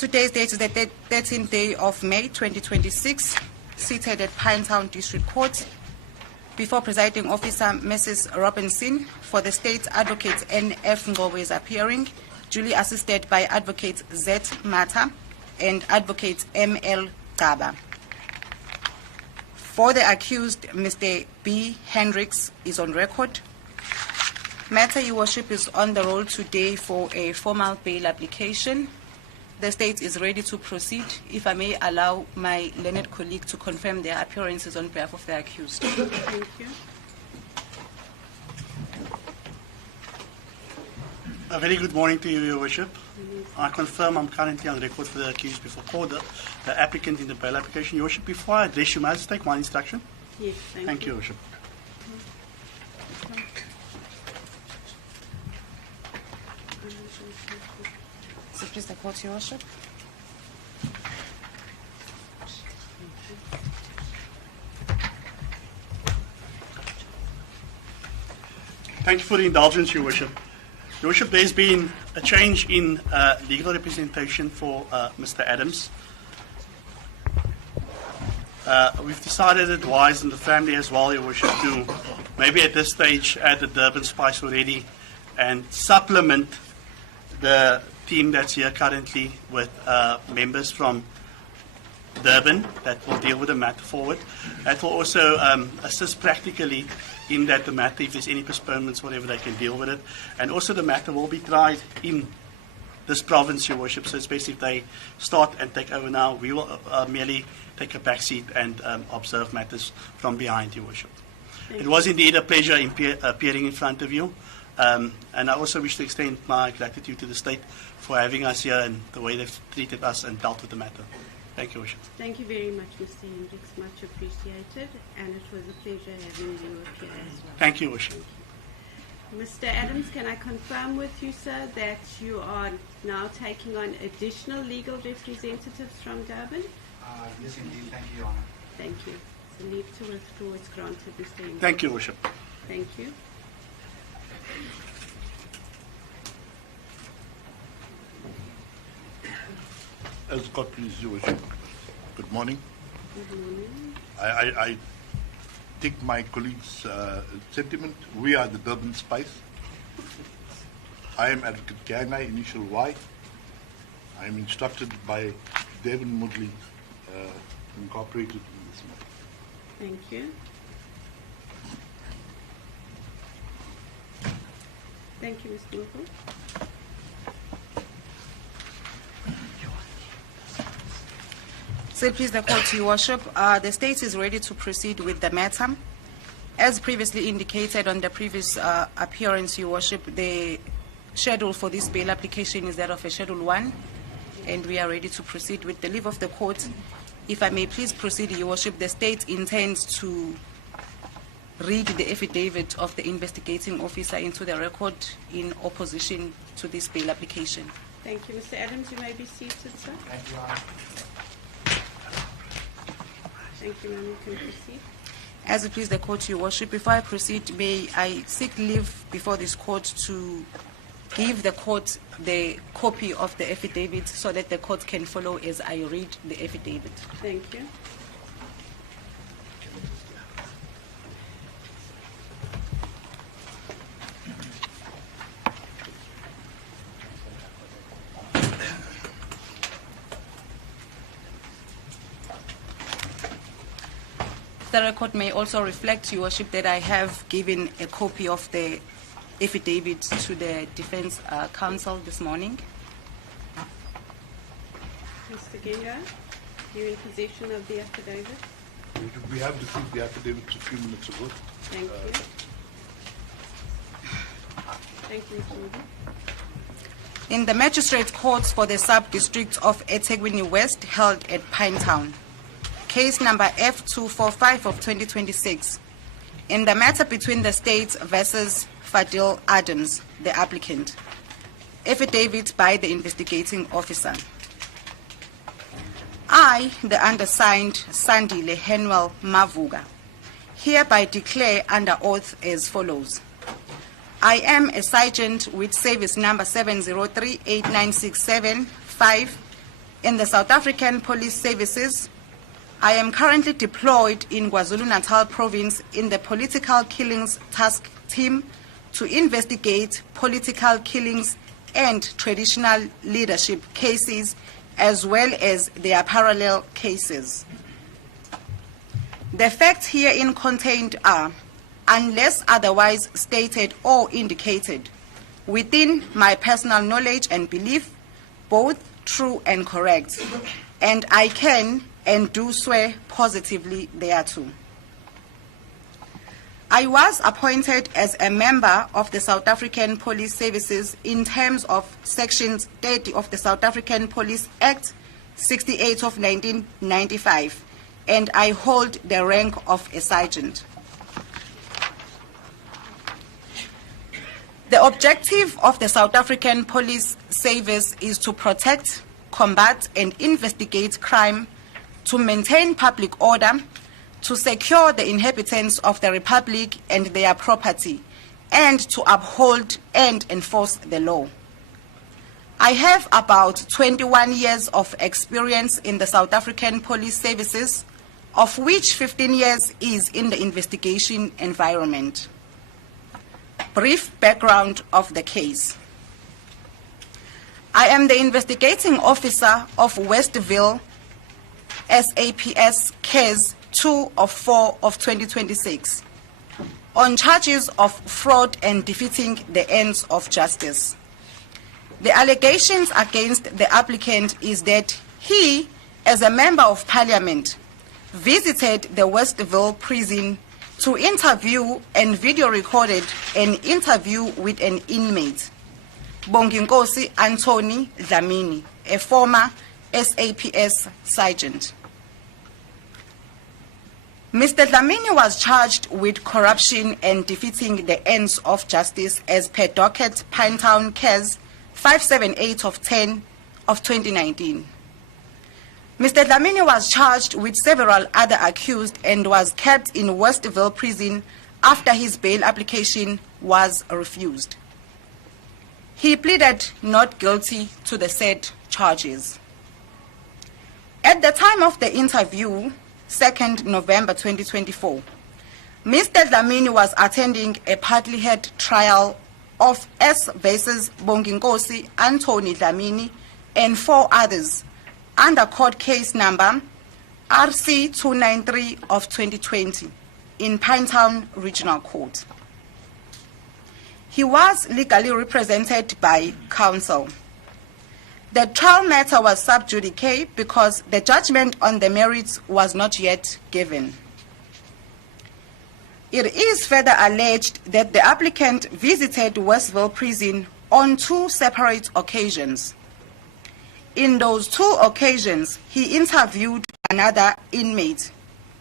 Today's date is the 13th day of May 2026, seated at Pinetown District Court. Before presiding officer Mrs. Robinson, for the state, Advocate 𝐿𝐿𝐫𝐿𝐿 is appearing, duly assisted by Advocate 𝐬𝐮𝐬𝐜𝐫𝐢 and Advocate 𝐿𝐿𝐫𝐿𝐫. For the accused, Mr. B. Hendricks is on record. Matter, Your Worship, is on the roll today for a formal bail application. The state is ready to proceed. If I may allow my learned colleague to confirm their appearances on behalf of the accused. Thank you. A very good morning to you, Your Worship. I confirm I'm currently on record for the accused before court, the applicant in the bail application. Your Worship, before I address you, may I just take one instruction? Yes, Thank you, Your Worship. So please the court, Your Worship. Thank you for the indulgence, Your Worship. Your Worship, there's been a change in legal representation for Mr. Adams. We've decided it wise, and the family as well, Your Worship, to maybe at this stage add the Durban spice already and supplement the team that's here currently with members from Durban that will deal with the matter forward. That will also assist practically in that the matter, if there's any postponements, whatever, they can deal with it. And also the matter will be tried in this province, Your Worship. So especially if they start and take over now, we will merely take a back seat and observe matters from behind, Your Worship. It was indeed a pleasure appearing in front of you. And I also wish to extend my gratitude to the state for having us here and the way they've treated us and dealt with the matter. Thank you, Worship. Thank you very much, Mr. Hendricks. Much appreciated, and it was a pleasure having you here as well. Thank you, Worship. Mr. Adams, can I confirm with you, sir, that you are now taking on additional legal representatives from Durban? Yes, indeed. Thank you, Your Honor. Thank you. So leave to withdraw is granted, Mr. Hendricks. Thank you, Worship. Thank you. As God please, Your Worship. Good morning. Good morning. I take my colleague's sentiment. We are the Durban Spice. I am Advocate 𝐬𝐿𝐫𝐿𝐫, initial Y. I am instructed by 𝐬𝐮𝐬𝐜𝐫𝐢, incorporated in this matter. Thank you. Thank you, Mr. Moko. So please the court, Your Worship. The state is ready to proceed with the matter. As previously indicated on the previous appearance, Your Worship, the schedule for this bail application is that of a Schedule 1, and we are ready to proceed with the leave of the court. If I may please proceed, Your Worship, the state intends to read the affidavit of the investigating officer into the record in opposition to this bail application. Thank you, Mr. Adams. You may be seated, sir. Thank you, Your Honor. Thank you, ma'am. You can proceed. As it please the court, Your Worship, before I proceed, may I seek leave before this court to give the court the copy of the affidavit so that the court can follow as I read the affidavit. Thank you. The record may also reflect, Your Worship, that I have given a copy of the affidavit to the defense counsel this morning. Mr. 𝐬𝐮𝐬𝐜𝐫𝐢, you're in possession of the affidavit. We have received the affidavit a few minutes ago. Thank you. Thank you, Mr. Moko. In the magistrate courts for the sub-district of 𝐜𝐡𝐚𝐺 West held at Pinetown, case number F245 of 2026, in the matter between the state versus Fadiel Adams, the applicant. Affidavit by the investigating officer. I, the undersigned �ny𝐮𝐬𝐜𝐫𝐢𝐻𝐻𝐿𝐫𝐻𝐻𝐿𝐫𝐻𝐻𝐿𝐫𝐻 under hereby declare under oath as follows. I am a sergeant with service number 7038967-5 in the South African Police Services. I am currently deployed in KwaZulu-Natal Province in the Political Killings Task Team to investigate political killings and traditional leadership cases, as well as their parallel cases. The facts herein contained are, unless otherwise stated or indicated, within my personal knowledge and belief, both true and correct, and I can and do swear positively thereto. I was appointed as a member of the South African Police Services in terms of Sections 30 of the South African Police Act 68 of 1995, and I hold the rank of a sergeant. The objective of the South African Police Service is to protect, combat, and investigate crime, to maintain public order, to secure the inhabitants of the Republic and their property, and to uphold and enforce the law. I have about 21 years of experience in the South African Police Services, of which 15 years is in the investigation environment. Brief background of the case. I am the investigating officer of Westville SAPS case 2 of 4 of 2026 on charges of fraud and defeating the ends of justice. The allegations against the applicant is that he, as a member of parliament, visited the Westville Prison to interview and video recorded an interview with an inmate, 𝐬𝐮𝐬𝐫𝐿𝐵𝐿𝐵𝐿, a former SAPS sergeant. Mr. Dlamini was charged with corruption and defeating the ends of justice as per docket Pinetown case 578 of 10 of 2019. Mr. Dlamini was charged with several other accused and was kept in Westville Prison after his bail application was refused. He pleaded not guilty to the said charges. At the time of the interview, 2nd November 2024, Mr. Dlamini was attending a partly heard trial of S versus 𝐵onginkosi Dlamini and 4 others under court case number RC293 of 2020 in Pinetown Regional Court. He was legally represented by counsel. The trial matter was sub judice because the judgment on the merits was not yet given. It is further alleged that the applicant visited Westville Prison on 2 separate occasions. In those 2 occasions, he interviewed another inmate,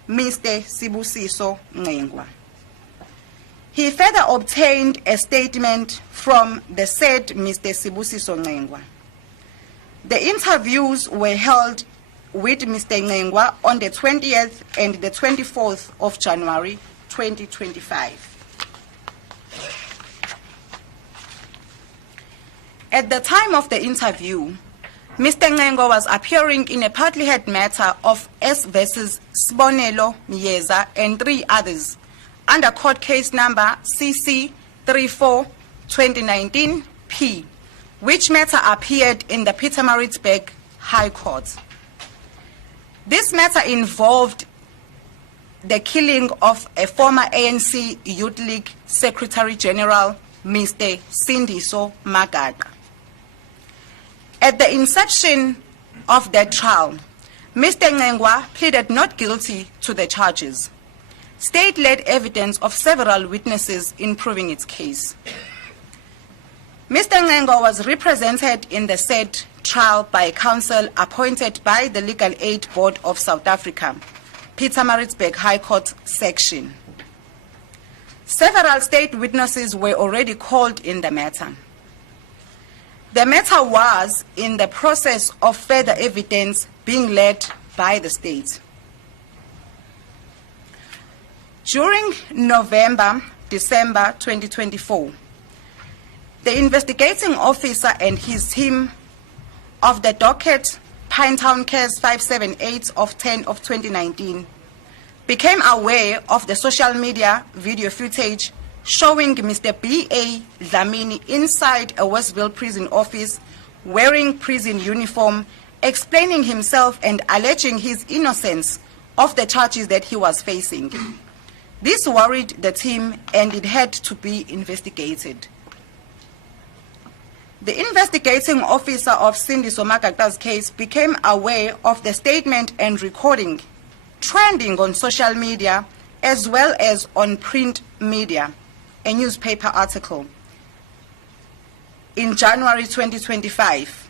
Mr. 𝐬𝐮𝐬𝐫𝐿𝐵𝐿𝐵𝐿. He further obtained a statement from the said Mr. 𝐬𝐮𝐬𝐫𝐿𝐵𝐿𝐵𝐿. The interviews were held with Mr. 𝐬𝐫𝐬𝐫𝐿𝐵𝐿 on the 20th and the 24th of January 2025. At the time of the interview, Mr. 𝐬𝐶𝐬𝐫𝐬𝐫 was appearing in a partly heard matter of S versus Sibonelo Myeza and 3 others under court case number CC34-2019 which matter appeared in the Pietermaritzburg High Court. This matter involved the killing of a former ANC Youth League Secretary General, Mr. Sindiso Magaqa. At the inception of that trial, Mr. 𝐬𝐶𝐬𝐫𝐬𝐫 pleaded not guilty to the charges. State led evidence of several witnesses in proving its case. Mr. 𝐬𝐶𝐬𝐫𝐬𝐫 was represented in the said trial by counsel appointed by the Legal Aid Board of South Africa, Pietermaritzburg High Court Section. Several state witnesses were already called in the matter. The matter was in the process of further evidence being led by the state. During November-December 2024, the investigating officer and his team of the docket Pinetown Case 578 of 10 of 2019, became aware of the social media video footage showing Mr. B.A. Dlamini inside a Westville Prison office wearing prison uniform, explaining himself and alleging his innocence of the charges that he was facing. This worried the team and it had to be investigated. The investigating officer of 𝐬𝐮𝐬𝐫𝐿𝐫𝐢𝐻𝐿𝐵𝐻𝐿's case became aware of the statement and recording trending on social media as well as on print media, a newspaper article, in January 2025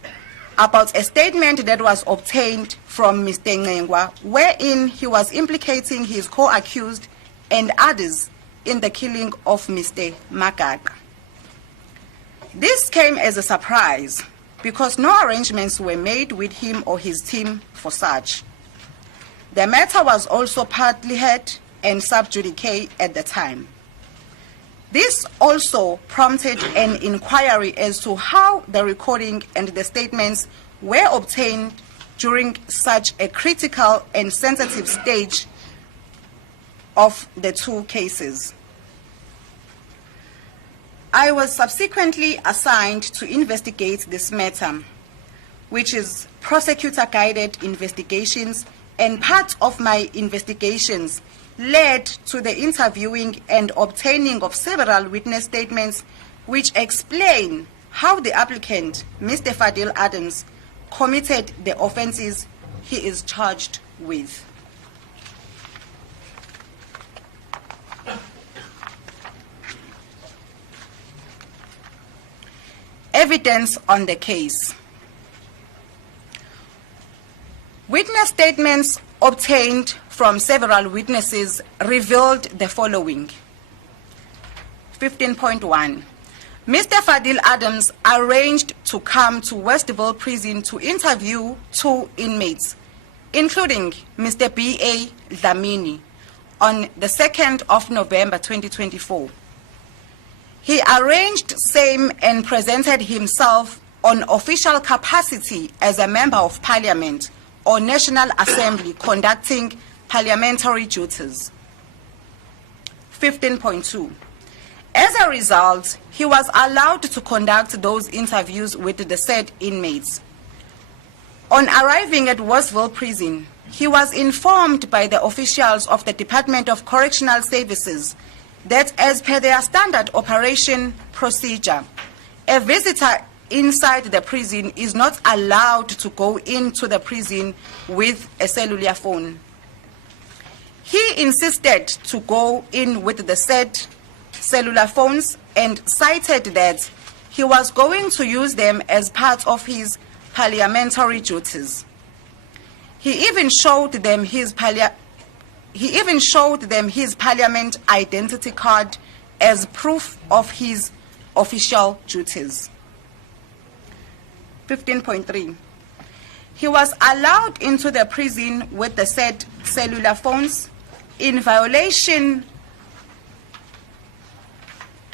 about a statement that was obtained from Mr. 𝐬𝐮𝐬𝐜𝐫𝐢𝐛𝐞, wherein he was implicating his co-accused and others in the killing of Mr. Magaqa. This came as a surprise because no arrangements were made with him or his team for such. The matter was also partly heard and sub judice at the time. This also prompted an inquiry as to how the recording and the statements were obtained during such a critical and sensitive stage of the two cases. I was subsequently assigned to investigate this matter, which is prosecutor-guided investigations, and part of my investigations led to the interviewing and obtaining of several witness statements which explain how the applicant, Mr. Fadiel Adams, committed the offenses he is charged with. Evidence on the case. Witness statements obtained from several witnesses revealed the following. 15.1. Mr. Fadiel Adams arranged to come to Westville Prison to interview two inmates, including Mr. B.A. Dlamini, on the 2nd of November 2024. He arranged same and presented himself on official capacity as a member of Parliament or National Assembly conducting parliamentary duties. 15.2. As a result, he was allowed to conduct those interviews with the said inmates. On arriving at Westville Prison, he was informed by the officials of the Department of Correctional Services that as per their standard operation procedure, a visitor inside the prison is not allowed to go into the prison with a cellular phone. He insisted to go in with the said cellular phones and cited that he was going to use them as part of his parliamentary duties. He even showed them his parliament identity card as proof of his official duties. 15.3. He was allowed into the prison with the said cellular phones in violation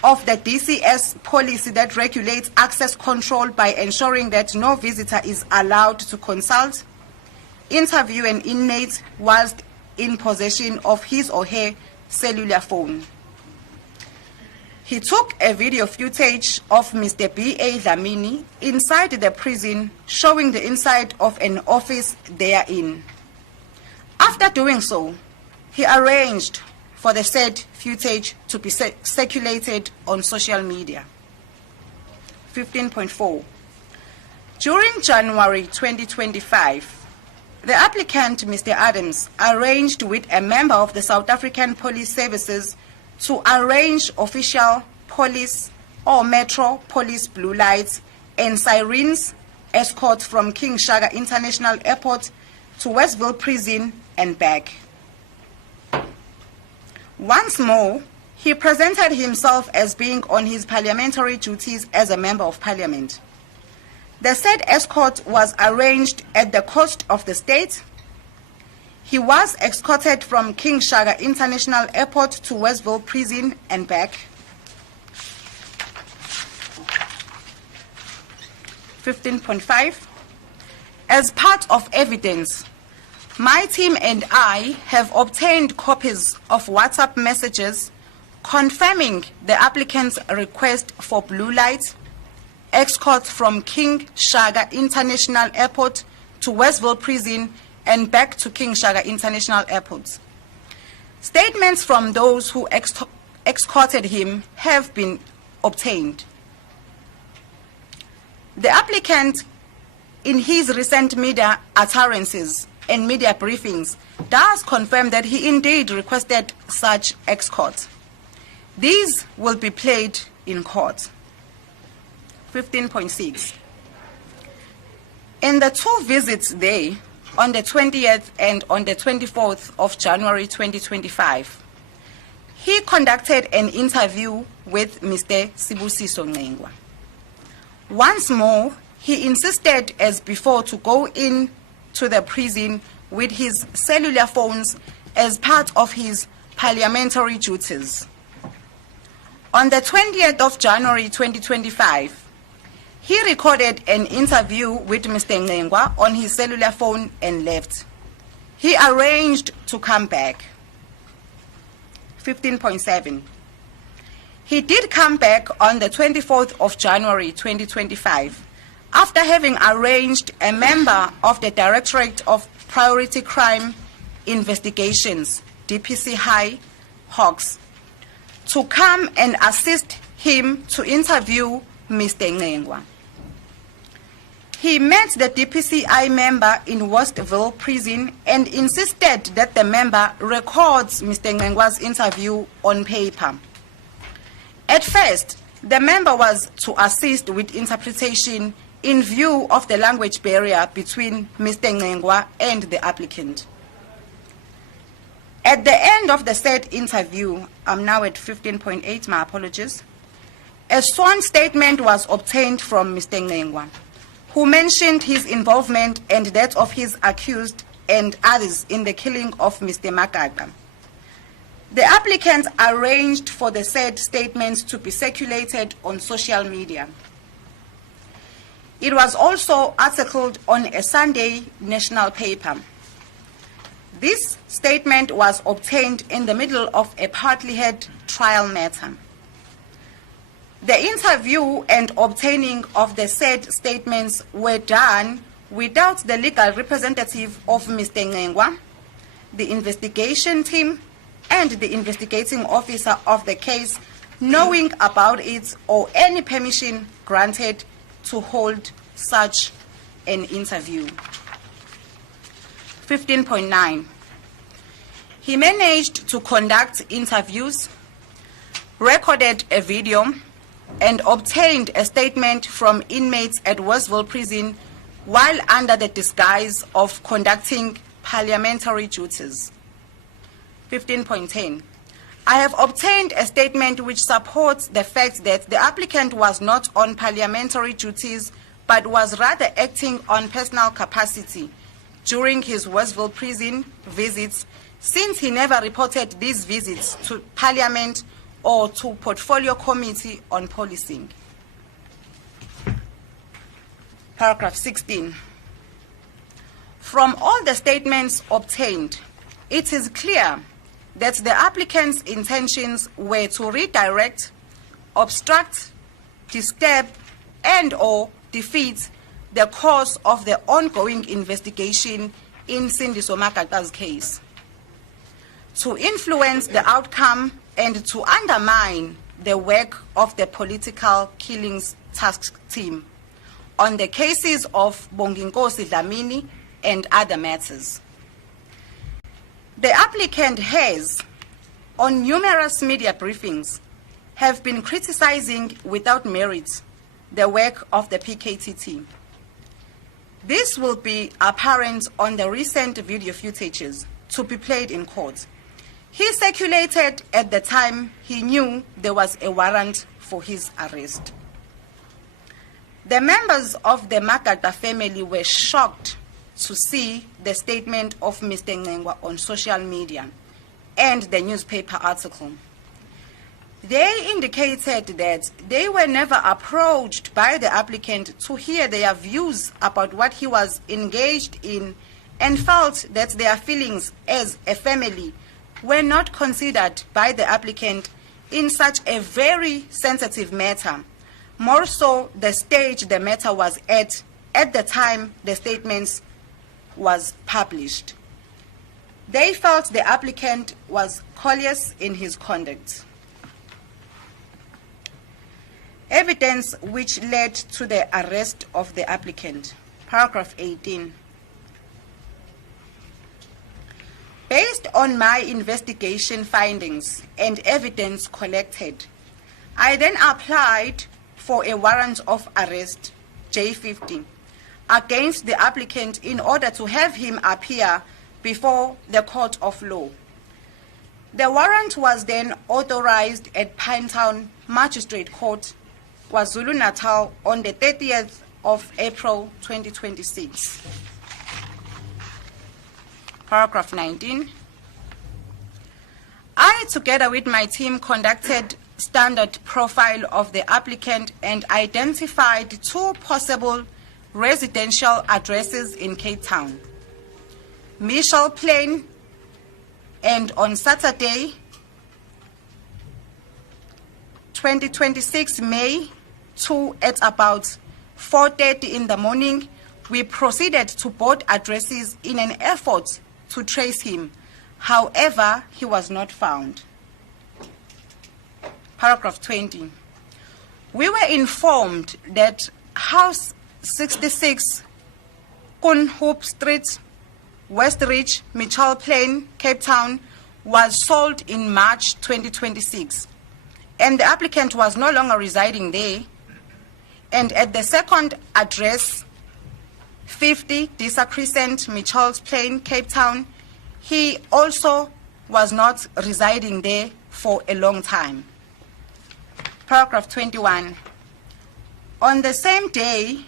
of the DCS policy that regulates access control by ensuring that no visitor is allowed to consult, interview an inmate whilst in possession of his or her cellular phone. He took a video footage of Mr. B.A. Dlamini inside the prison, showing the inside of an office therein. After doing so, he arranged for the said footage to be circulated on social media. 15.4. During January 2025, the applicant, Mr. Adams, arranged with a member of the South African Police Services to arrange official police or Metro Police blue lights and sirens escort from 𝐾𝐨𝐧'𝐭 International Airport to Westville Prison and back. Once more, he presented himself as being on his parliamentary duties as a member of Parliament. The said escort was arranged at the cost of the state. He was escorted from 𝐾𝐶HAGA International Airport to Westville Prison and back. 15.5. As part of evidence, my team and I have obtained copies of WhatsApp messages confirming the applicant's request for blue light, escort from King Shaka International Airport to Westville Prison and back to King Shaka International Airport. Statements from those who escorted him have been obtained. The applicant, in his recent media utterances and media briefings, does confirm that he indeed requested such escort. These will be played in court. 15.6. In the two visits there, on the 20th and on the 24th of January 2025, he conducted an interview with Mr. Sibusiso Ngqengwa. Once more, he insisted, as before, to go in to the prison with his cellular phones as part of his parliamentary duties. On the 20th of January 2025, he recorded an interview with Mr. Ngqengwa on his cellular phone and left. He arranged to come back. 15.7. He did come back on the 24th of January 2025 after having arranged a member of the Directorate of Priority Crime Investigations, DPC High Hawks, to come and assist him to interview Mr. Ngqengwa. He met the DPCI member in Westville Prison and insisted that the member records Mr. Ngqengwa's interview on paper. At first, the member was to assist with interpretation in view of the language barrier between Mr. Ngqengwa and the applicant. At the end of the said interview, I'm now at 15.8, my apologies, a sworn statement was obtained from Mr. Ngqengwa, who mentioned his involvement and that of his accused and others in the killing of Mr. Makaka. The applicant arranged for the said statements to be circulated on social media. It was also articled on a Sunday national paper. This statement was obtained in the middle of a partly held trial matter. The interview and obtaining of the said statements were done without the legal representative of Mr. Ngqengwa, the investigation team, and the investigating officer of the case knowing about it or any permission granted to hold such an interview. 15.9. He managed to conduct interviews, recorded a video, and obtained a statement from inmates at Westville Prison while under the disguise of conducting parliamentary duties. 15.10. I have obtained a statement which supports the fact that the applicant was not on parliamentary duties but was rather acting on personal capacity during his Westville Prison visits, since he never reported these visits to Parliament or to Portfolio Committee on Policing. Paragraph 16. From all the statements obtained, it is clear that the applicant's intentions were to redirect, obstruct, disturb, and/or defeat the course of the ongoing investigation in Sindiso Makaka's case, to influence the outcome and to undermine the work of the political killings task team on the cases of Bonginkosi Dlamini and other matters. The applicant has, on numerous media briefings, have been criticizing without merit the work of the PKT team. This will be apparent on the recent video footages to be played in court. He circulated at the time he knew there was a warrant for his arrest. The members of the Makaka family were shocked to see the statement of Mr. Ngqengwa on social media and the newspaper article. They indicated that they were never approached by the applicant to hear their views about what he was engaged in, and felt that their feelings as a family were not considered by the applicant in such a very sensitive matter, more so the stage the matter was at the time the statements was published. They felt the applicant was callous in his conduct. Evidence which led to the arrest of the applicant. Paragraph 18. Based on my investigation findings and evidence collected, I then applied for a warrant of arrest, J50, against the applicant in order to have him appear before the court of law. The warrant was then authorized at Pinetown Magistrate Court, KwaZulu-Natal, on the 30th of April 2026. Paragraph 19. I, together with my team, conducted standard profile of the applicant and identified 2 possible residential addresses in Cape Town: Mitchell Plain, and on Saturday, 2026 May 2 at about 4:30 in the morning, we proceeded to both addresses in an effort to trace him. However, he was not found. Paragraph 20. We were informed that House 66, Gunhoop Street, Westridge, Mitchell Plain, Cape Town, was sold in March 2026, and the applicant was no longer residing there. And at the second address, 50 Disa Crescent, Mitchell's Plain, Cape Town, he also was not residing there for a long time. Paragraph 21. On the same day,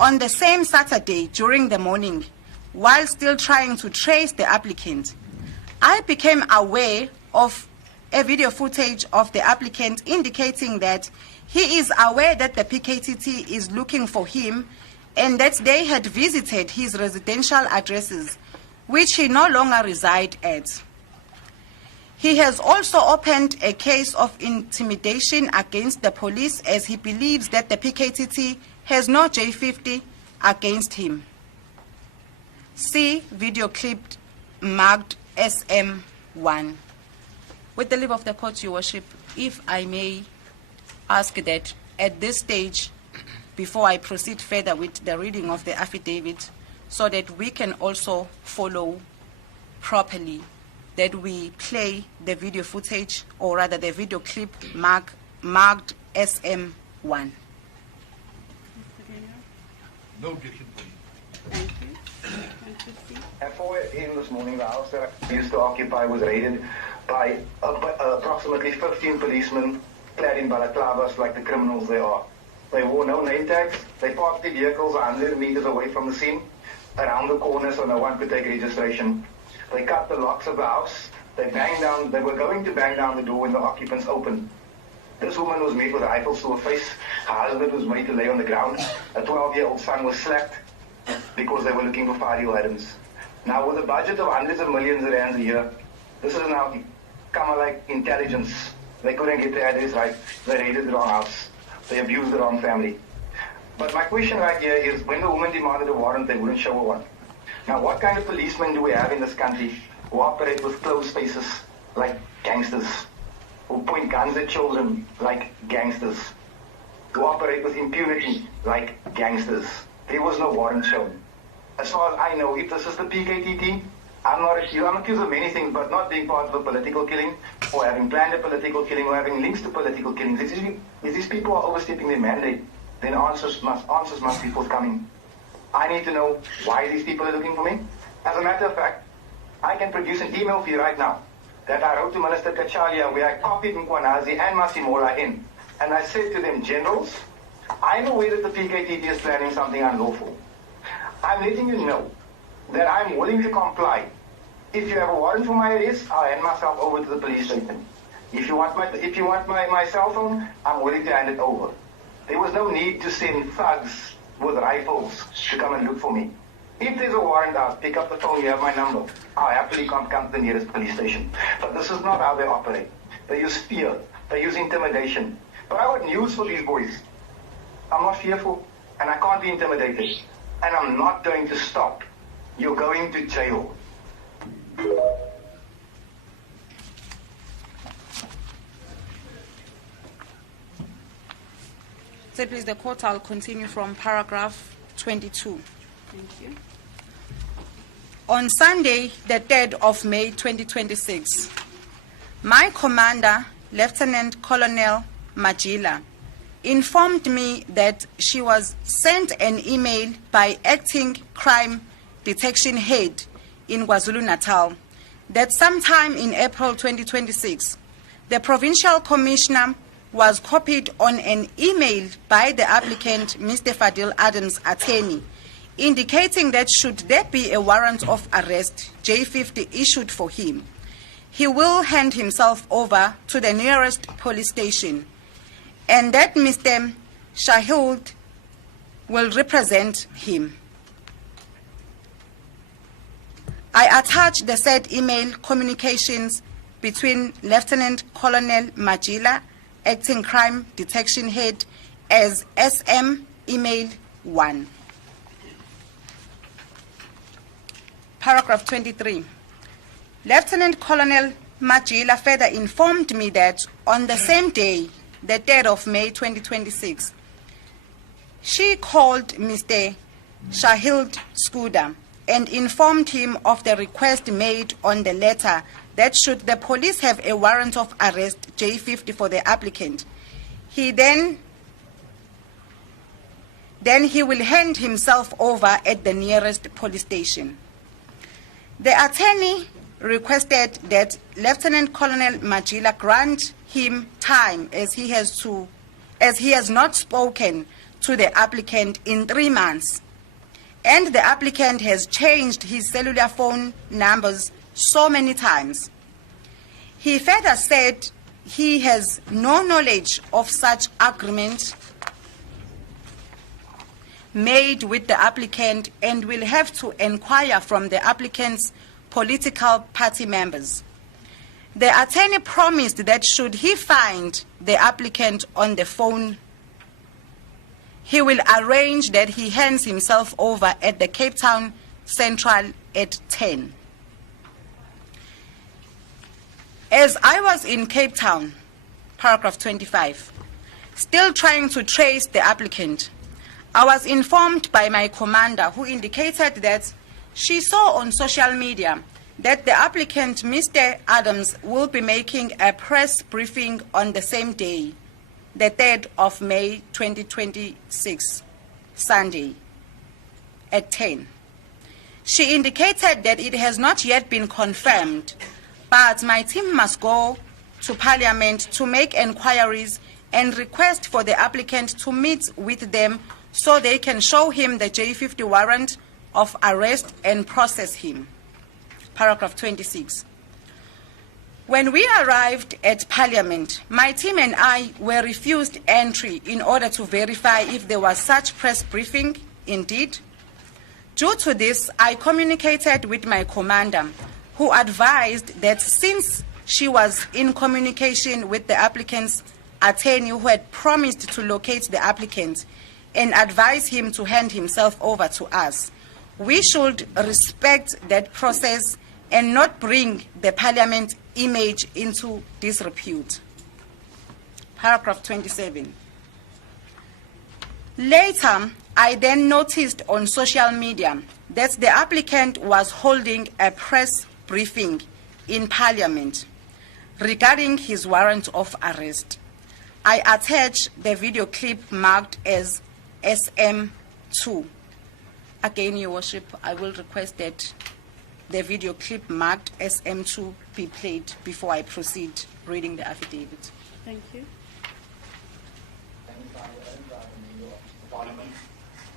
on the same Saturday during the morning, while still trying to trace the applicant, I became aware of a video footage of the applicant indicating that he is aware that the PKTT is looking for him and that they had visited his residential addresses, which he no longer resides at. He has also opened a case of intimidation against the police, as he believes that the PKTT has no J50 against him. See video clip marked SM1. With the leave of the court, Your Worship, if I may ask that at this stage, before I proceed further with the reading of the affidavit, so that we can also follow properly, that we play the video footage, or rather the video clip marked SM1. No objection. Thank you. Thank you, Steve. At 4 a.m. this morning, the house that I used to occupy was raided by approximately 15 policemen clad in balaclavas like the criminals they are. They wore no name tags. They parked the vehicles 100 meters away from the scene, around the corner, so no one could take registration. They cut the locks of the house. They were going to bang down the door when the occupants opened. This woman was met with rifles to her face. Her husband was made to lay on the ground. A 12-year-old son was slapped because they were looking for Fadiel Adams. Now, with a budget of hundreds of millions of rands a year, this is now come like intelligence. They couldn't get the address right. They raided the wrong house. They abused the wrong family. But my question right here is, when the woman demanded a warrant, they wouldn't show her one. Now, what kind of policemen do we have in this country who operate with closed spaces like gangsters, who point guns at children like gangsters, who operate with impunity like gangsters? There was no warrant shown. As far as I know, if this is the PKTT, I'm accused of many things, but not being part of a political killing, or having planned a political killing, or having links to political killings. If these people are overstepping their mandate, then answers must be forthcoming. I need to know why these people are looking for me. As a matter of fact, I can produce an email for you right now that I wrote to Minister 𝐾𝐨𝐧'𝐭, where I copied 𝐵'Quanazi and Masimola in. And I said to them, generals, I'm aware that the PKTT is planning something unlawful. I'm letting you know that I'm willing to comply. If you have a warrant for my arrest, I'll hand myself over to the police station. If you want my cell phone, I'm willing to hand it over. There was no need to send thugs with rifles to come and look for me. If there's a warrant out, pick up the phone, you have my number. I'll happily come to the nearest police station. But this is not how they operate. They use fear. They use intimidation. But I got news for these boys. I'm not fearful, and I can't be intimidated. And I'm not going to stop. You're going to jail. So please, the court, I'll continue from paragraph 22. Thank you. On Sunday, the 3rd of May 2026, my commander, Lieutenant Colonel Majila, informed me that she was sent an email by acting crime detection head in KwaZulu-Natal that sometime in April 2026, the provincial commissioner was copied on an email by the applicant, Mr. Fadiel Adams' attorney, indicating that should there be a warrant of arrest, J50, issued for him, he will hand himself over to the nearest police station, and that Mr. 𝐬𝐮𝐬𝐫𝐿 will represent him. I attach the said email communications between Lieutenant Colonel Majila, acting crime detection head, as SM email 1. Paragraph 23. Lieutenant Colonel Majila further informed me that on the same day, the 3rd of May 2026, she called Mr. 𝐬𝐮𝐬𝐫𝐿 and informed him of the request made on the letter that should the police have a warrant of arrest, J50, for the applicant, he then he will hand himself over at the nearest police station. The attorney requested that Lieutenant Colonel Majila grant him time as he has not spoken to the applicant in 3 months, and the applicant has changed his cellular phone numbers so many times. He further said he has no knowledge of such agreement made with the applicant and will have to inquire from the applicant's political party members. The attorney promised that should he find the applicant on the phone, he will arrange that he hands himself over at the Cape Town Central at 10. As I was in Cape Town, paragraph 25, still trying to trace the applicant, I was informed by my commander, who indicated that she saw on social media that the applicant, Mr. Adams, will be making a press briefing on the same day, the 3rd of May 2026, Sunday, at 10. She indicated that it has not yet been confirmed, but my team must go to Parliament to make inquiries and request for the applicant to meet with them so they can show him the J50 warrant of arrest and process him. Paragraph 26. When we arrived at Parliament, my team and I were refused entry in order to verify if there was such press briefing indeed. Due to this, I communicated with my commander, who advised that since she was in communication with the applicant's attorney who had promised to locate the applicant and advise him to hand himself over to us, we should respect that process and not bring the Parliament image into disrepute. Paragraph 27. Later, I then noticed on social media that the applicant was holding a press briefing in Parliament regarding his warrant of arrest. I attached the video clip marked as SM2. Again, Your Worship, I will request that the video clip marked SM2 be played before I proceed reading the affidavit. Thank you. Parliament,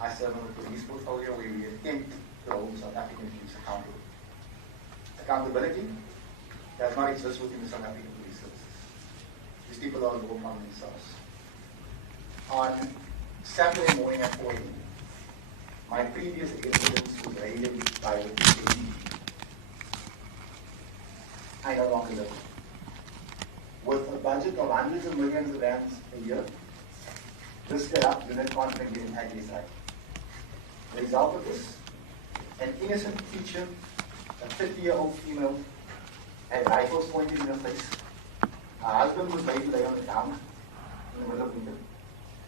I serve on the police portfolio where we attempt to hold the South African police accountable. Accountability does not exist within the South African police services. these people are all on themselves. On Saturday morning at 4 a.m., my previous residence was raided by the police. I no longer live. With a budget of hundreds of millions of rands a year, this corrupt unit can't even get an ugly side. The result of this, an innocent teacher, a 50-year-old female, had rifles pointed in her face. Her husband was laid to lay on the ground in the middle of winter.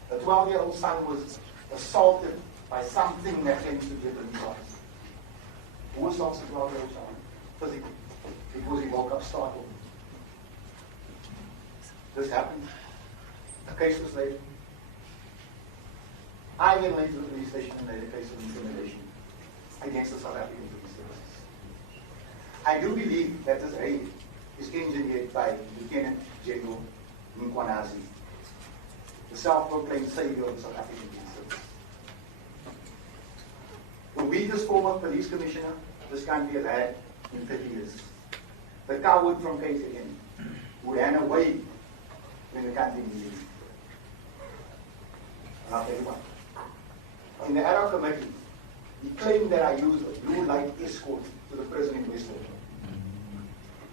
The 12-year-old son was assaulted by something that claims to be a police officer. Who assaults a 12-year-old child? Physically. Because he woke up startled. This happened. A case was laid. I then went to the police station and made a case of intimidation against the South African Police Services. I do believe that this raid is engineered by Lieutenant General 𝐬𝐮𝐬𝐜𝐫𝐢𝐛𝐞, the self-proclaimed savior of the South African Police Service. The weakest form of police commissioner this country has had in 30 years. The coward from 𝐬𝐮𝐬𝐫𝐢𝐻𝐾, who ran away when the country needed him. And I'll tell you what. In the ad hoc committee, he claimed that I used a blue light escort to the prison in Westville.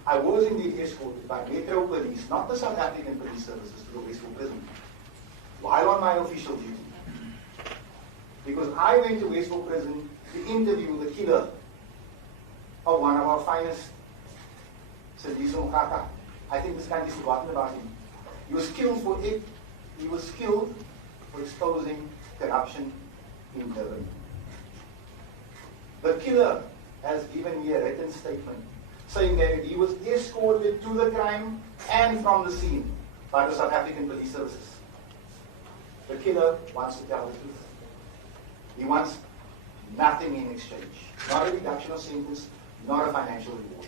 I was indeed escorted by Metro Police, not the South African Police Services, to the Westville Prison, while on my official duty. Because I went to Westville Prison to interview the killer of one of our finest, 𝐬𝐮𝐬𝐫𝐞𝐭. I think this country's forgotten about him. He was killed for it. He was killed for exposing corruption in Durban. The killer has given me a written statement saying that he was escorted to the crime and from the scene by the South African Police Services. The killer wants to tell the truth. He wants nothing in exchange. Not a reduction of sentence, not a financial reward.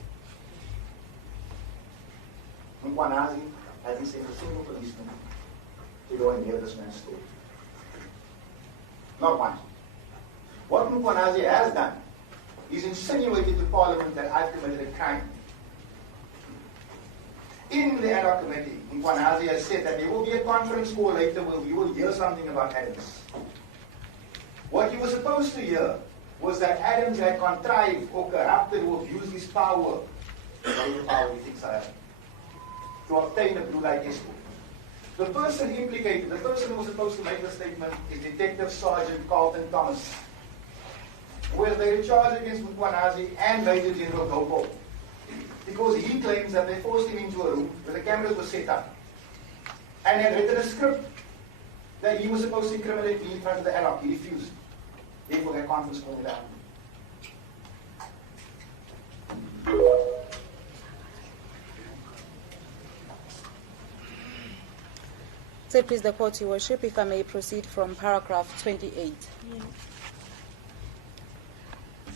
𝐬𝐮𝐬𝐫𝐢𝐻𝐾 hasn't sent a single policeman to go and hear this man's story. Not one. What 𝐬𝐮𝐬𝐫𝐢𝐻𝐾 has done is insinuated to Parliament that I've committed a crime. In the ad hoc committee, 𝐬𝐮𝐬𝐫𝐢𝐻𝐾 has said that there will be a conference call later where we will hear something about Adams. What you were supposed to hear was that Adams had contrived or corrupted or abused his power, whatever power he thinks I have, to obtain a blue light escort. The person implicated, the person who was supposed to make the statement, is Detective Sergeant Carlton Thomas, who has laid a charge against 𝐬𝐮𝐬𝐫𝐢𝐻𝐾 and Major General 𝐬𝐻𝐾, because he claims that they forced him into a room where the cameras were set up and had written a script that he was supposed to incriminate me in front of the ad hoc. He refused. Therefore, that conference call without him. Say, please, the court, Your Worship, if I may proceed from paragraph 28. Yes.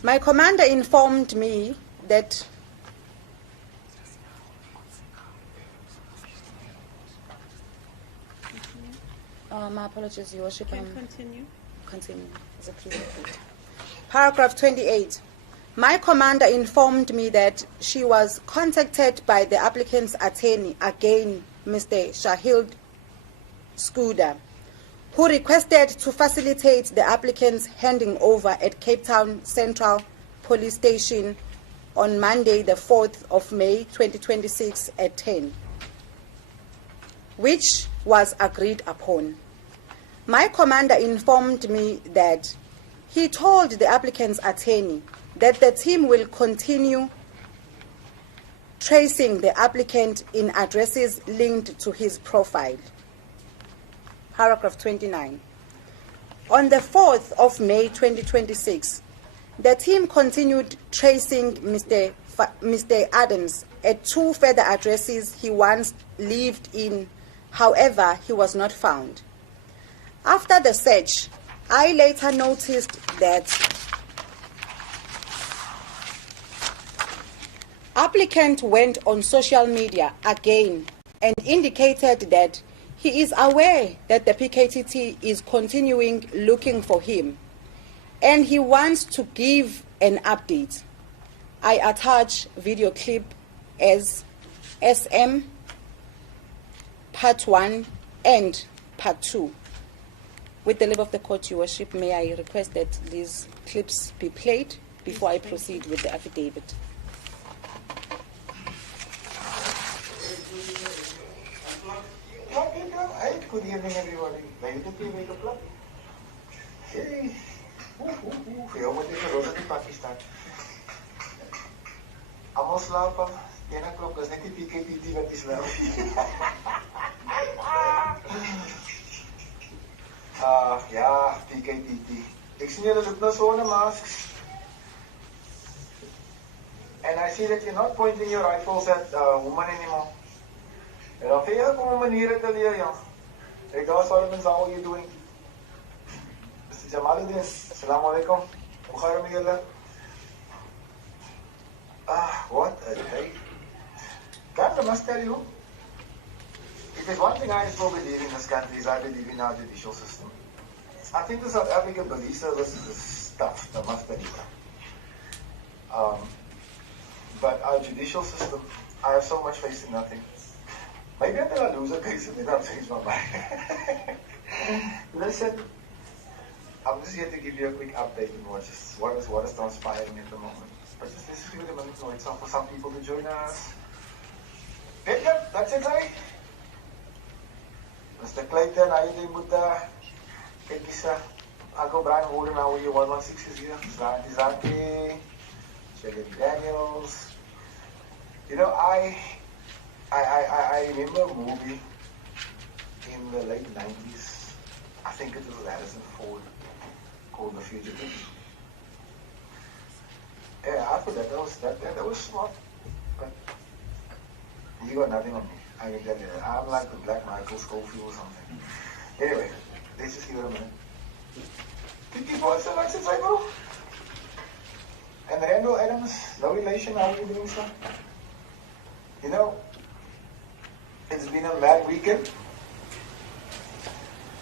My commander informed me that my apologies, Your Worship. Can continue. Continue. As a prerequisite. Paragraph 28. My commander informed me that she was contacted by the applicant's attorney, again, Mr. 𝐬𝐮𝐬𝐫𝐻𝐾, who requested to facilitate the applicant's handing over at Cape Town Central Police Station on Monday, the 4th of May, 2026 at 10, which was agreed upon. My commander informed me that he told the applicant's attorney that the team will continue tracing the applicant in addresses linked to his profile. Paragraph 29. On the 4th of May 2026, the team continued tracing Mr. Adams at 2 further addresses he once lived in. However, he was not found. After the search, I later noticed that applicant went on social media again and indicated that he is aware that the PKTT is continuing looking for him and he wants to give an update. I attach video clip as SM Part 1 and Part 2. With the leave of the court, Your Worship, may I request that these clips be played before I proceed with the affidavit. Good evening, everybody. Hey. Veel moet ik roze in Pakistan. Allemaal slapen. 10 o'clock, dat is net die PKTD wat is nou. Ja, PKTD. Ik zie jullie zoeken naar zo'n masks. And I see that you're not pointing your rifles at women anymore. En dan vind je gewoon manieren te leren, ja. Hey, guys, how are you doing? Mr. Jamaluddin, assalamu alaikum. Hoe ga je met jullie? What a day. God, I must tell you, if there's one thing I still believe in this country is I believe in our judicial system. I think the South African police service is stuff, I must tell you. But our judicial system, I have so much faith in nothing. Maybe until I lose a case and then I'll change my mind. Listen, I'm just here to give you a quick update on what is transpiring at the moment. But just listen to the minute noise for some people to join us. Yep, that's it, right? Mr. Clayton, how you doing, Buddha? 𝐬𝐮𝐬𝐜𝐫𝐤, Uncle Brian Warden, how are you? 116 is here. 𝐬𝐮𝐬𝐜𝐫𝐤, Shaggy Daniels. You know, I remember a movie in the late 90s. I think it was Harrison Ford, called The Fugitive. Yeah, I thought that was smart. But you got nothing on me. I can tell you that. I'm like the Black Michael Schofield or something. Anyway, let's just give it a minute. Did you watch the election cycle? And Fadiel Adams, no relation, how are you doing, sir? You know, it's been a mad weekend.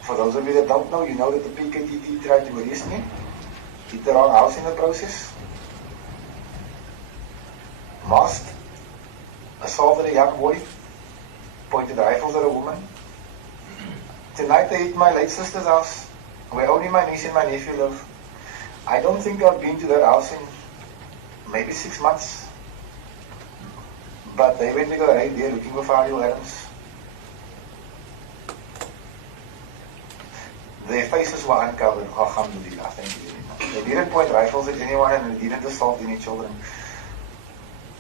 For those of you that don't know, you know that the PKTD tried to arrest me. Hit the wrong house in the process. Masked. Assaulted a young boy. Pointed rifles at a woman. Tonight they hit my late sister's house, where only my niece and my nephew live. I don't think I've been to that house in maybe 6 months. But they went to go right there looking for Fadiel Adams. Their faces were uncovered, alhamdulillah, thank you very much. They didn't point rifles at anyone and they didn't assault any children.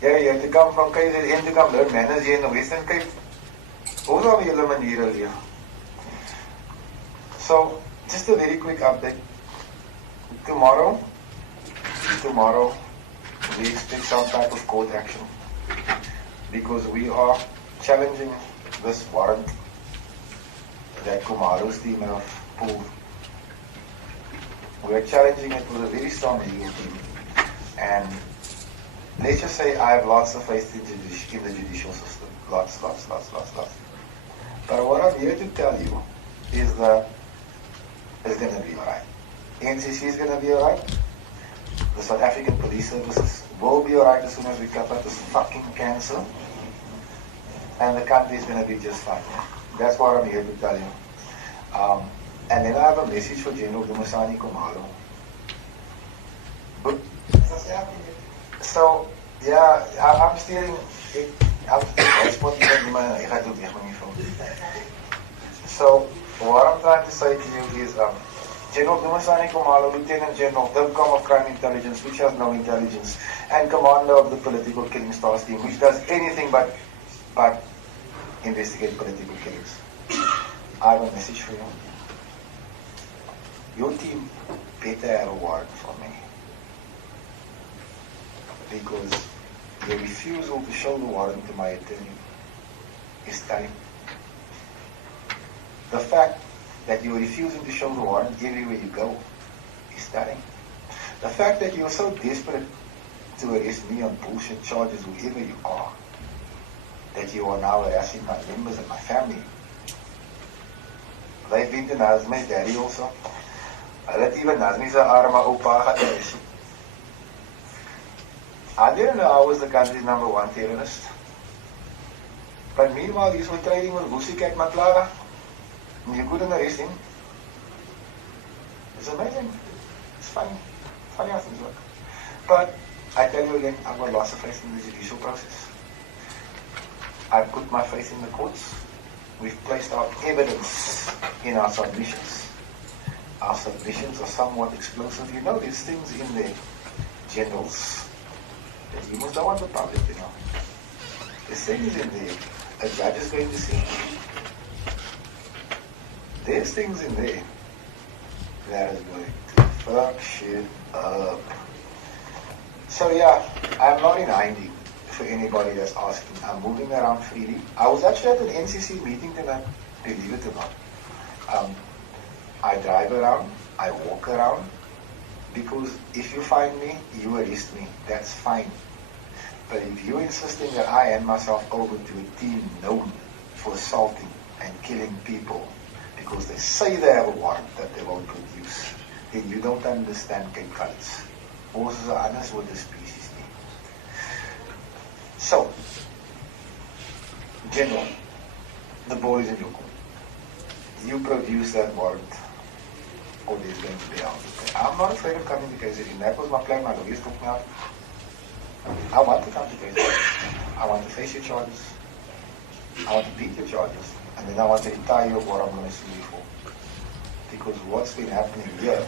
Yeah, you have to come from 𝐾𝐨𝐧'𝐭 to come learn manners here in the Western Cape. Hoe are we julle maniere leer? So, just a very quick update. Tomorrow, we expect some type of court action because we are challenging this warrant that Kumaro's team have pulled. We are challenging it with a very strong legal team. And let's just say I have lots of faith in the judicial system. Lots. But what I'm here to tell you is that it's going to be alright. NCC is going to be alright. The South African police services will be alright as soon as we cut out this fucking cancer. And the country is going to be just fine. That's what I'm here to tell you. And then I have a message for General 𝐬𝐻𝐫𝐿𝐻𝐾𝐿. So, yeah, I'm steering. So, what I'm trying to say to you is, General 𝐬𝐻𝐫𝐿𝐻, Lieutenant General 𝐷IVCOM of Crime Intelligence, which has no intelligence, and Commander of the Political Killing Stars team, which does anything but investigate political killings. I have a message for you. Your team better have a warrant for me. Because your refusal to show the warrant to my attorney is telling. The fact that you're refusing to show the warrant everywhere you go is telling. The fact that you're so desperate to arrest me on bullshit charges wherever you are, that you are now harassing my members and my family. They've been to 𝐬𝐮𝐬𝐜𝐫𝐤's daddy also. Hulle het even 𝐬𝐻𝐬𝐫𝐤's 𝐼𝐻𝐻𝐷 arrest. I didn't know I was the country's #1 terrorist. But meanwhile, he's trading with 𝐬𝐮𝐬𝐜𝐫𝐢𝐻𝐻𝐿𝐻, and you couldn't arrest him. It's amazing. It's funny. Funny how things work. But I tell you again, I've got lots of faith in the judicial process. I put my faith in the courts. We've placed our evidence in our submissions. Our submissions are somewhat explosive. You know, there's things in there, generals, that you must not want the public to know. There's things in there a judge is going to see. There's things in there that is going to fuck shit up. So yeah, I'm not in hiding for anybody that's asking. I'm moving around freely. I was actually at an NCC meeting tonight, believe it or not. I drive around, I walk around, because if you find me, you arrest me, that's fine. But if you're insisting that I hand myself over to a team known for assaulting and killing people because they say they have a warrant that they won't produce, then you don't understand 𝐾𝐨𝐧'𝐿𝐻. Ons is 'n ander soort species nie. So, General, the ball is in your court. You produce that warrant, or there's going to be out. I'm not afraid of coming to 𝐾𝐨𝐬𝐻. That was my plan. My lawyers took me out. I want to come to 𝐾𝐿𝐻. I want to face your charges. I want to beat your charges. And then I want to retire you of what I'm going to sue you for. Because what's been happening here,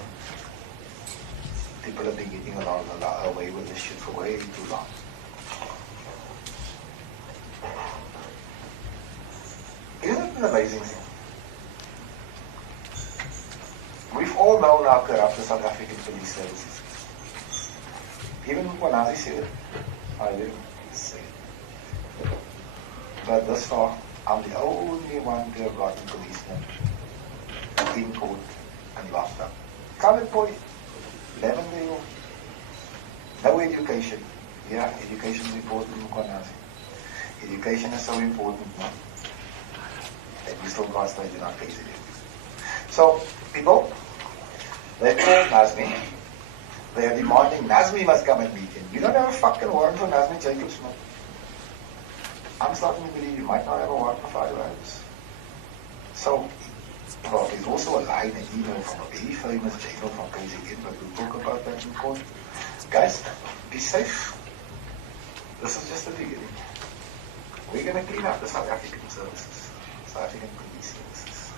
people have been getting away with this shit for way too long. Isn't it an amazing thing? We've all known how corrupt the South African police service is. Even when 𝐼𝐻𝐸 said it, I didn't say it. But thus far, I'm the only one to have gotten policemen in court and locked up. Colored boy, 11-year-old, no education. Yeah, education is important. Education is so important now that we still concentrate in our 𝐾𝐨𝐬𝐻. So, people, they call 𝐬𝐮𝐬𝐜. They are demanding 𝐬𝐮𝐬𝐜 must come and meet him. You don't have a fucking warrant for 𝐬𝐮𝐬𝐽acobs, man. I'm starting to believe you might not have a warrant for Fadiel Adams. So, well, there's also a line, an email from a very famous general from 𝐬𝐿𝐻, but we'll talk about that in court. Guys, be safe. This is just the beginning. We're going to clean up the South African services, South African police services,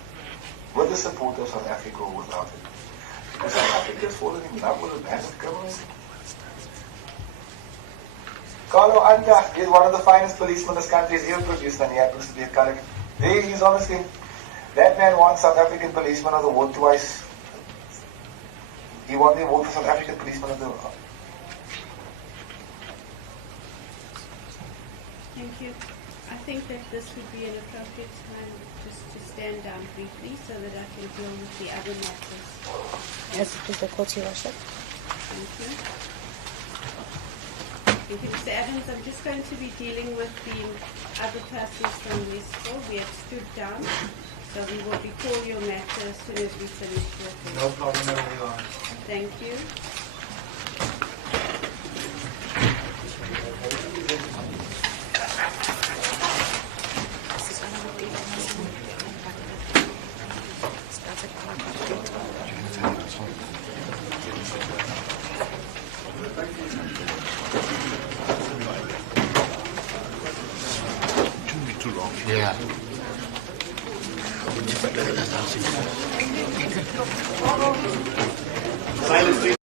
with the support of South Africa or without it. Because South Africa has fallen in love with a massive government. Carlo Anta is one of the finest policemen this country has ever produced, and he happens to be a colleague. There he is, honestly. That man won South African Policeman of the Award twice. He won the award for South African Policeman of the Award. Thank you. I think that this would be an appropriate time just to stand down briefly so that I can deal with the other matters. Yes, please, the court, Your Worship. Thank you. Thank you, Mr. Adams. I'm just going to be dealing with the other persons from Westville. We have stood down, so we will recall your matter as soon as we finish with it. No problem at all. Thank you. Yeah. Silence,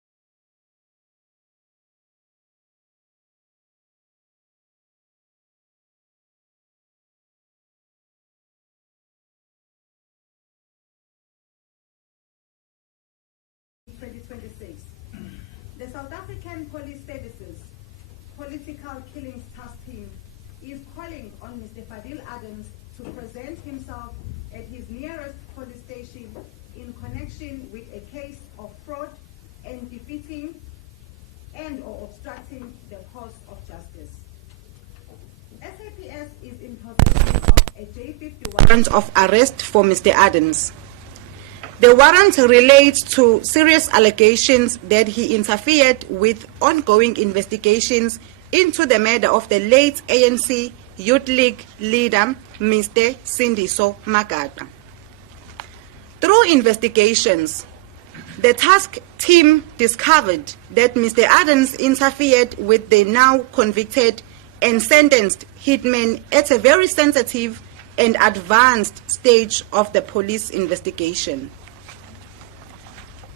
The South African Police Services Political Killings Task Team is calling on Mr. Fadiel Adams to present himself at his nearest police station in connection with a case of fraud and defeating and or obstructing the cause of justice. SAPS is in possession of a J50 warrant of arrest for Mr. Adams. The warrant relates to serious allegations that he interfered with ongoing investigations into the murder of the late ANC Youth League leader, Mr. 𝐬𝐮𝐬𝐜𝐫𝐢𝐛𝐞. Through investigations, the task team discovered that Mr. Adams interfered with the now convicted and sentenced hitman at a very sensitive and advanced stage of the police investigation.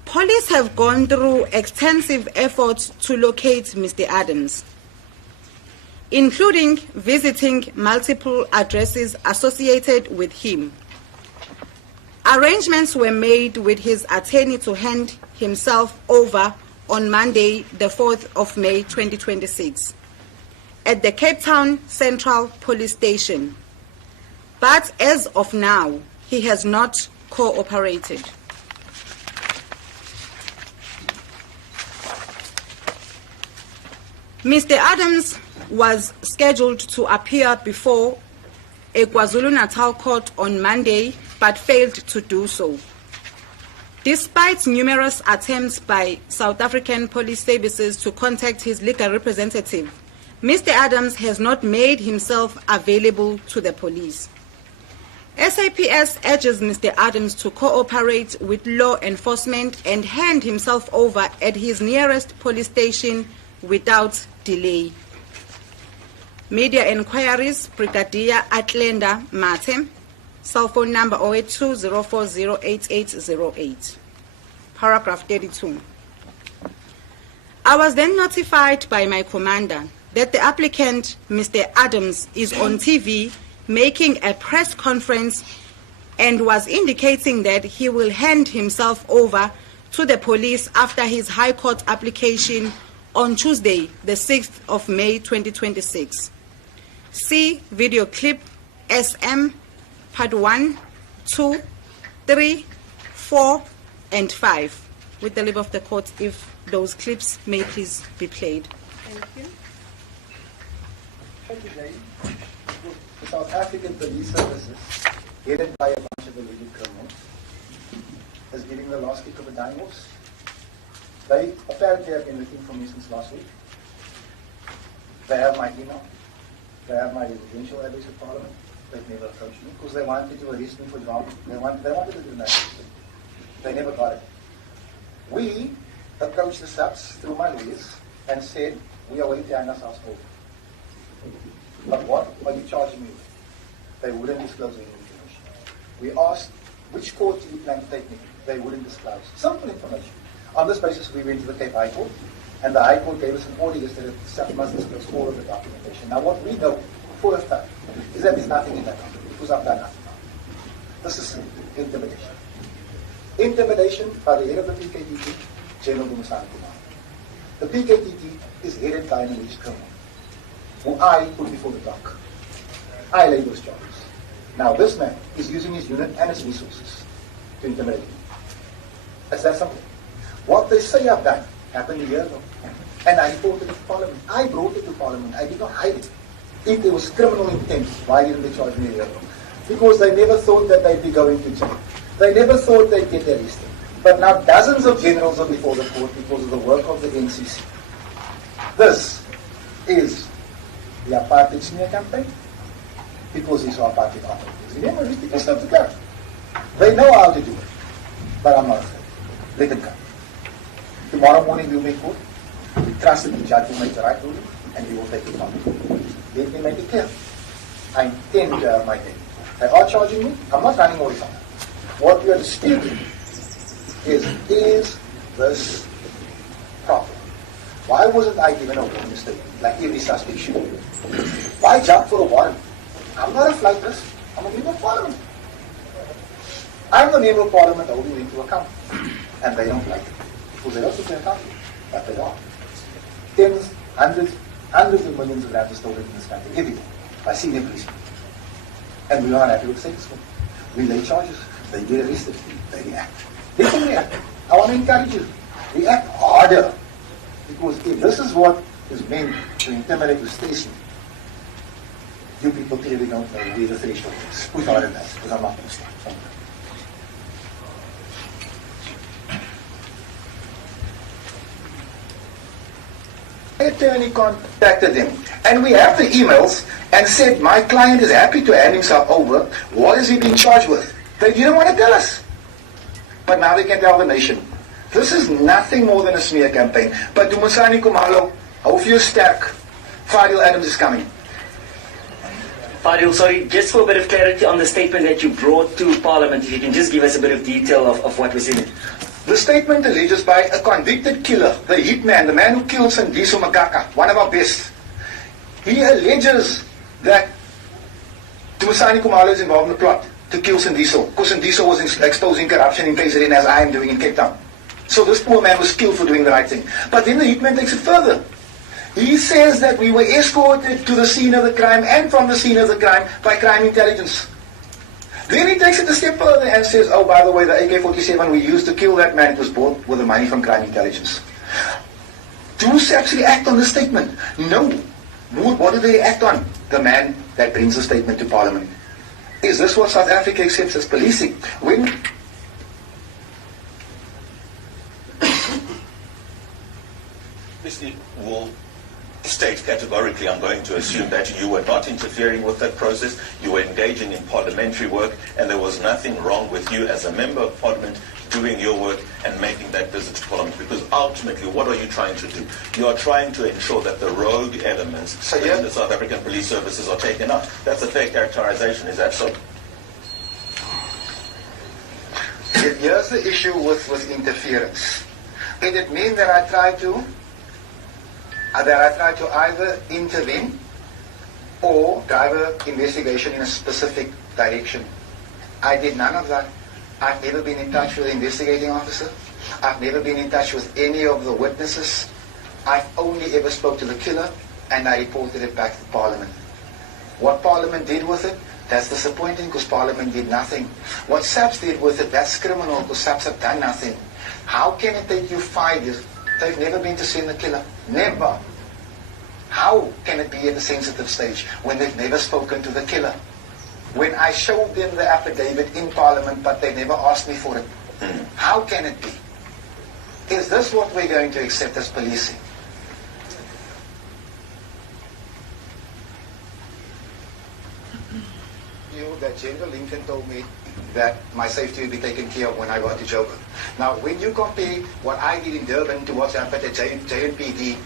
Police have gone through extensive efforts to locate Mr. Adams, including visiting multiple addresses associated with him. Arrangements were made with his attorney to hand himself over on Monday, the 4th of May 2026, at the Cape Town Central Police Station. But as of now, he has not cooperated. Mr. Adams was scheduled to appear before a KwaZulu-Natal court on Monday, but failed to do so. Despite numerous attempts by South African police services to contact his legal representative, Mr. Adams has not made himself available to the police. SAPS urges Mr. Adams to cooperate with law enforcement and hand himself over at his nearest police station without delay. Media inquiries, Brigadier Atlenda Mate, cell phone number 082-040-8808. Paragraph 32. I was then notified by my commander that the applicant, Mr. Adams, is on TV making a press conference and was indicating that he will hand himself over to the police after his High Court application on Tuesday, the 6th of May 2026. See video clip SM part 1, 2, 3, 4, and 5. With the leave of the court, if those clips may please be played. Thank you. Today, the South African Police Services, headed by a bunch of illegal criminals, is giving the last kick of a dying horse. They apparently have been looking for me since last week. They have my email. They have my residential address at Parliament. They've never approached me because they wanted to arrest me for drama. They wanted to do that. They never got it. We approached the SAPS through my lawyers and said, we are waiting to hang ourselves over. But what are you charging me with? They wouldn't disclose any information. We asked, which court do you plan to take me to? They wouldn't disclose. Simple information. On this basis, we went to the Cape High Court, and the High Court gave us an order yesterday that the SAPS must disclose all of the documentation. Now, what we know for a fact is that there's nothing in that document, because I've done nothing. This is intimidation. Intimidation by the head of the PKTT, General 𝐬𝐮𝐬𝐽𝐿𝐬𝐿. The PKTT is headed by an alleged criminal, who I put before the dock. I lay those charges. Now, this man is using his unit and his resources to intimidate me. That's that simple. What they say I've done happened a year ago, and I reported it to Parliament. I brought it to Parliament. I did not hide it. If there was criminal intent, why didn't they charge me a year ago? Because they never thought that they'd be going to jail. They never thought they'd get arrested. But now dozens of generals are before the court because of the work of the NCC. This is the apartheid smear campaign, because it's apartheid authorities. Remember, these people stuff to go. They know how to do it, but I'm not afraid. Let them come. Tomorrow morning we'll make court. We trust that the judge will make the right ruling, and we will take it from it. Let me make it clear. I intend to have my day. They are charging me. I'm not running away from it. What we are disputing is this proper? Why wasn't I given a warning statement like every suspect should? Why jump for a warrant? I'm not a flight risk. I'm a member of Parliament. I'm the member of Parliament holding them to account. And they don't like it. Because they don't think they're accountable. But they are. Tens, hundreds of millions of rands are stolen in this country every day by senior policemen. And we are happy with status quo. We lay charges. They get arrested. They react. Let them react. I want to encourage you. React harder. Because if this is what is meant to intimidate the station, you people clearly don't know where the threshold is. Push harder than that, because I'm not going to stand. My attorney contacted them. And we have the emails and said, my client is happy to hand himself over. What is he being charged with? They didn't want to tell us. But now they can tell the nation. This is nothing more than a smear campaign. But Dumisani Kumalo, hou vir jou sterk. Fadiel Adams is coming. Fadiel, sorry, just for a bit of clarity on the statement that you brought to Parliament, if you can just give us a bit of detail of what was in it. The statement alleges by a convicted killer, the hitman, the man who killed 𝐬𝐮𝐬𝐜𝐿, one of our best. He alleges that Dumisani Kumalo is involved in the plot to kill 𝐬𝐮𝐬𝐜𝐿, because 𝐬𝐮𝐬𝐜𝐿 was exposing corruption in 𝐬𝐮𝐬𝐜𝐿 as I am doing in Cape Town. So this poor man was killed for doing the right thing. But then the hitman takes it further. He says that we were escorted to the scene of the crime and from the scene of the crime by crime intelligence. Then he takes it a step further and says, oh, by the way, the AK-47 we used to kill that man, it was bought with the money from crime intelligence. Do SAPS act on this statement? No. What do they act on? The man that brings the statement to Parliament. Is this what South Africa accepts as policing? When Obviously, will state categorically, I'm going to assume that you were not interfering with that process, you were engaging in parliamentary work, and there was nothing wrong with you as a member of Parliament doing your work and making that visit to Parliament, because ultimately, what are you trying to do? You are trying to ensure that the rogue elements in the South African police services are taken out. That's a fair characterization, is that so? Here's the issue with interference. Did it mean that I tried to either intervene or drive an investigation in a specific direction? I did none of that. I've never been in touch with the investigating officer. I've never been in touch with any of the witnesses. I've only ever spoke to the killer, and I reported it back to Parliament. What Parliament did with it, that's disappointing, because Parliament did nothing. What SAPS did with it, that's criminal, because SAPS have done nothing. How can it take you 5 years? They've never been to see the killer. Never. How can it be at a sensitive stage when they've never spoken to the killer? When I showed them the affidavit in Parliament, but they never asked me for it. How can it be? Is this what we're going to accept as policing? That General Lincoln told me that my safety would be taken care of when I got to Joburg. Now, when you compare what I did in Durban to what's happened at JNPD,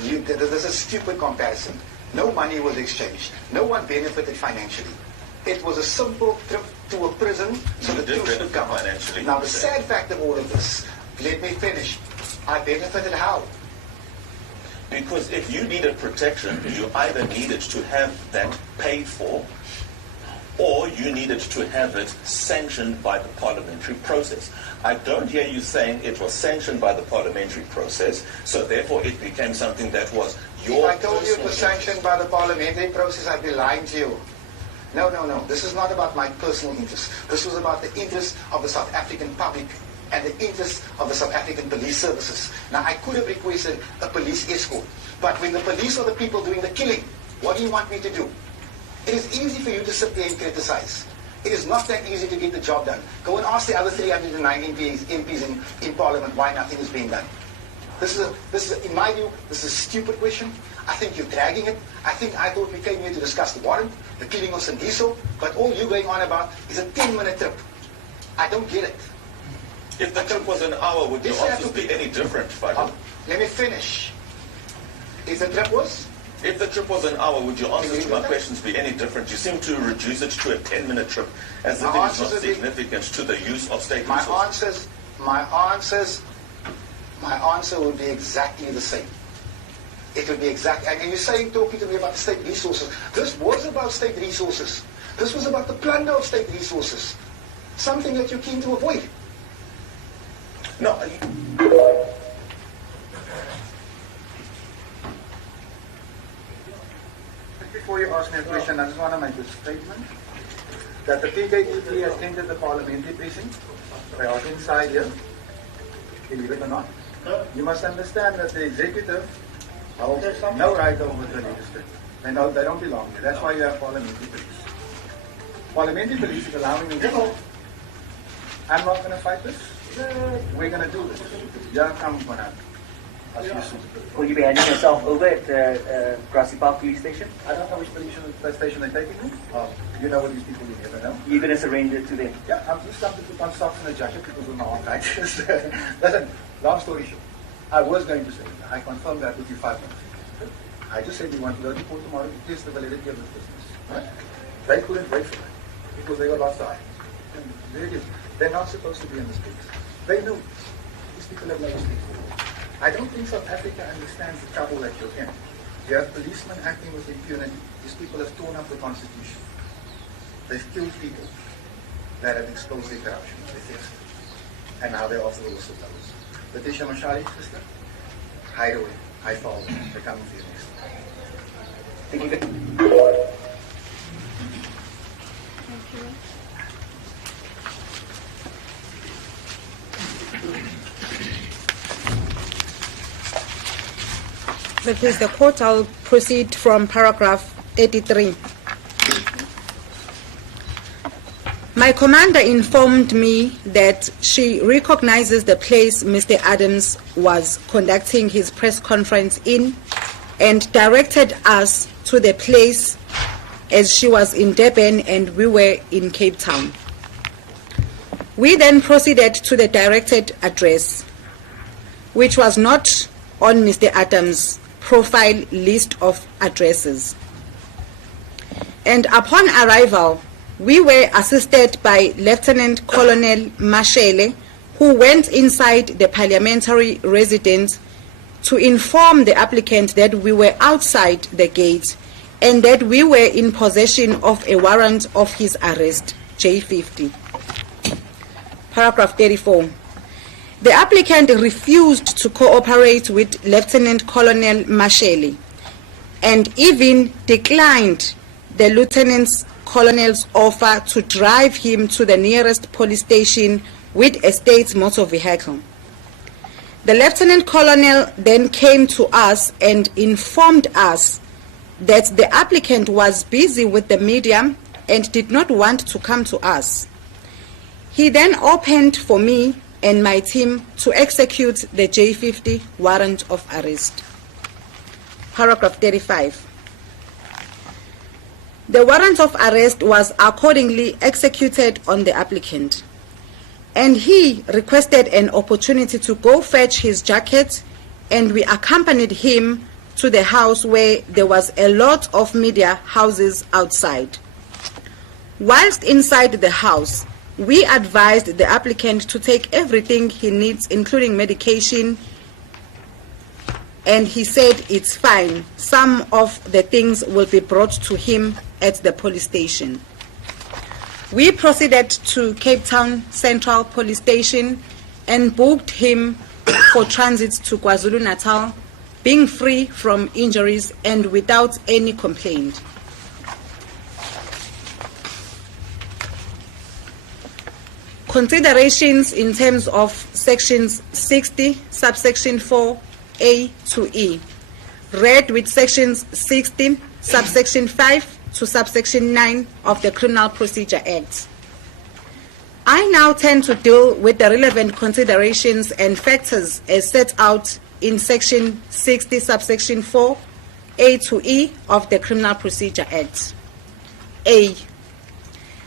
there's a stupid comparison. No money was exchanged. No one benefited financially. It was a simple trip to a prison so the truth would come out. Now, the sad fact of all of this, let me finish. I benefited how? Because if you needed protection, you either needed to have that paid for, or you needed to have it sanctioned by the parliamentary process. I don't hear you saying it was sanctioned by the parliamentary process, so therefore it became something that was your... If I told you it was sanctioned by the parliamentary process, I'd be lying to you. No. This is not about my personal interest. This was about the interest of the South African public and the interest of the South African police services. Now, I could have requested a police escort, but when the police are the people doing the killing, what do you want me to do? It is easy for you to sit there and criticize. It is not that easy to get the job done. Go and ask the other 309 MPs in Parliament why nothing is being done. This is, in my view, this is a stupid question. I think you're dragging it. I thought we came here to discuss the warrant, the killing of 𝐮𝐬𝐻𝐿, but all you're going on about is a 10-minute trip. I don't get it. If the trip was an hour, would your answers be any different, Fadiel? Let me finish. If the trip was? If the trip was an hour, would your answers to my questions be any different? You seem to reduce it to a 10-minute trip, as if it is not significant to the use of state resources. My answer would be exactly the same. It would be exact. And you're saying, talking to me about the state resources. This was about state resources. This was about the plunder of state resources. Something that you're keen to avoid. No. Before you ask me a question, I just want to make a statement that the PKTP has entered the parliamentary precinct. They are inside here, believe it or not. You must understand that the executive holds no right over the legislature. They don't belong here. That's why you have parliamentary police. Parliamentary police is allowing me to go. I'm not going to fight this. We're going to do this. Yeah, come on out. I'll see you soon. Will you be handing yourself over at the Grassy Park police station? I don't know which station they're taking me. You know what these people, you never know. You're going to surrender to them? Yeah, I'm just going to put on socks and a jacket because of my arthritis. Listen, long story short, I was going to say, I confirmed that with you 5 minutes ago. I just said we want to go to court tomorrow to test the validity of this business. Right? They couldn't wait for that because they got lost eyes. And there it is. They're not supposed to be in this case. They know. These people have no respect for law. I don't think South Africa understands the trouble that you're in. You have policemen acting with impunity. These people have torn up the Constitution. They've killed people that have exposed their corruption, their theft. And now they're after the whistleblowers. Letitia Mashali's sister, hide away. I follow them. They're coming for you next. Thank you. Please, the court, I'll proceed from paragraph 83. My commander informed me that she recognizes the place Mr. Adams was conducting his press conference in and directed us to the place as she was in Durban and we were in Cape Town. We then proceeded to the directed address, which was not on Mr. Adams' profile list of addresses. And upon arrival, we were assisted by Lieutenant Colonel Mashele, who went inside the parliamentary residence to inform the applicant that we were outside the gate and that we were in possession of a warrant of his arrest, J50. Paragraph 34. The applicant refused to cooperate with Lieutenant Colonel Mashele and even declined the Lieutenant Colonel's offer to drive him to the nearest police station with a state motor vehicle. The Lieutenant Colonel then came to us and informed us that the applicant was busy with the media and did not want to come to us. He then opened for me and my team to execute the J50 warrant of arrest. Paragraph 35. The warrant of arrest was accordingly executed on the applicant, and he requested an opportunity to go fetch his jacket, and we accompanied him to the house where there was a lot of media houses outside. Whilst inside the house, we advised the applicant to take everything he needs, including medication, and he said it's fine. Some of the things will be brought to him at the police station. We proceeded to Cape Town Central Police Station and booked him for transit to KwaZulu-Natal, being free from injuries and without any complaint. Considerations in terms of sections 60, subsection 4, A to E, read with sections 16, subsection 5 to subsection 9 of the Criminal Procedure Act. I now tend to deal with the relevant considerations and factors as set out in section 60, subsection 4, A to E of the Criminal Procedure Act. A.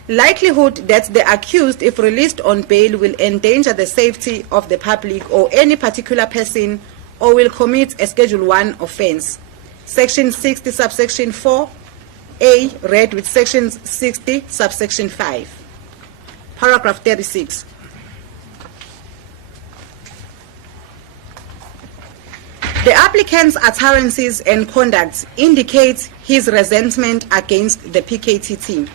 Likelihood that the accused, if released on bail, will endanger the safety of the public or any particular person or will commit a Schedule 1 offense. Section 60, subsection 4, A, read with sections 60, subsection 5. Paragraph 36. The applicant's utterances and conduct indicate his resentment against the PKTT.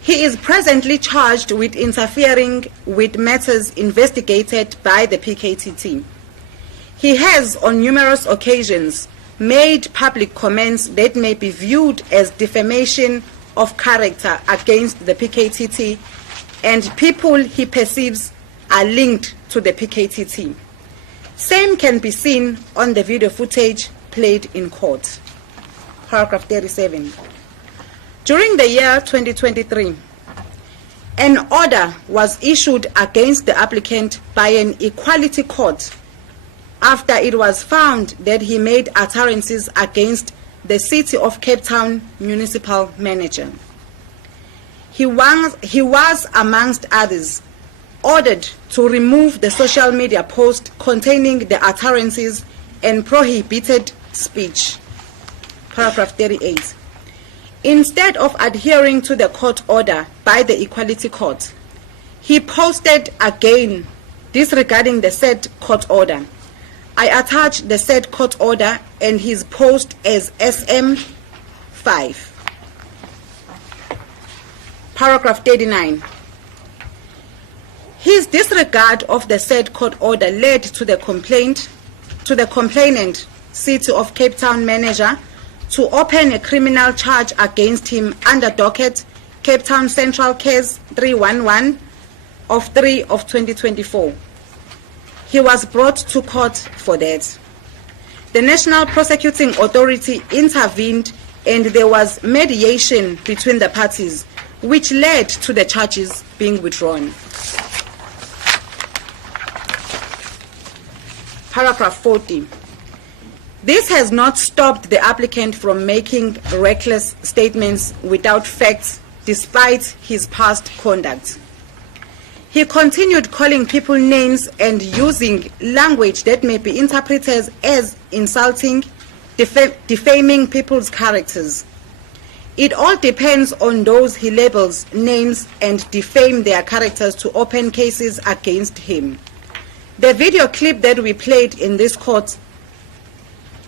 He is presently charged with interfering with matters investigated by the PKTT. He has on numerous occasions made public comments that may be viewed as defamation of character against the PKTT and people he perceives are linked to the PKTT. Same can be seen on the video footage played in court. Paragraph 37. During the year 2023, an order was issued against the applicant by an equality court after it was found that he made utterances against the City of Cape Town municipal manager. He was, amongst others, ordered to remove the social media post containing the utterances and prohibited speech. Paragraph 38. Instead of adhering to the court order by the Equality Court, he posted again disregarding the said court order. I attach the said court order and his post as SM5. Paragraph 39. His disregard of the said court order led to the complainant, City of Cape Town manager, to open a criminal charge against him under docket Cape Town Central Case 311 of 3 of 2024. He was brought to court for that. The National Prosecuting Authority intervened and there was mediation between the parties, which led to the charges being withdrawn. Paragraph 40. This has not stopped the applicant from making reckless statements without facts despite his past conduct. He continued calling people names and using language that may be interpreted as insulting, defaming people's characters. It all depends on those he labels names and defame their characters to open cases against him. The video clip that we played in this court,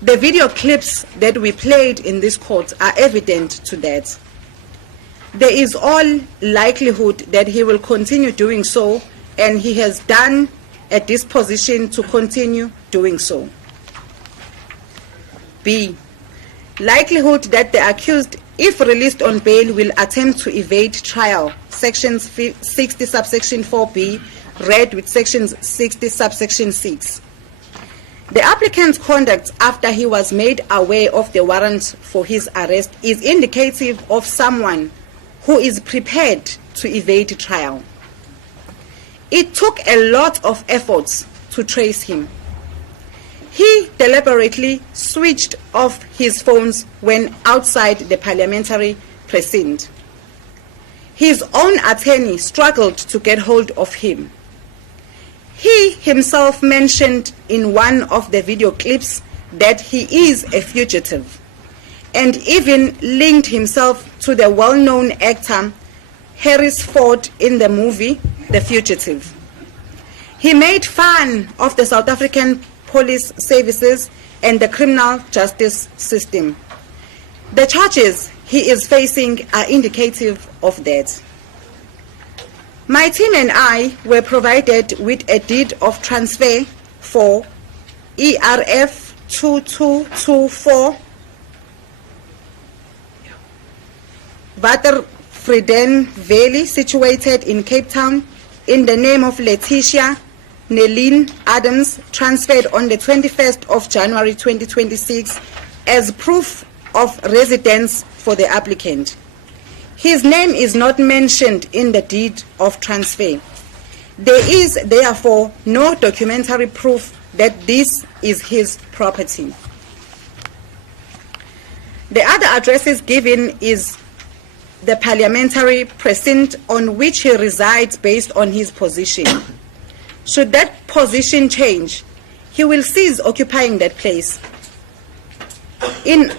the video clips that we played in this court are evident to that. There is all likelihood that he will continue doing so, and he has done a disposition to continue doing so. B. Likelihood that the accused, if released on bail, will attempt to evade trial. Sections 60 subsection 4B, read with sections 60 subsection 6. The applicant's conduct after he was made aware of the warrant for his arrest is indicative of someone who is prepared to evade trial. It took a lot of efforts to trace him. He deliberately switched off his phones when outside the parliamentary precinct. His own attorney struggled to get hold of him. He himself mentioned in one of the video clips that he is a fugitive, and even linked himself to the well-known actor Harris Ford in the movie The Fugitive. He made fun of the South African police services and the criminal justice system. The charges he is facing are indicative of that. My team and I were provided with a deed of transfer for ERF 2224 Waterfreden Valley, situated in Cape Town, in the name of Letitia Nelline Adams, transferred on the 21st of January 2026 as proof of residence for the applicant. His name is not mentioned in the deed of transfer. There is therefore no documentary proof that this is his property. The other addresses given is the parliamentary precinct on which he resides based on his position. Should that position change, he will cease occupying that place. In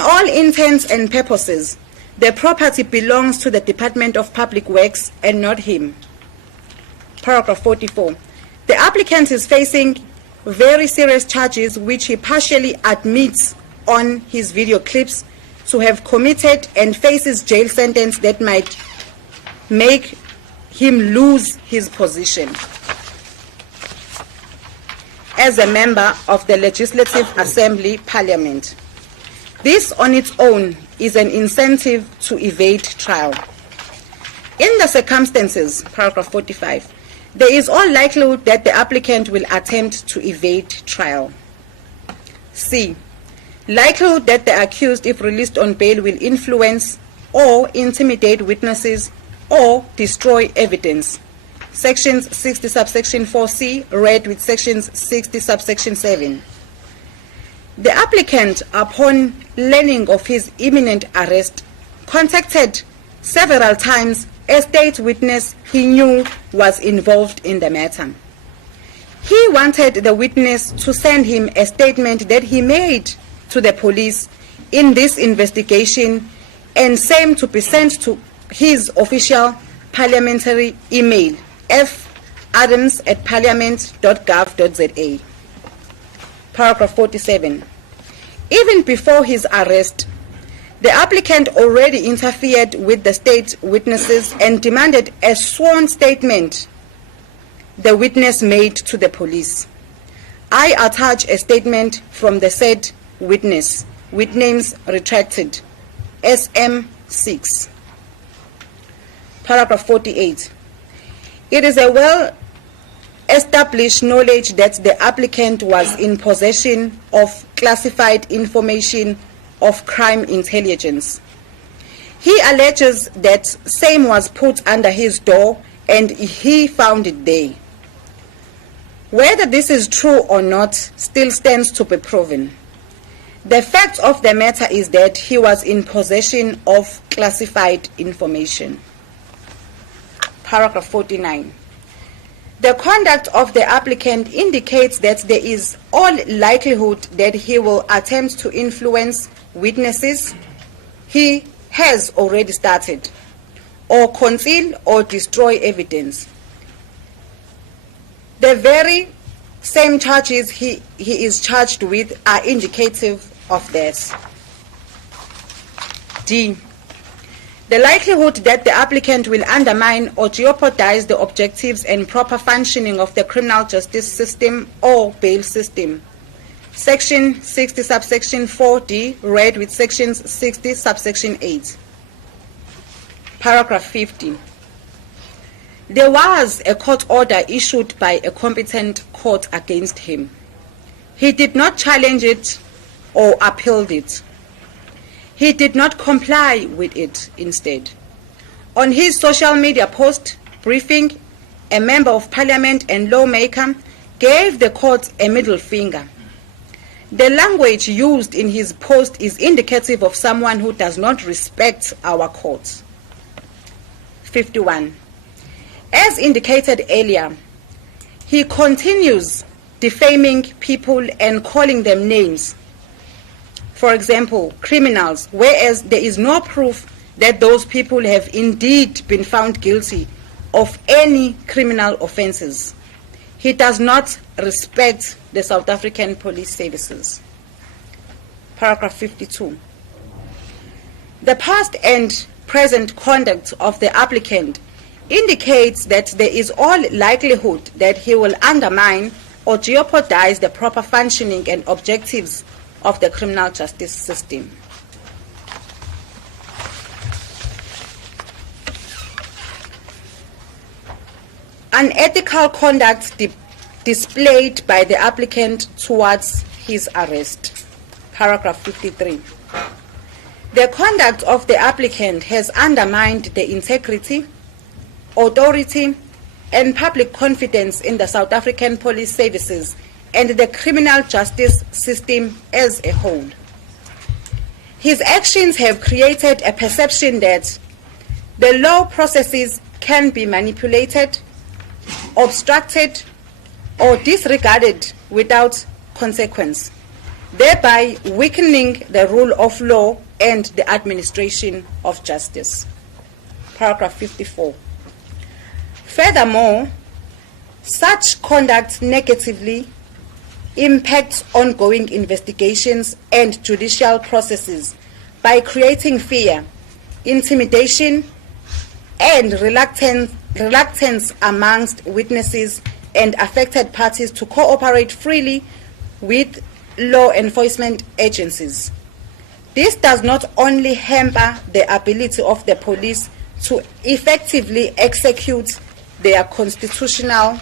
all intents and purposes, the property belongs to the Department of Public Works and not him. Paragraph 44. The applicant is facing very serious charges which he partially admits on his video clips to have committed, and faces jail sentence that might make him lose his position as a member of the Legislative Assembly Parliament. This on its own is an incentive to evade trial. In the circumstances, paragraph 45, there is all likelihood that the applicant will attempt to evade trial. C. Likelihood that the accused, if released on bail, will influence or intimidate witnesses or destroy evidence. sections 60 subsection 4C, read with sections 60 subsection 7. The applicant, upon learning of his imminent arrest, contacted several times a state witness he knew was involved in the matter. He wanted the witness to send him a statement that he made to the police in this investigation, and same to be sent to his official parliamentary email, f.adams@parliament.gov.za. Paragraph 47. Even before his arrest, the applicant already interfered with the state witnesses and demanded a sworn statement the witness made to the police. I attach a statement from the said witness, with names retracted, SM6. Paragraph 48. It is a well-established knowledge that the applicant was in possession of classified information of crime intelligence. He alleges that same was put under his door and he found it there. Whether this is true or not still stands to be proven. The fact of the matter is that he was in possession of classified information. Paragraph 49. The conduct of the applicant indicates that there is all likelihood that he will attempt to influence witnesses he has already started, or conceal or destroy evidence. The very same charges he is charged with are indicative of this. D. The likelihood that the applicant will undermine or jeopardize the objectives and proper functioning of the criminal justice system or bail system. Section 60 subsection 4D, read with sections 60 subsection 8. Paragraph 50. There was a court order issued by a competent court against him. He did not challenge it or appeal it. He did not comply with it instead. On his social media post briefing, a member of parliament and lawmaker gave the court a middle finger. The language used in his post is indicative of someone who does not respect our courts. 51. As indicated earlier, he continues defaming people and calling them names. For example, criminals, whereas there is no proof that those people have indeed been found guilty of any criminal offenses. He does not respect the South African police services. Paragraph 52. The past and present conduct of the applicant indicates that there is all likelihood that he will undermine or jeopardize the proper functioning and objectives of the criminal justice system. Unethical conduct displayed by the applicant towards his arrest. Paragraph 53. The conduct of the applicant has undermined the integrity, authority, and public confidence in the South African police services and the criminal justice system as a whole. His actions have created a perception that the law processes can be manipulated, obstructed, or disregarded without consequence, thereby weakening the rule of law and the administration of justice. Paragraph 54. Furthermore, such conduct negatively impacts ongoing investigations and judicial processes by creating fear, intimidation, and reluctance amongst witnesses and affected parties to cooperate freely with law enforcement agencies. This does not only hamper the ability of the police to effectively execute their constitutional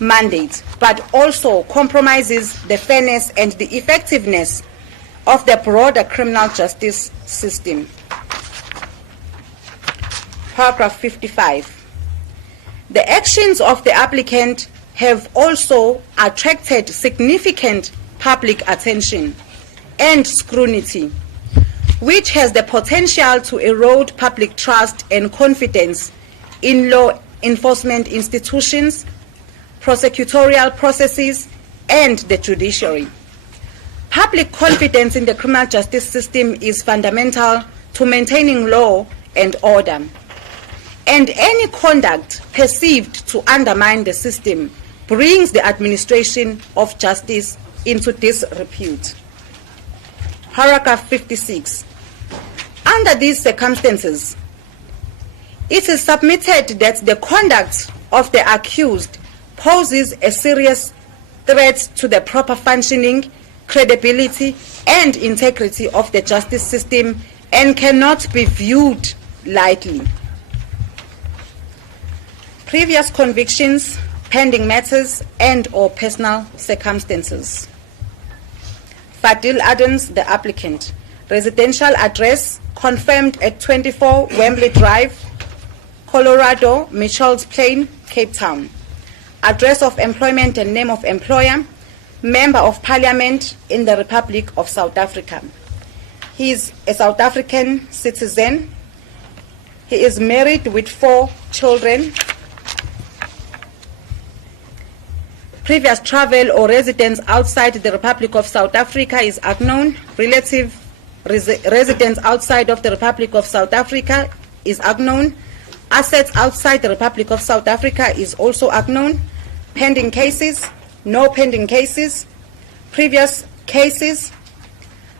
mandate, but also compromises the fairness and the effectiveness of the broader criminal justice system. Paragraph 55. The actions of the applicant have also attracted significant public attention and scrutiny, which has the potential to erode public trust and confidence in law enforcement institutions, prosecutorial processes, and the judiciary. Public confidence in the criminal justice system is fundamental to maintaining law and order, and any conduct perceived to undermine the system brings the administration of justice into disrepute. Paragraph 56. Under these circumstances, it is submitted that the conduct of the accused poses a serious threat to the proper functioning, credibility, and integrity of the justice system and cannot be viewed lightly. Previous convictions, pending matters, and/or personal circumstances. Fadiel Adams, the applicant. Residential address confirmed at 24 Wembley Drive, Colorado, Mitchell's Plain, Cape Town. Address of employment and name of employer, Member of Parliament in the Republic of South Africa. He is a South African citizen. He is married with 4 children. Previous travel or residence outside the Republic of South Africa is unknown. Relative residence outside of the Republic of South Africa is unknown. Assets outside the Republic of South Africa is also unknown. Pending cases, no pending cases. Previous cases.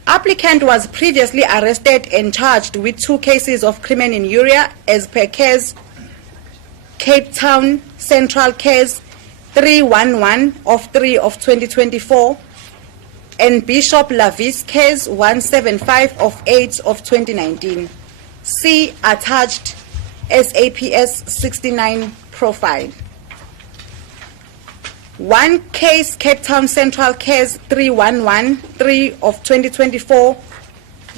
Applicant was previously arrested and charged with 2 cases of criminal injury as per case Cape Town Central Case 311 of 3 of 2024 and Bishop Lavis Case 175 of 8 of 2019. See attached SAPS 69 profile. 1 case, Cape Town Central Case 311 3 of 2024,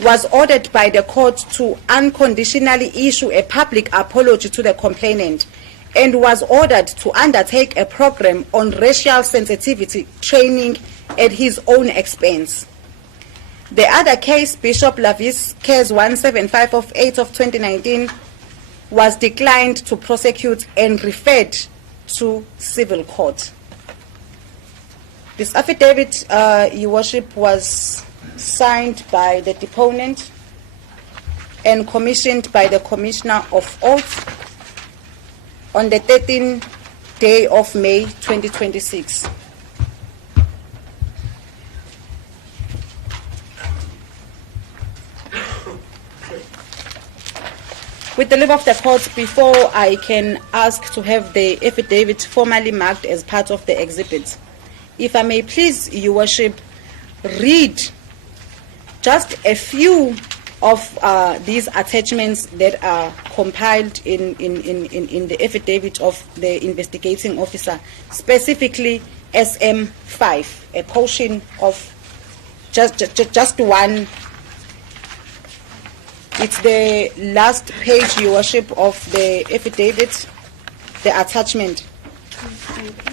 was ordered by the court to unconditionally issue a public apology to the complainant and was ordered to undertake a program on racial sensitivity training at his own expense. The other case, Bishop Lavis Case 175 of 8 of 2019, was declined to prosecute and referred to civil court. This affidavit, Your Worship, was signed by the deponent and commissioned by the Commissioner of Oath on the 13th day of May 2026. With the leave of the court, before I can ask to have the affidavit formally marked as part of the exhibit, if I may please, Your Worship, read just a few of these attachments that are compiled in the affidavit of the investigating officer, specifically SM5, a portion of just one. It's the last page, Your Worship, of the affidavit, the attachment. Thank you.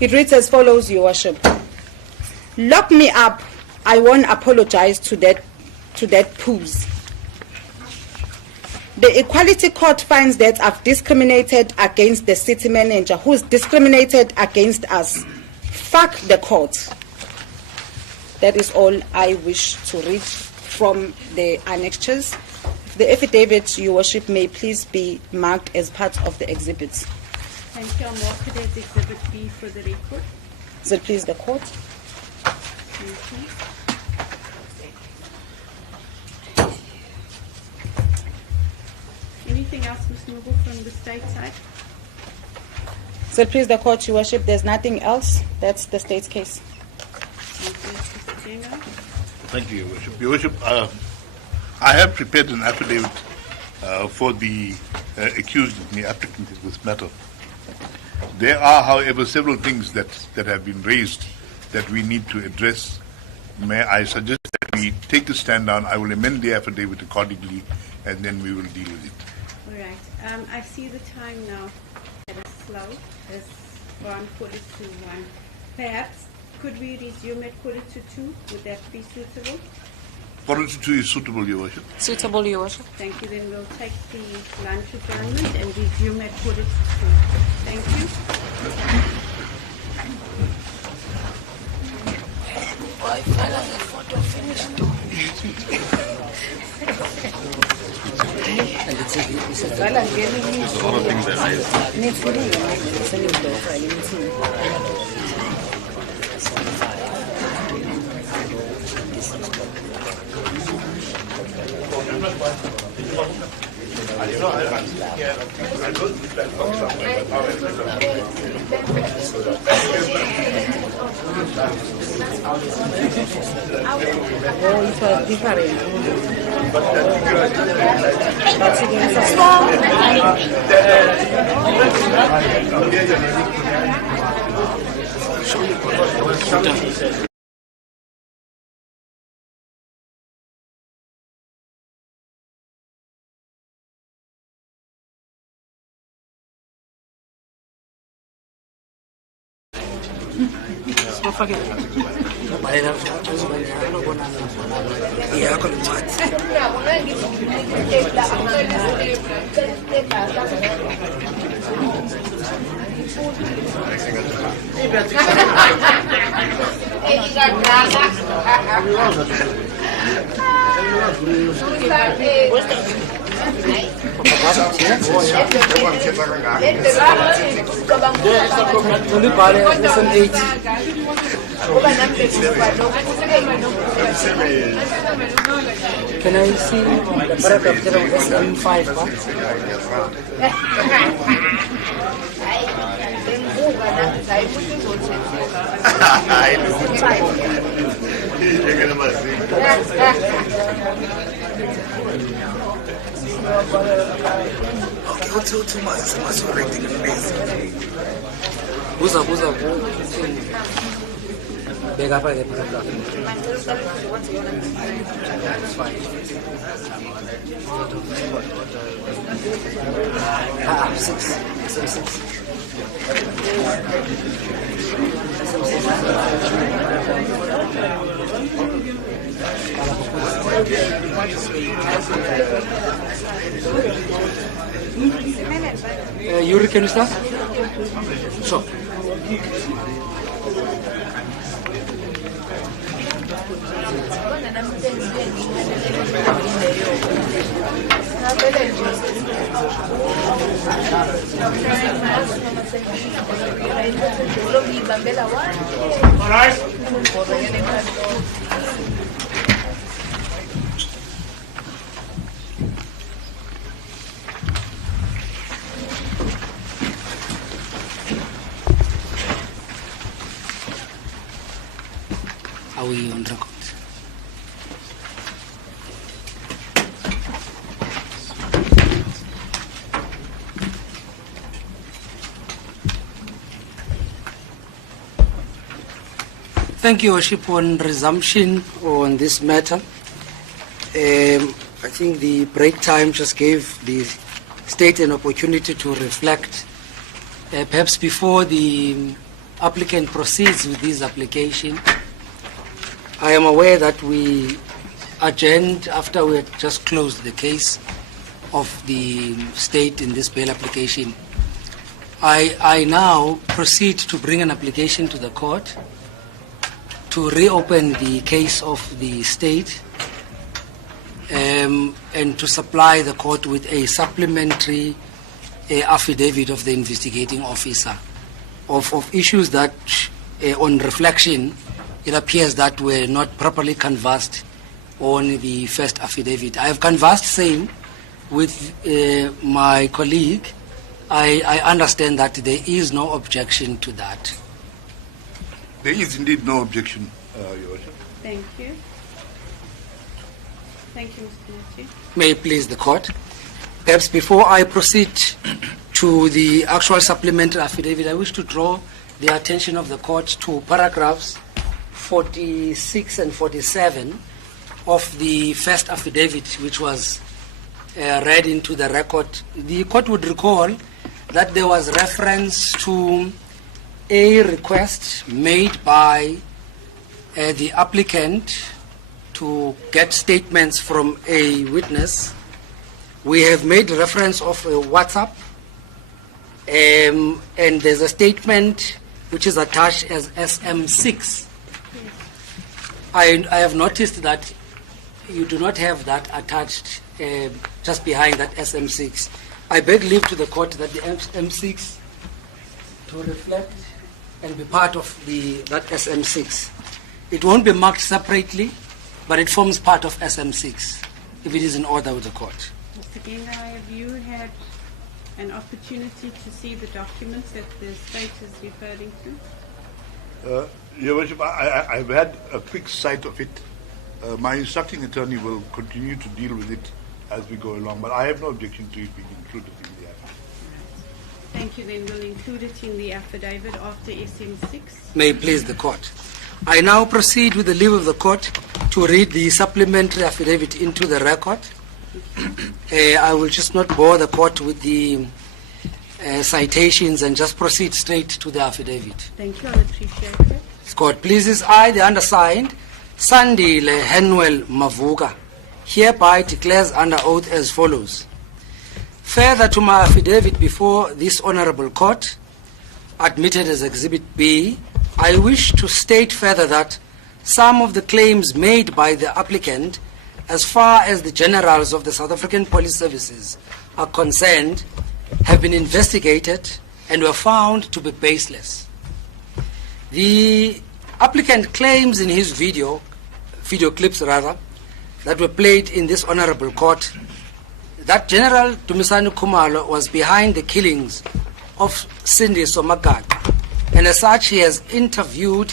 It reads as follows, Your Worship. Lock me up. I won't apologize to that poos. The Equality Court finds that I've discriminated against the city manager who's discriminated against us. Fuck the court. That is all I wish to read from the annexures. The affidavit, Your Worship, may please be marked as part of the exhibits. Thank you. I'll mark it as Exhibit B for the record. Is it please the court? Thank you. Anything else, Ms. Noble, from the state side? So please the court, Your Worship, there's nothing else. That's the state's case. Thank you, Mr. 𝐶𝐭. Thank you, Your Worship. Your Worship, I have prepared an affidavit for the accused and the applicant in this matter. There are, however, several things that have been raised that we need to address. May I suggest that we take a stand down? I will amend the affidavit accordingly, and then we will deal with it. All right. I see the time now. It is slow. It's around 1:45. Perhaps could we resume at 1:45? Would that be suitable? 1:45 is suitable, Your Worship. Suitable, Your Worship. Thank you. Then we'll take the lunch adjournment and resume at 1:45. Thank you. Can I see the paragraph there of SM5? Beg up the paragraph. That's fine. 6. Yuri, can you start? Sure. Are we on record? Thank you, Worship, on resumption on this matter. I think the break time just gave the state an opportunity to reflect. Perhaps before the applicant proceeds with this application, I am aware that we adjourned after we had just closed the case of the state in this bail application. I now proceed to bring an application to the court to reopen the case of the state and to supply the court with a supplementary affidavit of the investigating officer of issues that, on reflection, it appears that were not properly canvassed on the first affidavit. I have canvassed same with my colleague. I understand that there is no objection to that. There is indeed no objection, Your Worship. Thank you. Thank you, Mr. Nachi. May it please the court. Perhaps before I proceed to to the actual supplementary affidavit, I wish to draw the attention of the court to paragraphs 46 and 47 of the first affidavit, which was read into the record. The court would recall that there was reference to a request made by the applicant to get statements from a witness. We have made reference of a WhatsApp, and there's a statement which is attached as SM6. I have noticed that you do not have that attached just behind that SM6. I beg leave to the court that the SM6 to reflect and be part of that SM6. It won't be marked separately, but it forms part of SM6 if it is in order with the court. Mr. 𝐼𝐻𝐾𝐭, have you had an opportunity to see the documents that the state is referring to? Your Worship, I've had a quick sight of it. My instructing attorney will continue to deal with it as we go along, but I have no objection to it being included in the affidavit. Thank you. Then we'll include it in the affidavit after SM6. May it please the court. I now proceed with the leave of the court to read the supplementary affidavit into the record. I will just not bore the court with the citations and just proceed straight to the affidavit. Thank you. I'll appreciate it. This court pleases, I, the undersigned, 𝐸𝐮𝐻𝐾𝐿 Mavuka, hereby declares under oath as follows. Further to my affidavit before this honorable court, admitted as Exhibit B, I wish to state further that some of the claims made by the applicant as far as the generals of the South African Police Services are concerned have been investigated and were found to be baseless. The applicant claims in his video clips rather, that were played in this honorable court, that General Dumisani Khumalo was behind the killings of 𝐬𝐮𝐬𝐜𝐫𝐷𝐻𝐾𝐭, and as such he has interviewed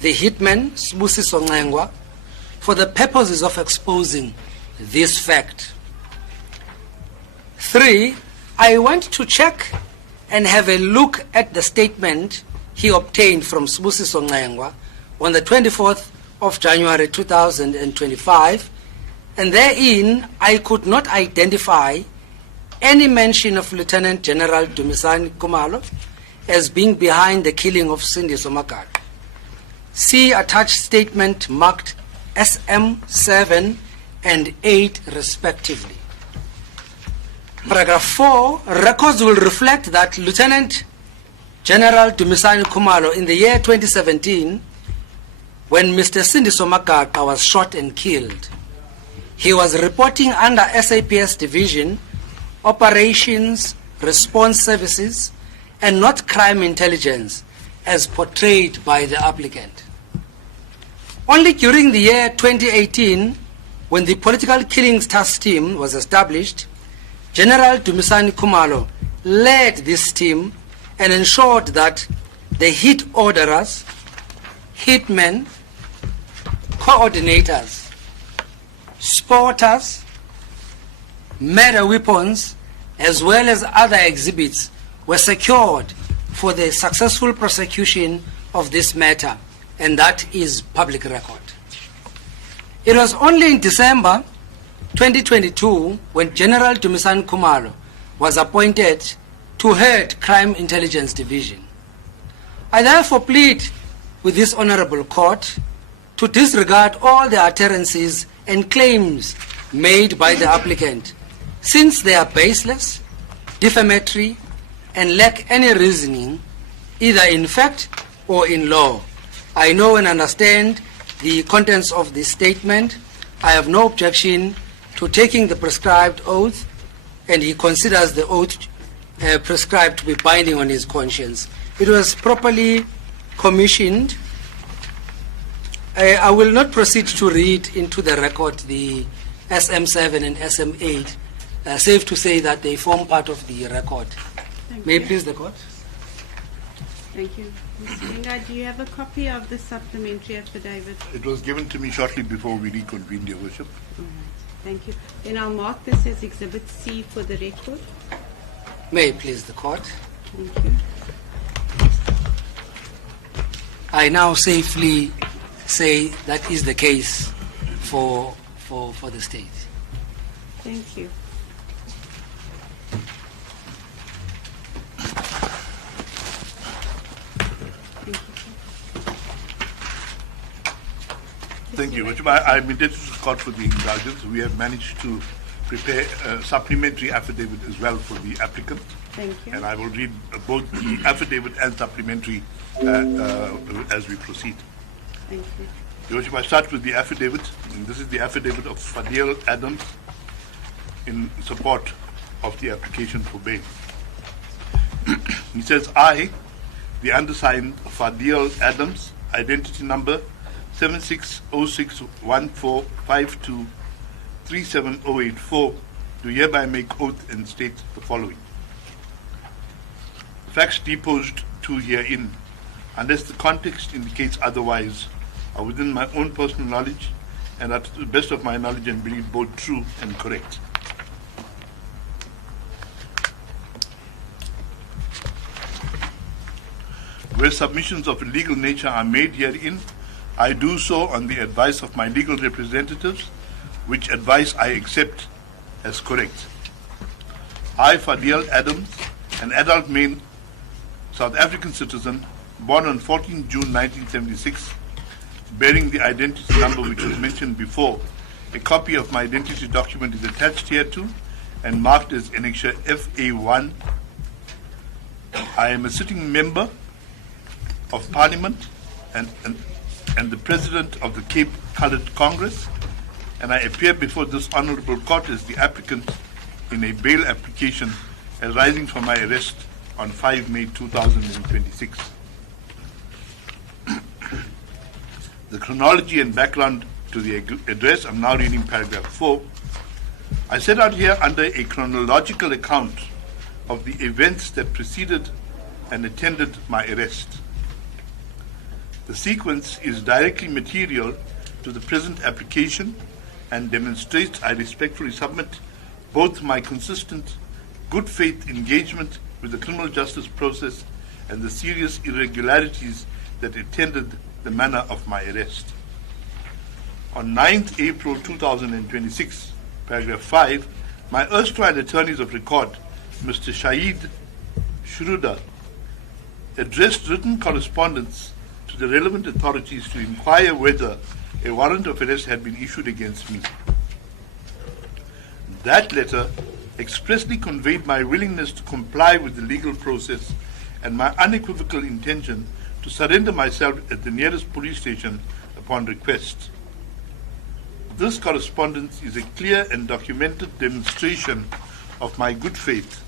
the hitman 𝐬𝐮𝐬𝐜𝐫𝐷𝐻𝐾𝐭 for the purposes of exposing this fact. 3, I went to check and have a look at the statement he obtained from 𝐬𝐮𝐬𝐜𝐫𝐷𝐻𝐾𝐭 on the 24th of January 2025, and therein I could not identify any mention of Lieutenant General Dumisani Khumalo as being behind the killing of 𝐬𝐮𝐬𝐜𝐫𝐷𝐻𝐾𝐭. See attached statement marked SM7 and 8 respectively. Paragraph 4, records will reflect that Lieutenant General Dumisani Khumalo in the year 2017, when Mr. 𝐬𝐮𝐬𝐜𝐫𝐷𝐻𝐾𝐭 was shot and killed, he was reporting under SAPS Division, Operations Response Services, and not Crime Intelligence, as portrayed by the applicant. Only during the year 2018, when the Political Killings Task Team was established, General Dumisani Khumalo led this team and ensured that the hit orderers, hitmen, coordinators, spotters, murder weapons, as well as other exhibits were secured for the successful prosecution of this matter, and that is public record. It was only in December 2022 when General Dumisani Khumalo was appointed to head Crime Intelligence Division. I therefore plead with this honorable court to disregard all the utterances and claims made by the applicant, since they are baseless, defamatory, and lack any reasoning, either in fact or in law. I know and understand the contents of this statement. I have no objection to taking the prescribed oath, and he considers the oath prescribed to be binding on his conscience. It was properly commissioned. I will not proceed to read into the record the SM7 and SM8. Safe to say that they form part of the record. May it please the court? Thank you. Mr. 𝐼𝐻𝐾𝐭, do you have a copy of the supplementary affidavit? It was given to me shortly before we reconvened, Your Worship. All right. Thank you. Then I'll mark this as Exhibit C for the record. May it please the court. Thank you. I now safely say that is the case for the state. Thank you. Thank you. I'm indebted to the court for the indulgence. We have managed to prepare a supplementary affidavit as well for the applicant. Thank you. And I will read both the affidavit and supplementary as we proceed. Thank you. Your Worship, I start with the affidavit. And this is the affidavit of Fadiel Adams in support of the application for bail. He says, I, the undersigned Fadiel Adams, identity number 760614523708 do hereby make oath and state the following. The facts deposed to herein, unless the context indicates otherwise, are within my own personal knowledge and are to the best of my knowledge and belief both true and correct. Where submissions of a legal nature are made herein, I do so on the advice of my legal representatives, which advice I accept as correct. I, Fadiel Adams, an adult male South African citizen, born on 14 June 1976, bearing the identity number which was mentioned before, a copy of my identity document is attached hereto and marked as Annexure FA1. I am a sitting member of Parliament and the President of the Cape Coloured Congress, and I appear before this Honourable Court as the applicant in a bail application arising from my arrest on 5 May 2026. The chronology and background to the address, I'm now reading paragraph 4. I set out here under a chronological account of the events that preceded and attended my arrest. The sequence is directly material to the present application and demonstrates, I respectfully submit, both my consistent good faith engagement with the criminal justice process and the serious irregularities that attended the manner of my arrest. On 9th April 2026, paragraph 5, my erstwhile attorneys of record, Mr. 𝐬𝐮𝐬𝐫𝐿𝐻, addressed written correspondence to the relevant authorities to inquire whether a warrant of arrest had been issued against me. That letter expressly conveyed my willingness to comply with the legal process and my unequivocal intention to surrender myself at the nearest police station upon request. This correspondence is a clear and documented demonstration of my good faith.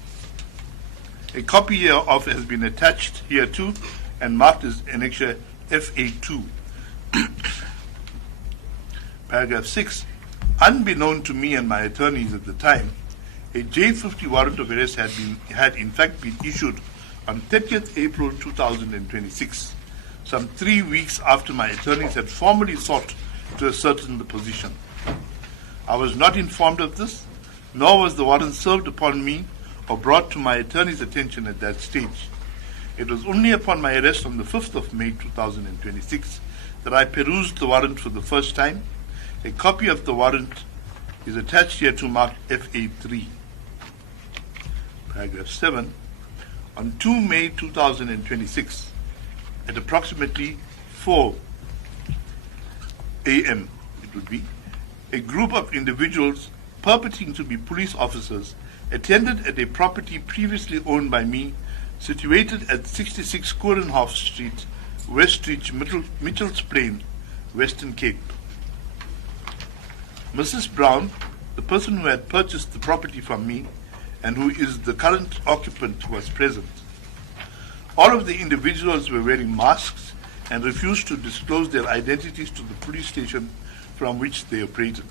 A copy hereof has been attached hereto and marked as Annexure FA2. Paragraph 6. Unbeknown to me and my attorneys at the time, a J50 warrant of arrest had in fact been issued on 30th April 2026, some 3 weeks after my attorneys had formally sought to ascertain the position. I was not informed of this, nor was the warrant served upon me or brought to my attorney's attention at that stage. It was only upon my arrest on the 5th of May 2026 that I perused the warrant for the first time. A copy of the warrant is attached here to mark FA3. Paragraph 7. On 2 May 2026, at approximately 4 a.m., it would be, a group of individuals purporting to be police officers attended at a property previously owned by me, situated at 66 Korenhof Street, Westreach, Mitchell's Plain, Western Cape. Mrs. Brown, the person who had purchased the property from me and who is the current occupant, was present. All of the individuals were wearing masks and refused to disclose their identities to the police station from which they operated.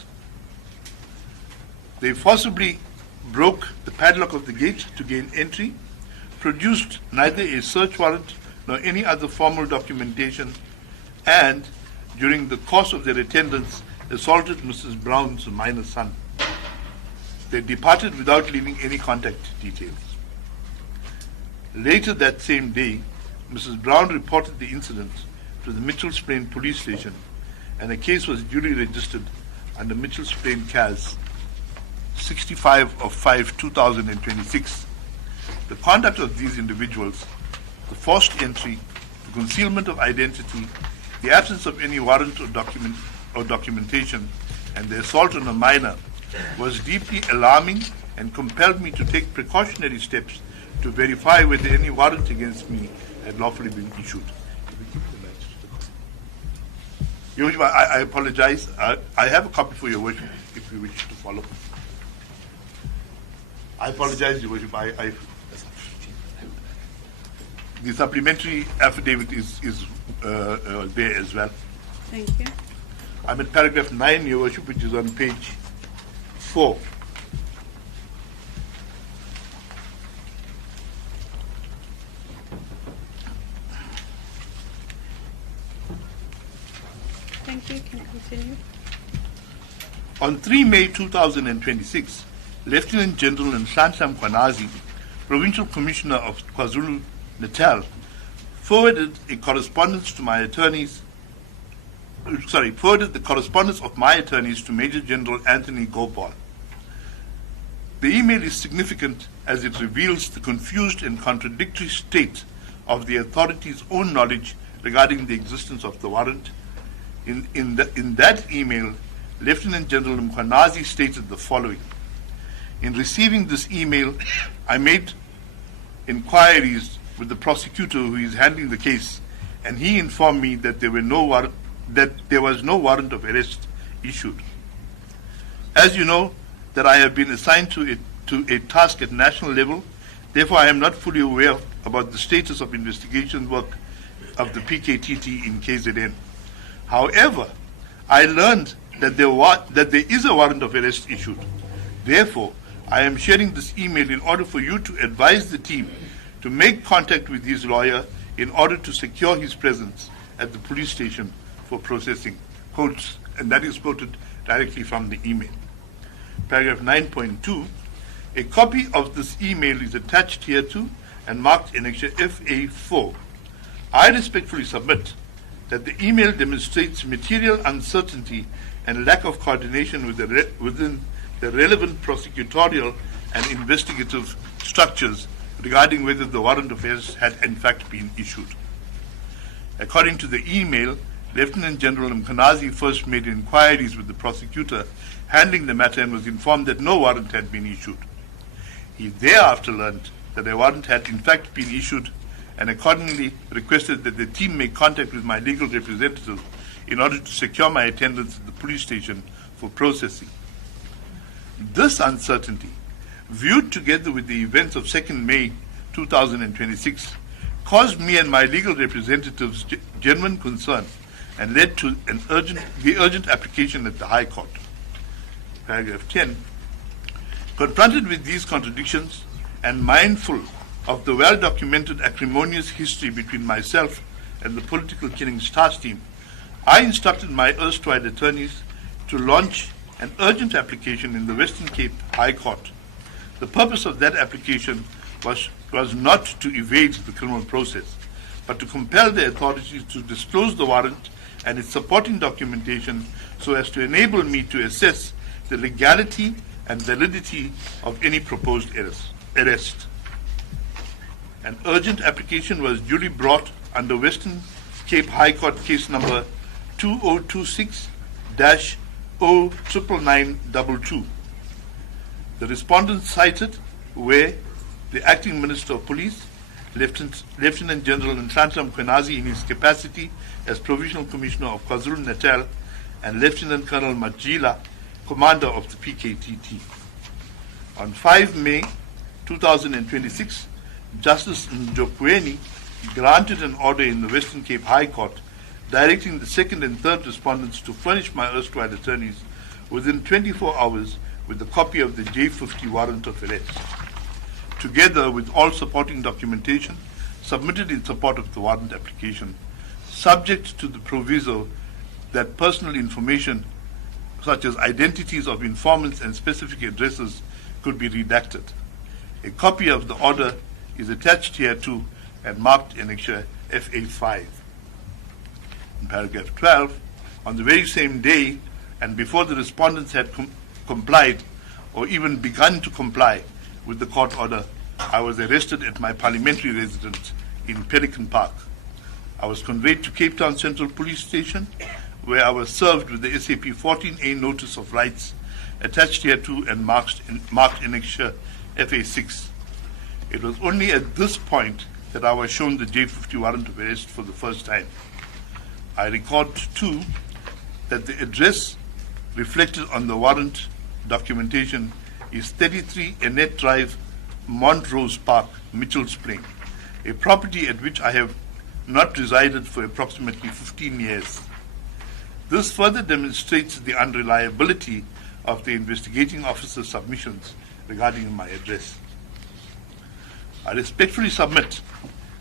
They forcibly broke the padlock of the gate to gain entry, produced neither a search warrant nor any other formal documentation, and, during the course of their attendance, assaulted Mrs. Brown's minor son. They departed without leaving any contact details. Later that same day, Mrs. Brown reported the incident to the Mitchell's Plain police station, and a case was duly registered under Mitchell's Plain CAS 65 of 5/2026. The conduct of these individuals, the forced entry, the concealment of identity, the absence of any warrant or documentation, and the assault on a minor was deeply alarming and compelled me to take precautionary steps to verify whether any warrant against me had lawfully been issued. Your Worship, I apologize. I have a copy for Your Worship if you wish to follow. I apologize, Your Worship. The supplementary affidavit is there as well. Thank you. I'm at paragraph 9, Your Worship, which is on page 4. Thank you. Can I continue? On 3 May 2026, Lieutenant General 𝐬𝐮𝐬𝐫𝐿, Provincial Commissioner of KwaZulu-Natal, forwarded the correspondence of my attorneys to Major General Anthony Gopal. The email is significant as it reveals the confused and contradictory state of the authorities' own knowledge regarding the existence of the warrant. In that email, Lieutenant General Mkhwanazi stated the following: in receiving this email, I made inquiries with the prosecutor who is handling the case, and he informed me that there was no warrant of arrest issued. As you know, that I have been assigned to a task at national level, therefore I am not fully aware about the status of investigation work of the PKTT in KZN. However, I learned that there is a warrant of arrest issued. Therefore, I am sharing this email in order for you to advise the team to make contact with his lawyer in order to secure his presence at the police station for processing. Quotes, and that is quoted directly from the email. Paragraph 9.2, a copy of this email is attached hereto and marked Annexure FA4. I respectfully submit that the email demonstrates material uncertainty and lack of coordination within the relevant prosecutorial and investigative structures regarding whether the warrant of arrest had in fact been issued. According to the email, Lieutenant General Mkhwanazi first made inquiries with the prosecutor handling the matter and was informed that no warrant had been issued. He thereafter learned that a warrant had in fact been issued and accordingly requested that the team make contact with my legal representative in order to secure my attendance at the police station for processing. This uncertainty, viewed together with the events of 2nd May 2026, caused me and my legal representatives genuine concern and led to the urgent application at the High Court. Paragraph 10. Confronted with these contradictions and mindful of the well-documented acrimonious history between myself and the political killings task team, I instructed my erstwhile attorneys to launch an urgent application in the Western Cape High Court. The purpose of that application was not to evade the criminal process, but to compel the authorities to disclose the warrant and its supporting documentation so as to enable me to assess the legality and validity of any proposed arrest. An urgent application was duly brought under Western Cape High Court case number 2026-09992. The respondents cited were the Acting Minister of Police, Lieutenant General 𝐬𝐿𝐿𝐿 in his capacity as Provincial Commissioner of KwaZulu-Natal, and Lieutenant Colonel Majila, Commander of the PKTT. On 5 May 2026, Justice 𝐭𝐿𝐵𝐿𝐿 granted an order in the Western Cape High Court directing the second and third respondents to furnish my erstwhile attorneys within 24 hours with a copy of the J50 warrant of arrest, together with all supporting documentation submitted in support of the warrant application, subject to the proviso that personal information such as identities of informants and specific addresses could be redacted. A copy of the order is attached here to and marked annexure FA5. In paragraph 12, on the very same day and before the respondents had complied or even begun to comply with the court order, I was arrested at my parliamentary residence in Pelican Park. I was conveyed to Cape Town Central Police Station, where I was served with the SAP 14A Notice of Rights attached hereto and marked annexure FA6. It was only at this point that I was shown the J50 warrant of arrest for the first time. I record too that the address reflected on the warrant documentation is 33 Annette Drive, Montrose Park, Mitchell's Plain, a property at which I have not resided for approximately 15 years. This further demonstrates the unreliability of the investigating officer's submissions regarding my address. I respectfully submit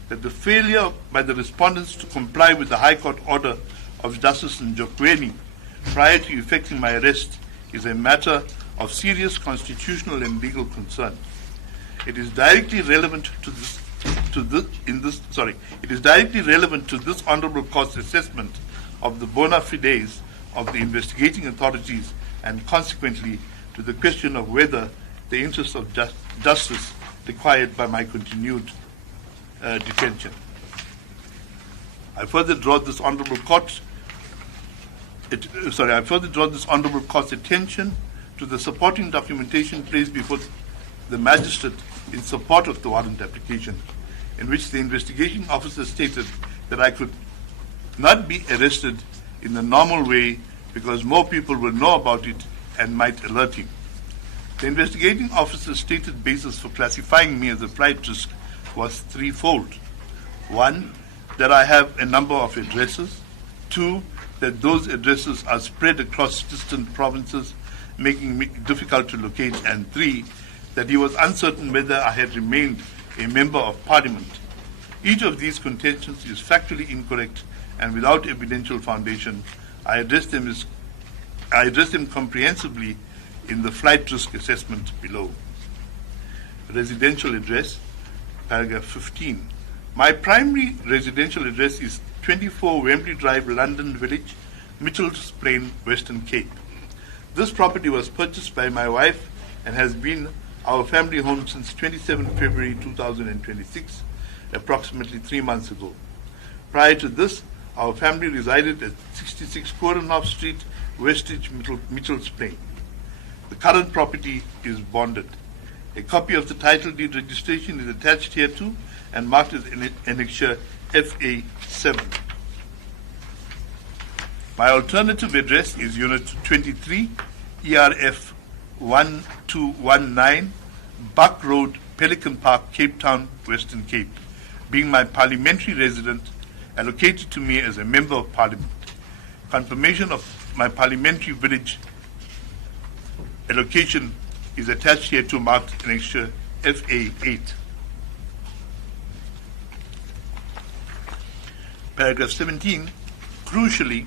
that the failure by the respondents to comply with the High Court order of Justice 𝐬𝐮𝐬𝐽𝐿 prior to effecting my arrest is a matter of serious constitutional and legal concern. It is directly relevant to this Honourable Court's assessment of the bona fides of the investigating authorities and consequently to the question of whether the interests of justice required by my continued detention. I further draw this Honourable Court's attention to the supporting documentation placed before the magistrate in support of the warrant application, in which the investigating officer stated that I could not be arrested in the normal way because more people will know about it and might alert him. The investigating officer's stated basis for classifying me as a flight risk was threefold. One, that I have a number of addresses. Two, that those addresses are spread across distant provinces, making me difficult to locate. And three, that he was uncertain whether I had remained a member of parliament. Each of these contentions is factually incorrect and without evidential foundation. I address them comprehensively in the flight risk assessment below. Residential address, paragraph 15. My primary residential address is 24 Wembley Drive, London Village, Mitchell's Plain, Western Cape. This property was purchased by my wife and has been our family home since 27 February 2026, approximately 3 months ago. Prior to this, our family resided at 66 Coronhoff Street, Westridge, Mitchell's Plain. The current property is bonded. A copy of the title deed registration is attached hereto and marked as annexure FA7. My alternative address is Unit 23, ERF 1219, Buck Road, Pelican Park, Cape Town, Western Cape, being my parliamentary resident allocated to me as a member of parliament. Confirmation of my parliamentary village allocation is attached here to marked annexure FA8. Paragraph 17, crucially,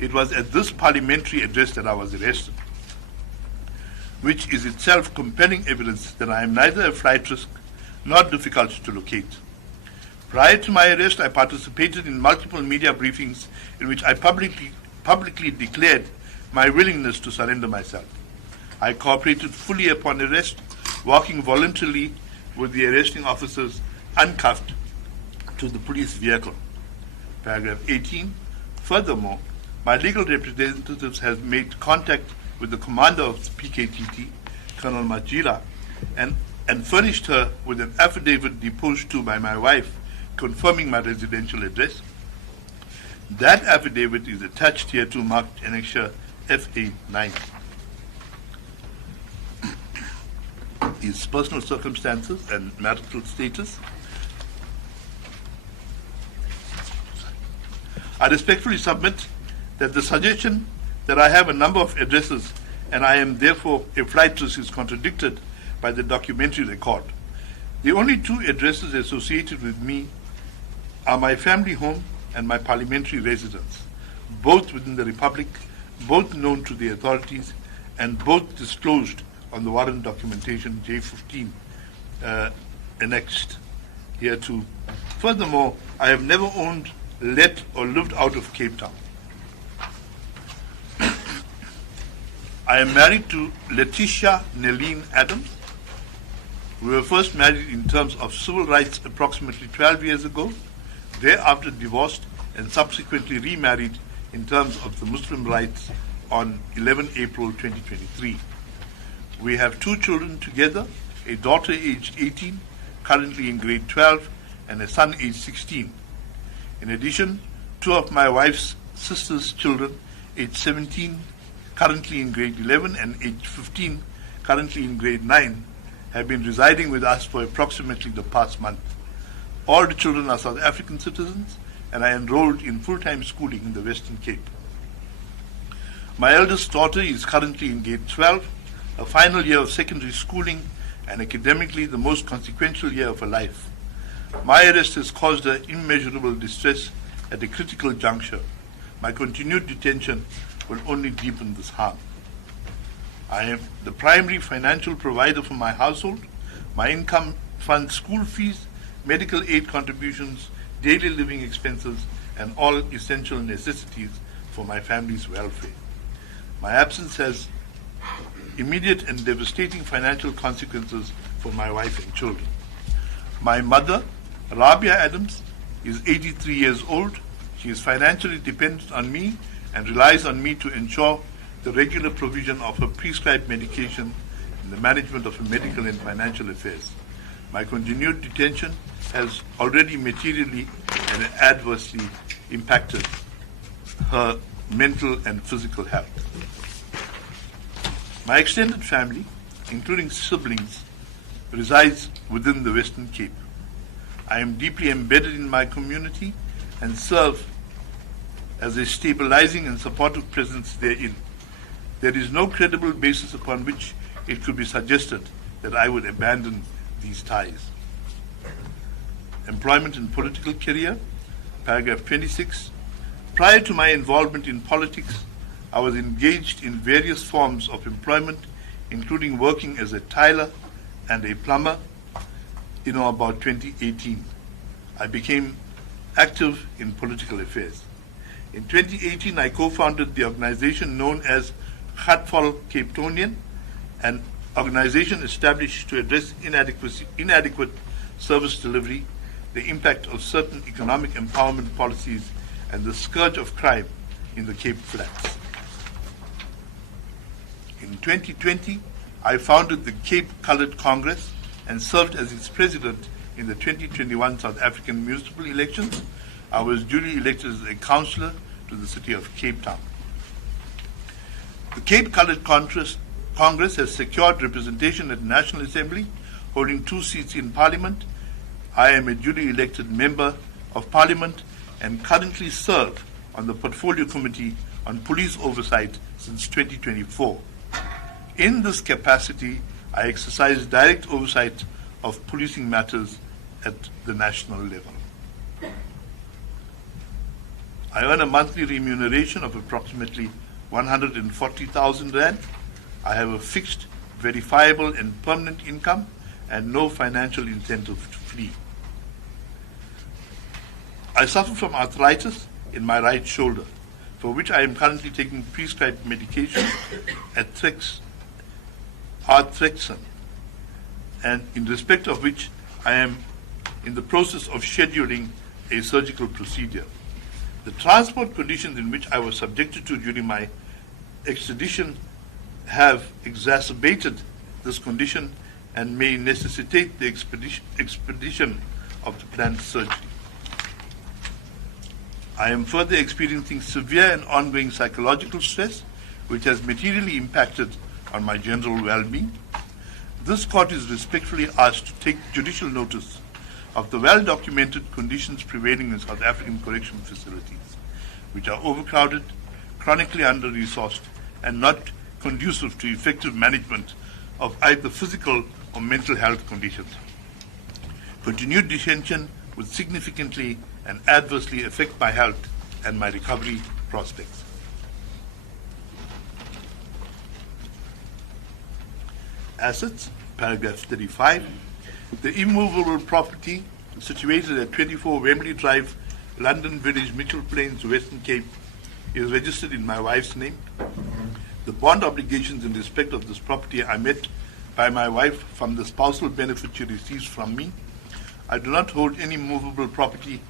it was at this parliamentary address that I was arrested, which is itself compelling evidence that I am neither a flight risk nor difficult to locate. Prior to my arrest, I participated in multiple media briefings in which I publicly declared my willingness to surrender myself. I cooperated fully upon arrest, walking voluntarily with the arresting officers uncuffed to the police vehicle. Paragraph 18. Furthermore, my legal representatives have made contact with the commander of the PKTT, Colonel Majira, and furnished her with an affidavit deposed to by my wife confirming my residential address. That affidavit is attached here to marked annexure FA9. His personal circumstances and marital status. I respectfully submit that the suggestion that I have a number of addresses and I am therefore a flight risk is contradicted by the documentary record. The only two addresses associated with me are my family home and my parliamentary residence, both within the Republic, both known to the authorities, and both disclosed on the warrant documentation J15 annexed here too. Furthermore, I have never owned, let, or lived out of Cape Town. I am married to 𝐿𝐿𝐼𝐻𝐿𝐼𝐻 Adams. We were first married in terms of civil rights approximately 12 years ago, thereafter divorced and subsequently remarried in terms of the Muslim rights on 11 April 2023. We have 2 children together, a daughter aged 18, currently in grade 12, and a son aged 16. In addition, 2 of my wife's sister's children, aged 17, currently in grade 11, and aged 15, currently in grade 9, have been residing with us for approximately the past month. All the children are South African citizens, and are enrolled in full-time schooling in the Western Cape. My eldest daughter is currently in grade 12, a final year of secondary schooling, and academically the most consequential year of her life. My arrest has caused her immeasurable distress at a critical juncture. My continued detention will only deepen this harm. I am the primary financial provider for my household. My income funds school fees, medical aid contributions, daily living expenses, and all essential necessities for my family's welfare. My absence has immediate and devastating financial consequences for my wife and children. My mother, Fadiel Adams, is 83 years old. She is financially dependent on me and relies on me to ensure the regular provision of her prescribed medication and the management of her medical and financial affairs. My continued detention has already materially and adversely impacted her mental and physical health. My extended family, including siblings, resides within the Western Cape. I am deeply embedded in my community and serve as a stabilizing and supportive presence therein. There is no credible basis upon which it could be suggested that I would abandon these ties. Employment and political career, paragraph 26. Prior to my involvement in politics, I was engaged in various forms of employment, including working as a tiler and a plumber, about 2018. I became active in political affairs. In 2018, I co-founded the organization known as 𝐬𝐻𝐿𝐼𝐻𝐿𝐼𝐻, an organization established to address inadequate service delivery, the impact of certain economic empowerment policies, and the scourge of crime in the Cape Flats. In 2020, I founded the Cape Coloured Congress and served as its president in the 2021 South African municipal elections. I was duly elected as a councillor to the city of Cape Town. The Cape Coloured Congress has secured representation at the National Assembly, holding 2 seats in Parliament. I am a duly elected member of Parliament and currently serve on the Portfolio Committee on Police Oversight since 2024. In this capacity, I exercise direct oversight of policing matters at the national level. I earn a monthly remuneration of approximately 140,000 rand. I have a fixed, verifiable and permanent income and no financial incentive to flee. I suffer from arthritis in my right shoulder, for which I am currently taking prescribed medication, 𝐼𝐻𝐿𝐼𝐻𝐿𝐼𝐻, and in respect of which I am in the process of scheduling a surgical procedure. The transport conditions in which I was subjected to during my extradition have exacerbated this condition and may necessitate the expedition of the planned surgery. I am further experiencing severe and ongoing psychological stress, which has materially impacted on my general well-being. This court is respectfully asked to take judicial notice of the well-documented conditions prevailing in South African correctional facilities, which are overcrowded, chronically under-resourced, and not conducive to effective management of either physical or mental health conditions. Continued detention would significantly and adversely affect my health and my recovery prospects. Assets, paragraph 35. The immovable property situated at 24 Wembley Drive, London Village, Mitchell Plains, Western Cape, is registered in my wife's name. The bond obligations in respect of this property are met by my wife from the spousal benefit she receives from me. I do not hold any movable property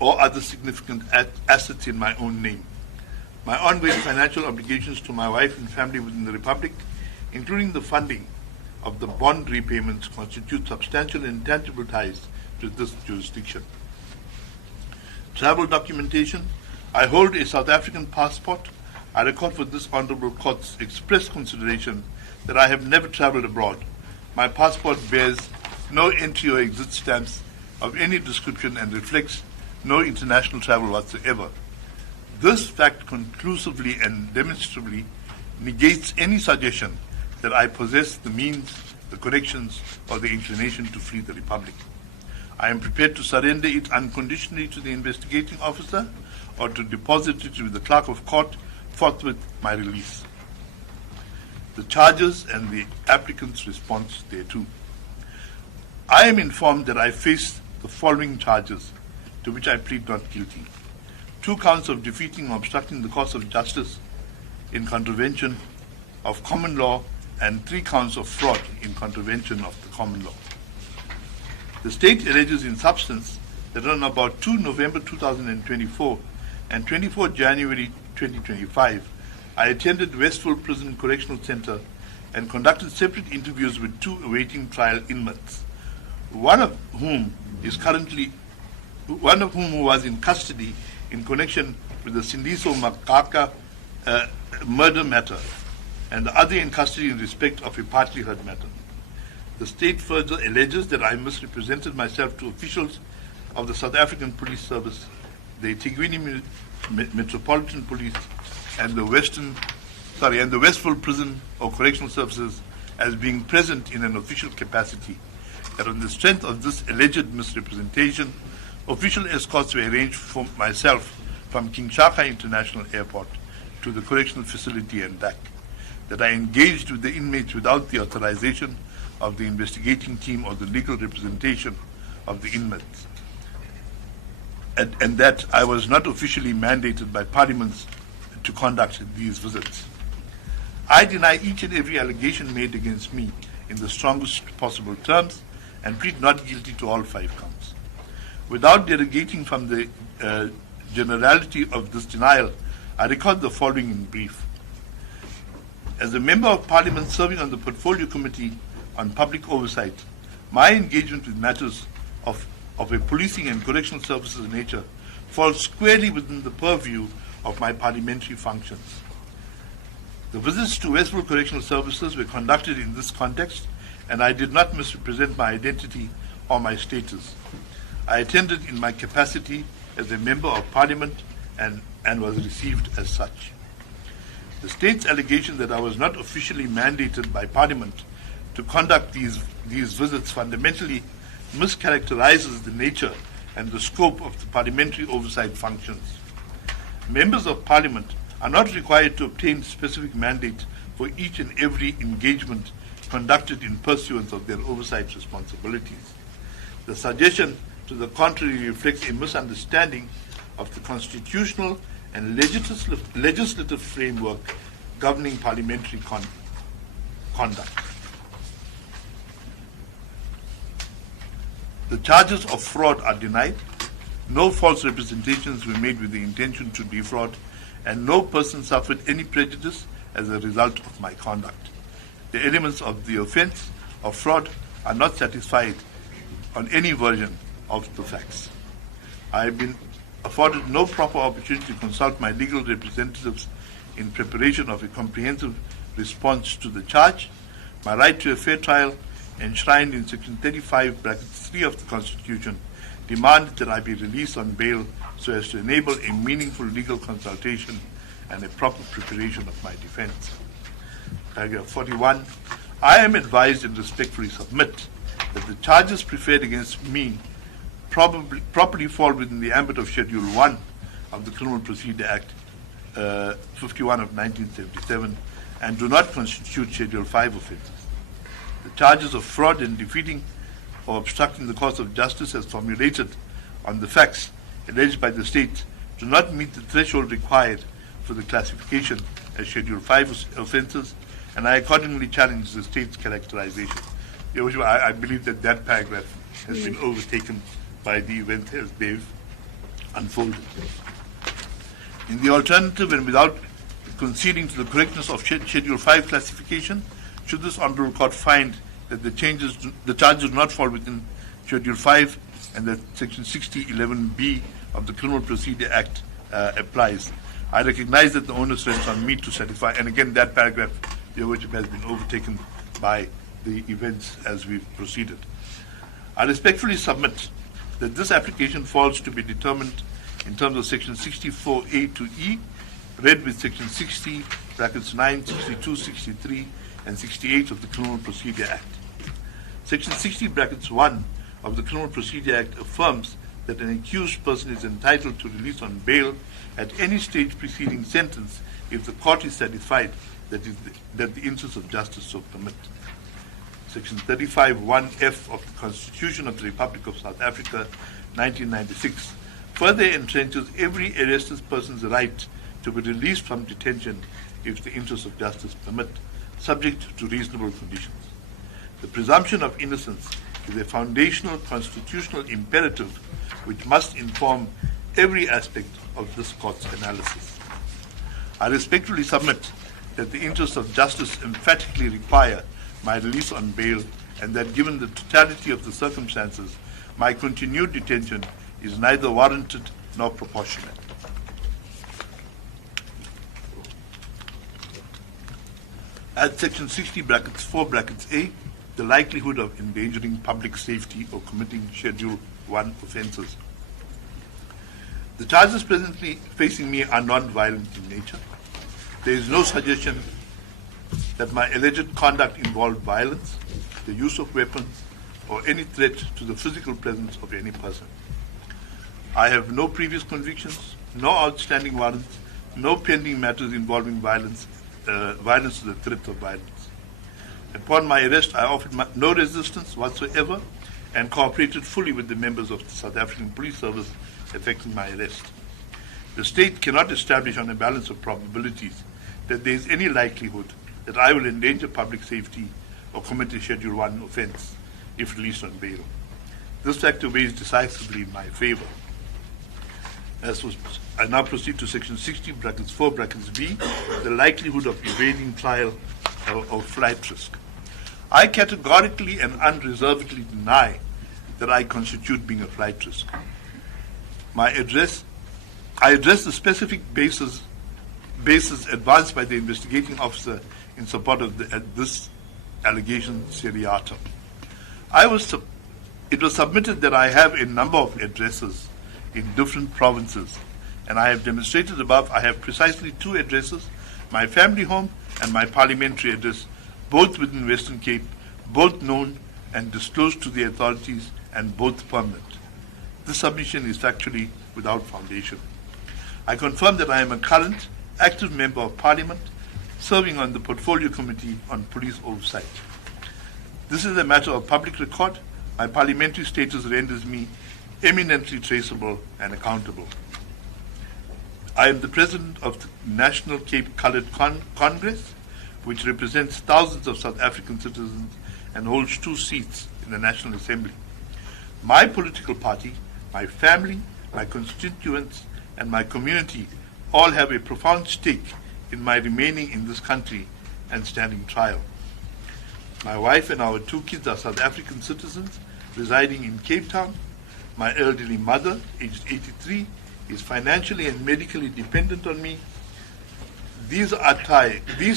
or other significant assets in my own name. My ongoing financial obligations to my wife and family within the Republic, including the funding of the bond repayments, constitute substantial and tangible ties to this jurisdiction. Travel documentation. I hold a South African passport. I record for this Honourable Court's express consideration that I have never travelled abroad. My passport bears no entry or exit stamps of any description and reflects no international travel whatsoever. This fact conclusively and demonstrably negates any suggestion that I possess the means, the connections, or the inclination to flee the Republic. I am prepared to surrender it unconditionally to the investigating officer or to deposit it with the clerk of court forthwith my release. The charges and the applicant's response thereto. I am informed that I face the following charges, to which I plead not guilty. 2 counts of defeating or obstructing the course of justice in contravention of common law, and 3 counts of fraud in contravention of the common law. The state alleges in substance that on about 2 November 2024 and 24 January 2025, I attended Westville Prison Correctional Center and conducted separate interviews with 2 awaiting trial inmates, one of whom was in custody in connection with the 𝐬𝐮𝐬𝐜𝐫𝐢𝐛𝐬𝐜𝐫𝐢𝐻 murder matter, and the other in custody in respect of a partly heard matter. The state further alleges that I misrepresented myself to officials of the South African Police Service, the 𝐼ThQuini Metropolitan Police, and the Westville Prison or Correctional Services as being present in an official capacity. That on the strength of this alleged misrepresentation, official escorts were arranged for myself from 𝐾𝐨𝐧'𝐭 International Airport to the correctional facility and back. That I engaged with the inmates without the authorization of the investigating team or the legal representation of the inmates. And that I was not officially mandated by parliaments to conduct these visits. I deny each and every allegation made against me in the strongest possible terms and plead not guilty to all 5 counts. Without derogating from the generality of this denial, I record the following in brief. As a Member of Parliament serving on the Portfolio Committee on Public Oversight, my engagement with matters of a policing and correctional services nature falls squarely within the purview of my parliamentary functions. The visits to Westville Correctional Services were conducted in this context, and I did not misrepresent my identity or my status. I attended in my capacity as a Member of Parliament and was received as such. The state's allegation that I was not officially mandated by Parliament to conduct these visits fundamentally mischaracterizes the nature and the scope of the parliamentary oversight functions. Members of Parliament are not required to obtain specific mandate for each and every engagement conducted in pursuance of their oversight responsibilities. The suggestion to the contrary reflects a misunderstanding of the constitutional and legislative framework governing parliamentary conduct. The charges of fraud are denied. No false representations were made with the intention to defraud, and no person suffered any prejudice as a result of my conduct. The elements of the offence of fraud are not satisfied on any version of the facts. I have been afforded no proper opportunity to consult my legal representatives in preparation of a comprehensive response to the charge. My right to a fair trial, enshrined in Section 35(3) of the Constitution, demanded that I be released on bail so as to enable a meaningful legal consultation and a proper preparation of my defense. Paragraph 41. I am advised and respectfully submit that the charges preferred against me properly fall within the ambit of Schedule 1 of the Criminal Procedure Act 51 of 1977 and do not constitute Schedule 5 offences. The charges of fraud and defeating or obstructing the course of justice as formulated on the facts alleged by the state do not meet the threshold required for the classification as Schedule 5 offences, and I accordingly challenge the state's characterization. Your Worship, I believe that that paragraph has been overtaken by the event as they've unfolded. In the alternative, and without conceding to the correctness of Schedule 5 classification, should this Honourable Court find that the charges do not fall within Schedule 5 and that Section 60(11)(b) of the Criminal Procedure Act applies, I recognize that the onus rests on me to satisfy, and again that paragraph, Your Worship, has been overtaken by the events as we've proceeded. I respectfully submit that this application falls to be determined in terms of Section 64A to E, read with Section 60, brackets 9, 62, 63, and 68 of the Criminal Procedure Act. Section 60, brackets 1 of the Criminal Procedure Act affirms that an accused person is entitled to release on bail at any stage preceding sentence if the court is satisfied that the interests of justice so permit. Section 35(1)(f) of the Constitution of the Republic of South Africa, 1996, further entrenches every arrested person's right to be released from detention if the interests of justice permit, subject to reasonable conditions. The presumption of innocence is a foundational constitutional imperative which must inform every aspect of this court's analysis. I respectfully submit that the interests of justice emphatically require my release on bail, and that given the totality of the circumstances, my continued detention is neither warranted nor proportionate. At Section 60, brackets 4, brackets A, the likelihood of endangering public safety or committing Schedule 1 offences. The charges presently facing me are non-violent in nature. There is no suggestion that my alleged conduct involved violence, the use of weapons, or any threat to the physical presence of any person. I have no previous convictions, no outstanding warrants, no pending matters involving violence to the threat of violence. Upon my arrest, I offered no resistance whatsoever and cooperated fully with the members of the South African Police Service effecting my arrest. The state cannot establish on a balance of probabilities that there is any likelihood that I will endanger public safety or commit a Schedule 1 offence if released on bail. This factor weighs decisively in my favour. I now proceed to Section 60, brackets 4, brackets B, the likelihood of evading trial or flight risk. I categorically and unreservedly deny that I constitute being a flight risk. I address the specific basis advanced by the investigating officer in support of this allegation seriatim. It was submitted that I have a number of addresses in different provinces, and I have demonstrated above I have precisely 2 addresses, my family home and my parliamentary address, both within Western Cape, both known and disclosed to the authorities, and both permanent. This submission is factually without foundation. I confirm that I am a current, active member of Parliament, serving on the Portfolio Committee on Police Oversight. This is a matter of public record. My parliamentary status renders me eminently traceable and accountable. I am the President of the National Cape Coloured Congress, which represents thousands of South African citizens and holds 2 seats in the National Assembly. My political party, my family, my constituents, and my community all have a profound stake in my remaining in this country and standing trial. My wife and our 2 kids are South African citizens residing in Cape Town. My elderly mother, aged 83, is financially and medically dependent on me. These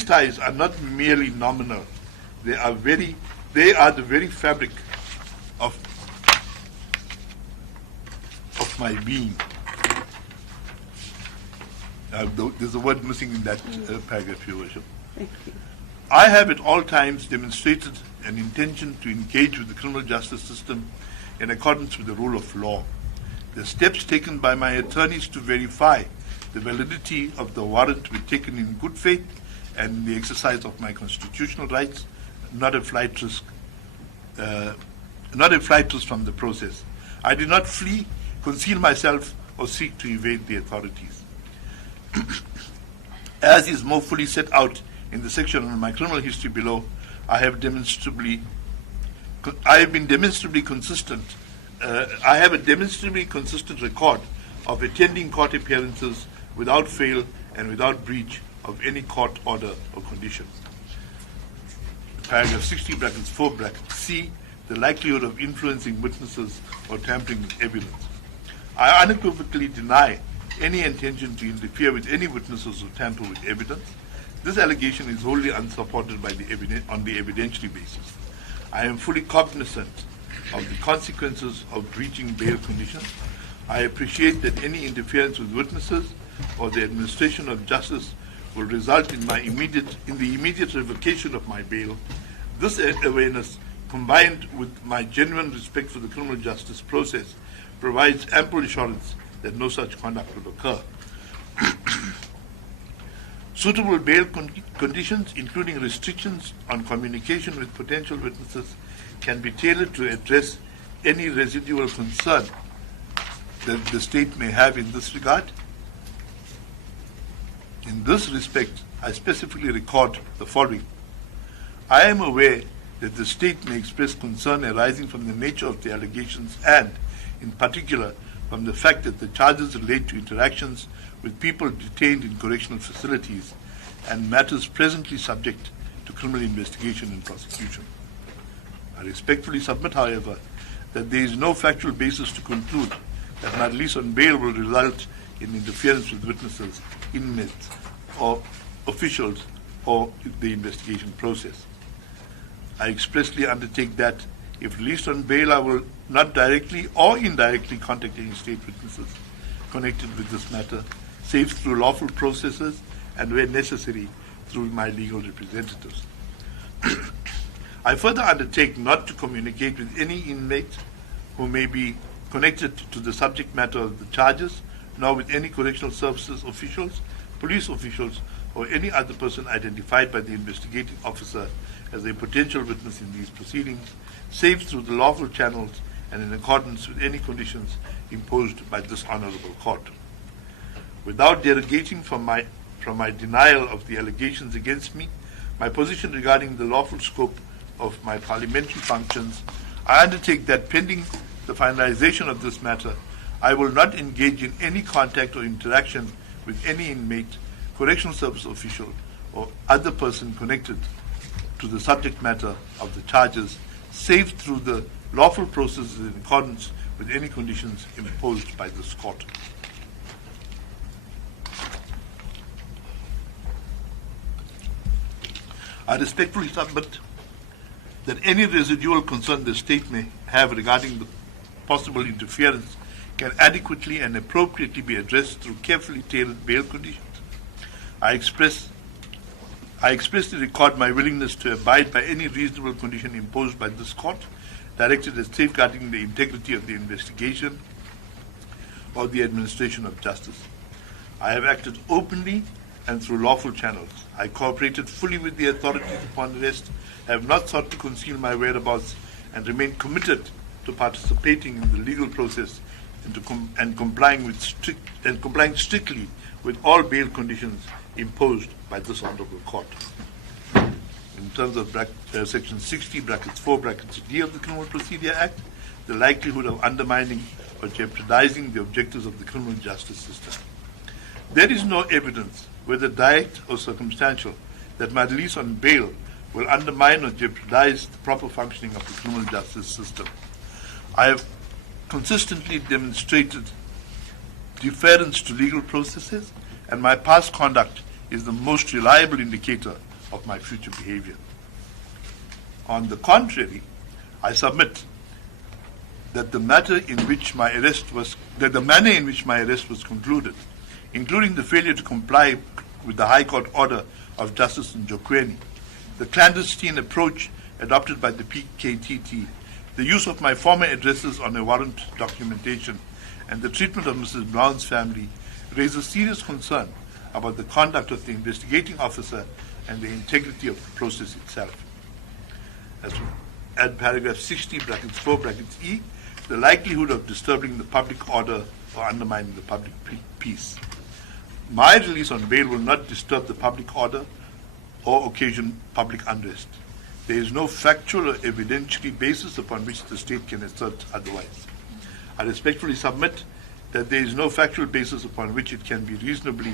ties are not merely nominal. They are the very fabric of my being. There's a word missing in that paragraph, Your Worship. Thank you. I have at all times demonstrated an intention to engage with the criminal justice system in accordance with the rule of law. The steps taken by my attorneys to verify the validity of the warrant were taken in good faith and in the exercise of my constitutional rights, not a flight risk not a flight risk from the process. I did not flee, conceal myself, or seek to evade the authorities. As is more fully set out in the section on my criminal history below, I have been demonstrably consistent. I have a demonstrably consistent record of attending court appearances without fail and without breach of any court order or condition. Paragraph 60, brackets 4, bracket C, the likelihood of influencing witnesses or tampering with evidence. I unequivocally deny any intention to interfere with any witnesses or tamper with evidence. This allegation is wholly unsupported by on the evidentiary basis. I am fully cognizant of the consequences of breaching bail conditions. I appreciate that any interference with witnesses or the administration of justice will result in the immediate revocation of my bail. This awareness, combined with my genuine respect for the criminal justice process, provides ample assurance that no such conduct will occur. Suitable bail conditions, including restrictions on communication with potential witnesses, can be tailored to address any residual concern that the state may have in this regard. In this respect, I specifically record the following. I am aware that the state may express concern arising from the nature of the allegations and, in particular, from the fact that the charges relate to interactions with people detained in correctional facilities and matters presently subject to criminal investigation and prosecution. I respectfully submit, however, that there is no factual basis to conclude that my release on bail will result in interference with witnesses, inmates, or officials or the investigation process. I expressly undertake that if released on bail, I will not directly or indirectly contact any state witnesses connected with this matter, save through lawful processes and, where necessary, through my legal representatives. I further undertake not to communicate with any inmate who may be connected to the subject matter of the charges, nor with any correctional services officials, police officials, or any other person identified by the investigating officer as a potential witness in these proceedings, save through the lawful channels and in accordance with any conditions imposed by this honorable court. Without derogating from my denial of the allegations against me, my position regarding the lawful scope of my parliamentary functions, I undertake that pending the finalization of this matter, I will not engage in any contact or interaction with any inmate, correctional service official, or other person connected to the subject matter of the charges, save through the lawful processes in accordance with any conditions imposed by this court. I respectfully submit that any residual concern the state may have regarding the possible interference can adequately and appropriately be addressed through carefully tailored bail conditions. I expressly record my willingness to abide by any reasonable condition imposed by this court, directed at safeguarding the integrity of the investigation or the administration of justice. I have acted openly and through lawful channels. I cooperated fully with the authorities upon arrest, have not sought to conceal my whereabouts, and remain committed to participating in the legal process and complying strictly with all bail conditions imposed by this honorable court. In terms of section 60, brackets 4, brackets D of the Criminal Procedure Act, the likelihood of undermining or jeopardizing the objectives of the criminal justice system. There is no evidence, whether direct or circumstantial, that my release on bail will undermine or jeopardize the proper functioning of the criminal justice system. I have consistently demonstrated deference to legal processes, and my past conduct is the most reliable indicator of my future behavior. On the contrary, I submit that the manner in which my arrest was concluded, including the failure to comply with the High Court order of Justice 𝐬𝐿𝐵𝐿, the clandestine approach adopted by the PKTT, the use of my former addresses on a warrant documentation, and the treatment of Mrs. Brown's family raises serious concern about the conduct of the investigating officer and the integrity of the process itself. add paragraph 60, brackets 4, brackets E, the likelihood of disturbing the public order or undermining the public peace. My release on bail will not disturb the public order or occasion public unrest. There is no factual or evidentiary basis upon which the state can assert otherwise. I respectfully submit that there is no factual basis upon which it can reasonably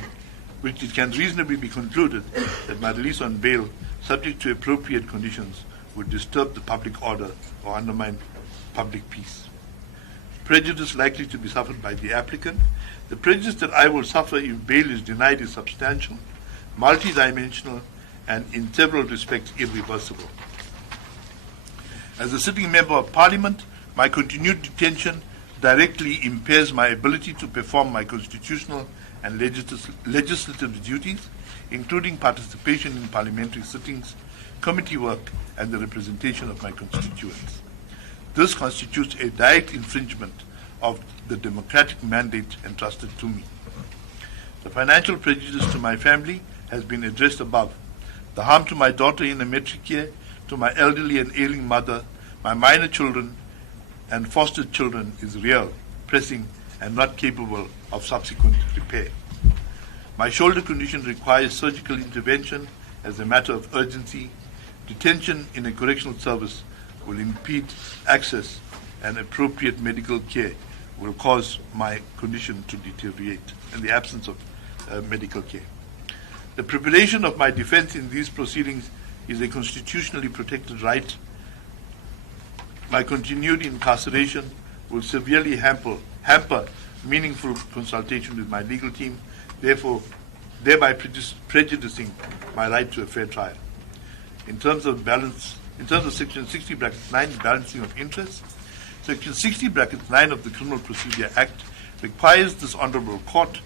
be concluded that my release on bail, subject to appropriate conditions, would disturb the public order or undermine public peace. Prejudice likely to be suffered by the applicant. The prejudice that I will suffer if bail is denied is substantial, multidimensional, and in several respects irreversible. As a sitting member of Parliament, my continued detention directly impairs my ability to perform my constitutional and legislative duties, including participation in parliamentary sittings, committee work, and the representation of my constituents. This constitutes a direct infringement of the democratic mandate entrusted to me. The financial prejudice to my family has been addressed above. The harm to my daughter in a metric care, to my elderly and ailing mother, my minor children, and foster children is real, pressing, and not capable of subsequent repair. My shoulder condition requires surgical intervention as a matter of urgency. Detention in a correctional service will impede access, and appropriate medical care will cause my condition to deteriorate in the absence of medical care. The preparation of my defense in these proceedings is a constitutionally protected right. My continued incarceration will severely hamper meaningful consultation with my legal team, thereby prejudicing my right to a fair trial. In terms of Section 60, bracket 9, balancing of interests, Section 60, bracket 9 of the Criminal Procedure Act requires this Honourable Court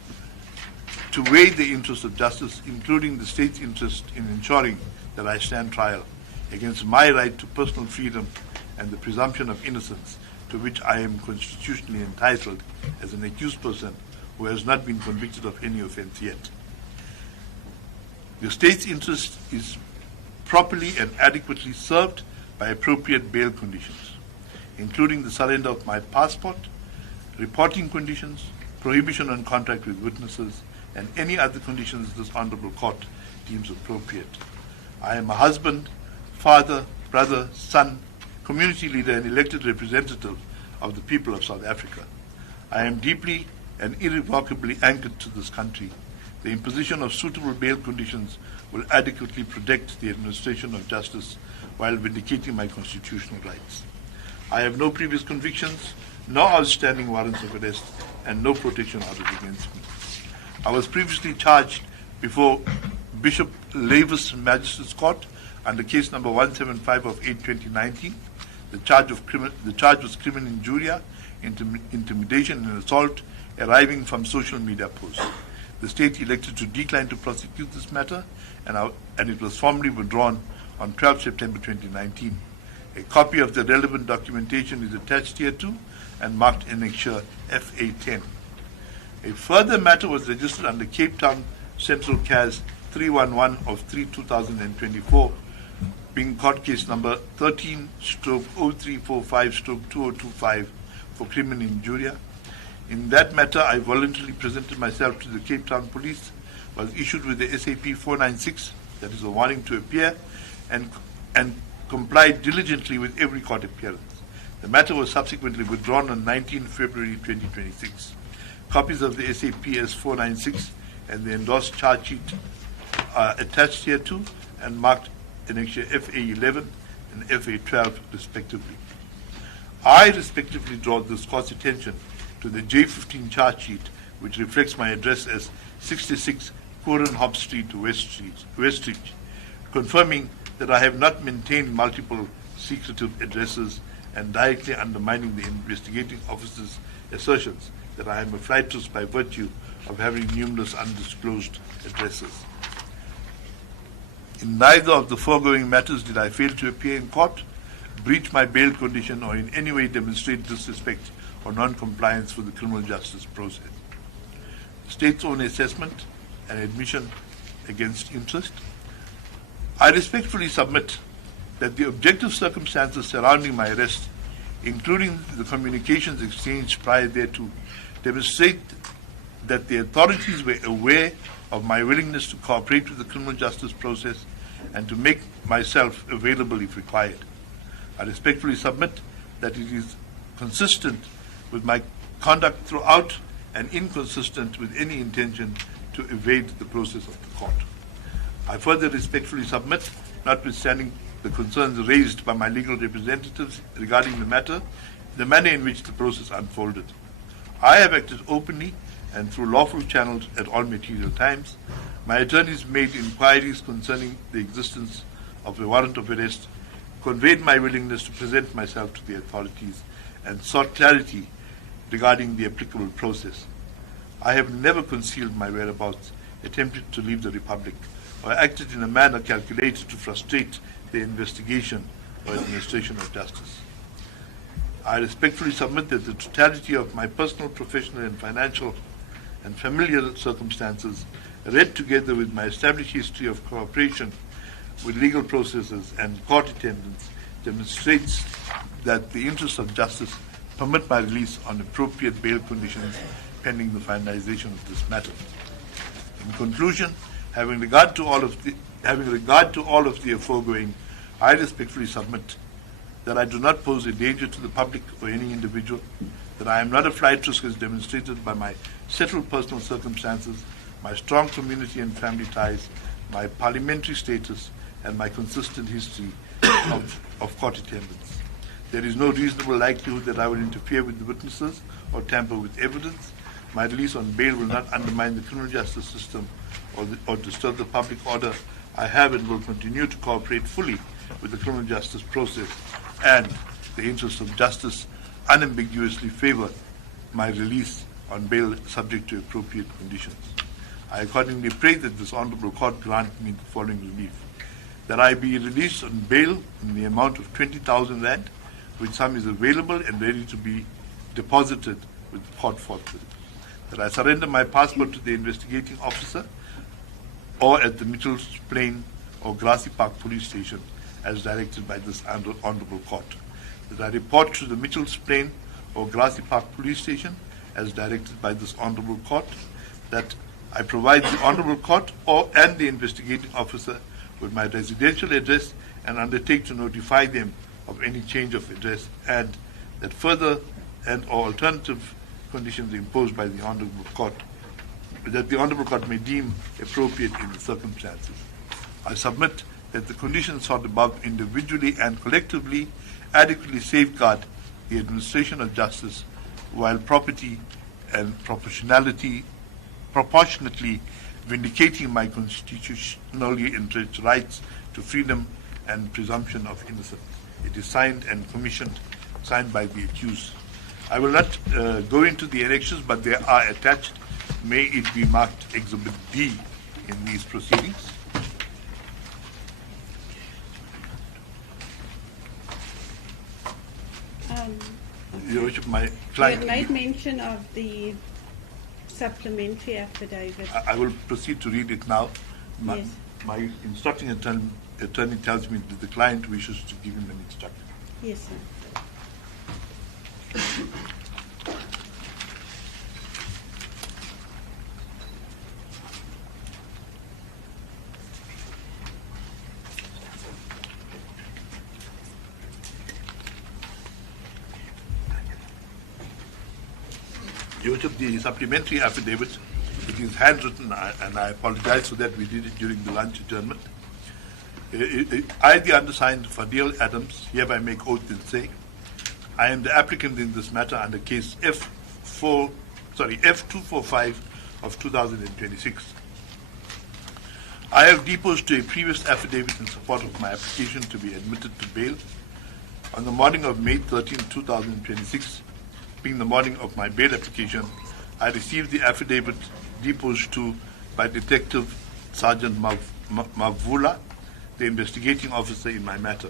to weigh the interests of justice, including the state's interest in ensuring that I stand trial against my right to personal freedom and the presumption of innocence to which I am constitutionally entitled as an accused person who has not been convicted of any offence yet. The state's interest is properly and adequately served by appropriate bail conditions, including the surrender of my passport, reporting conditions, prohibition on contact with witnesses, and any other conditions this Honourable Court deems appropriate. I am a husband, father, brother, son, community leader, and elected representative of the people of South Africa. I am deeply and irrevocably anchored to this country. The imposition of suitable bail conditions will adequately protect the administration of justice while vindicating my constitutional rights. I have no previous convictions, no outstanding warrants of arrest, and no protection orders against me. I was previously charged before Bishop Lavis Magistrates Court under case number 175 of 8/2019. The charge was criminal injuria, intimidation, and assault arriving from social media posts. The state elected to decline to prosecute this matter, and it was formally withdrawn on 12 September 2019. A copy of the relevant documentation is attached hereto and marked annexure FA10. A further matter was registered under Cape Town Central CAS 311 of 3/2024, being court case number 13/0345/2025 for criminal injuria. In that matter, I voluntarily presented myself to the Cape Town Police, was issued with the SAP 496, that is a warning to appear, and complied diligently with every court appearance. The matter was subsequently withdrawn on 19 February 2026. Copies of the SAPS 496 and the endorsed charge sheet are attached hereto and marked annexure FA11 and FA12 respectively. I respectively draw this court's attention to the J15 charge sheet, which reflects my address as 66 Corenhoff Street to Westridge, confirming that I have not maintained multiple secretive addresses and directly undermining the investigating officer's assertions that I am a flightless by virtue of having numerous undisclosed addresses. In neither of the foregoing matters did I fail to appear in court, breach my bail condition, or in any way demonstrate disrespect or non-compliance with the criminal justice process. The state's own assessment and admission against interest. I respectfully submit that the objective circumstances surrounding my arrest, including the communications exchanged prior thereto, demonstrate that the authorities were aware of my willingness to cooperate with the criminal justice process and to make myself available if required. I respectfully submit that it is consistent with my conduct throughout and inconsistent with any intention to evade the process of the court. I further respectfully submit, notwithstanding the concerns raised by my legal representatives regarding the manner in which the process unfolded. I have acted openly and through lawful channels at all material times. My attorneys made inquiries concerning the existence of a warrant of arrest, conveyed my willingness to present myself to the authorities, and sought clarity regarding the applicable process. I have never concealed my whereabouts, attempted to leave the Republic, or acted in a manner calculated to frustrate the investigation or administration of justice. I respectfully submit that the totality of my personal, professional, and financial and familial circumstances, read together with my established history of cooperation with legal processes and court attendance, demonstrates that the interests of justice permit my release on appropriate bail conditions pending the finalization of this matter. In conclusion, having regard to all of the aforegoing, I respectfully submit that I do not pose a danger to the public or any individual, that I am not a flight risk as demonstrated by my settled personal circumstances, my strong community and family ties, my parliamentary status, and my consistent history of court attendance. There is no reasonable likelihood that I will interfere with the witnesses or tamper with evidence. My release on bail will not undermine the criminal justice system or disturb the public order. I have and will continue to cooperate fully with the criminal justice process, and the interests of justice unambiguously favor my release on bail subject to appropriate conditions. I accordingly pray that this Honorable Court grant me the following relief: that I be released on bail in the amount of 20,000 rand, which sum is available and ready to be deposited with the court forthwith. That I surrender my passport to the investigating officer or at the Mitchell's Plain or Grassy Park police station as directed by this Honorable Court. That I report to the Mitchell's Plain or Grassy Park police station as directed by this Honorable Court. That I provide the Honorable Court and the investigating officer with my residential address and undertake to notify them of any change of address, and that further and or alternative conditions imposed by the Honorable Court that the Honorable Court may deem appropriate in the circumstances. I submit that the conditions sought above individually and collectively adequately safeguard the administration of justice while property and proportionately vindicating my constitutionally entrenched rights to freedom and presumption of innocence. It is signed and commissioned, signed by the accused. I will not go into the annexes, but they are attached. May it be marked Exhibit D in these proceedings. Your Worship, my client... You had made mention of the supplementary affidavit. I will proceed to read it now. Yes. My instructing attorney tells me that the client wishes to give him an instruction. Yes, sir. Your Worship, the supplementary affidavit, it is handwritten, and I apologize for that. We did it during the lunch adjournment. I, the undersigned Fadiel Adams, hereby make oath and say, I am the applicant in this matter under case F245 of 2026. I have deposed to a previous affidavit in support of my application to be admitted to bail. On the morning of May 13, 2026, being the morning of my bail application, I received the affidavit deposed to by Detective Sergeant Mavula, the investigating officer in my matter.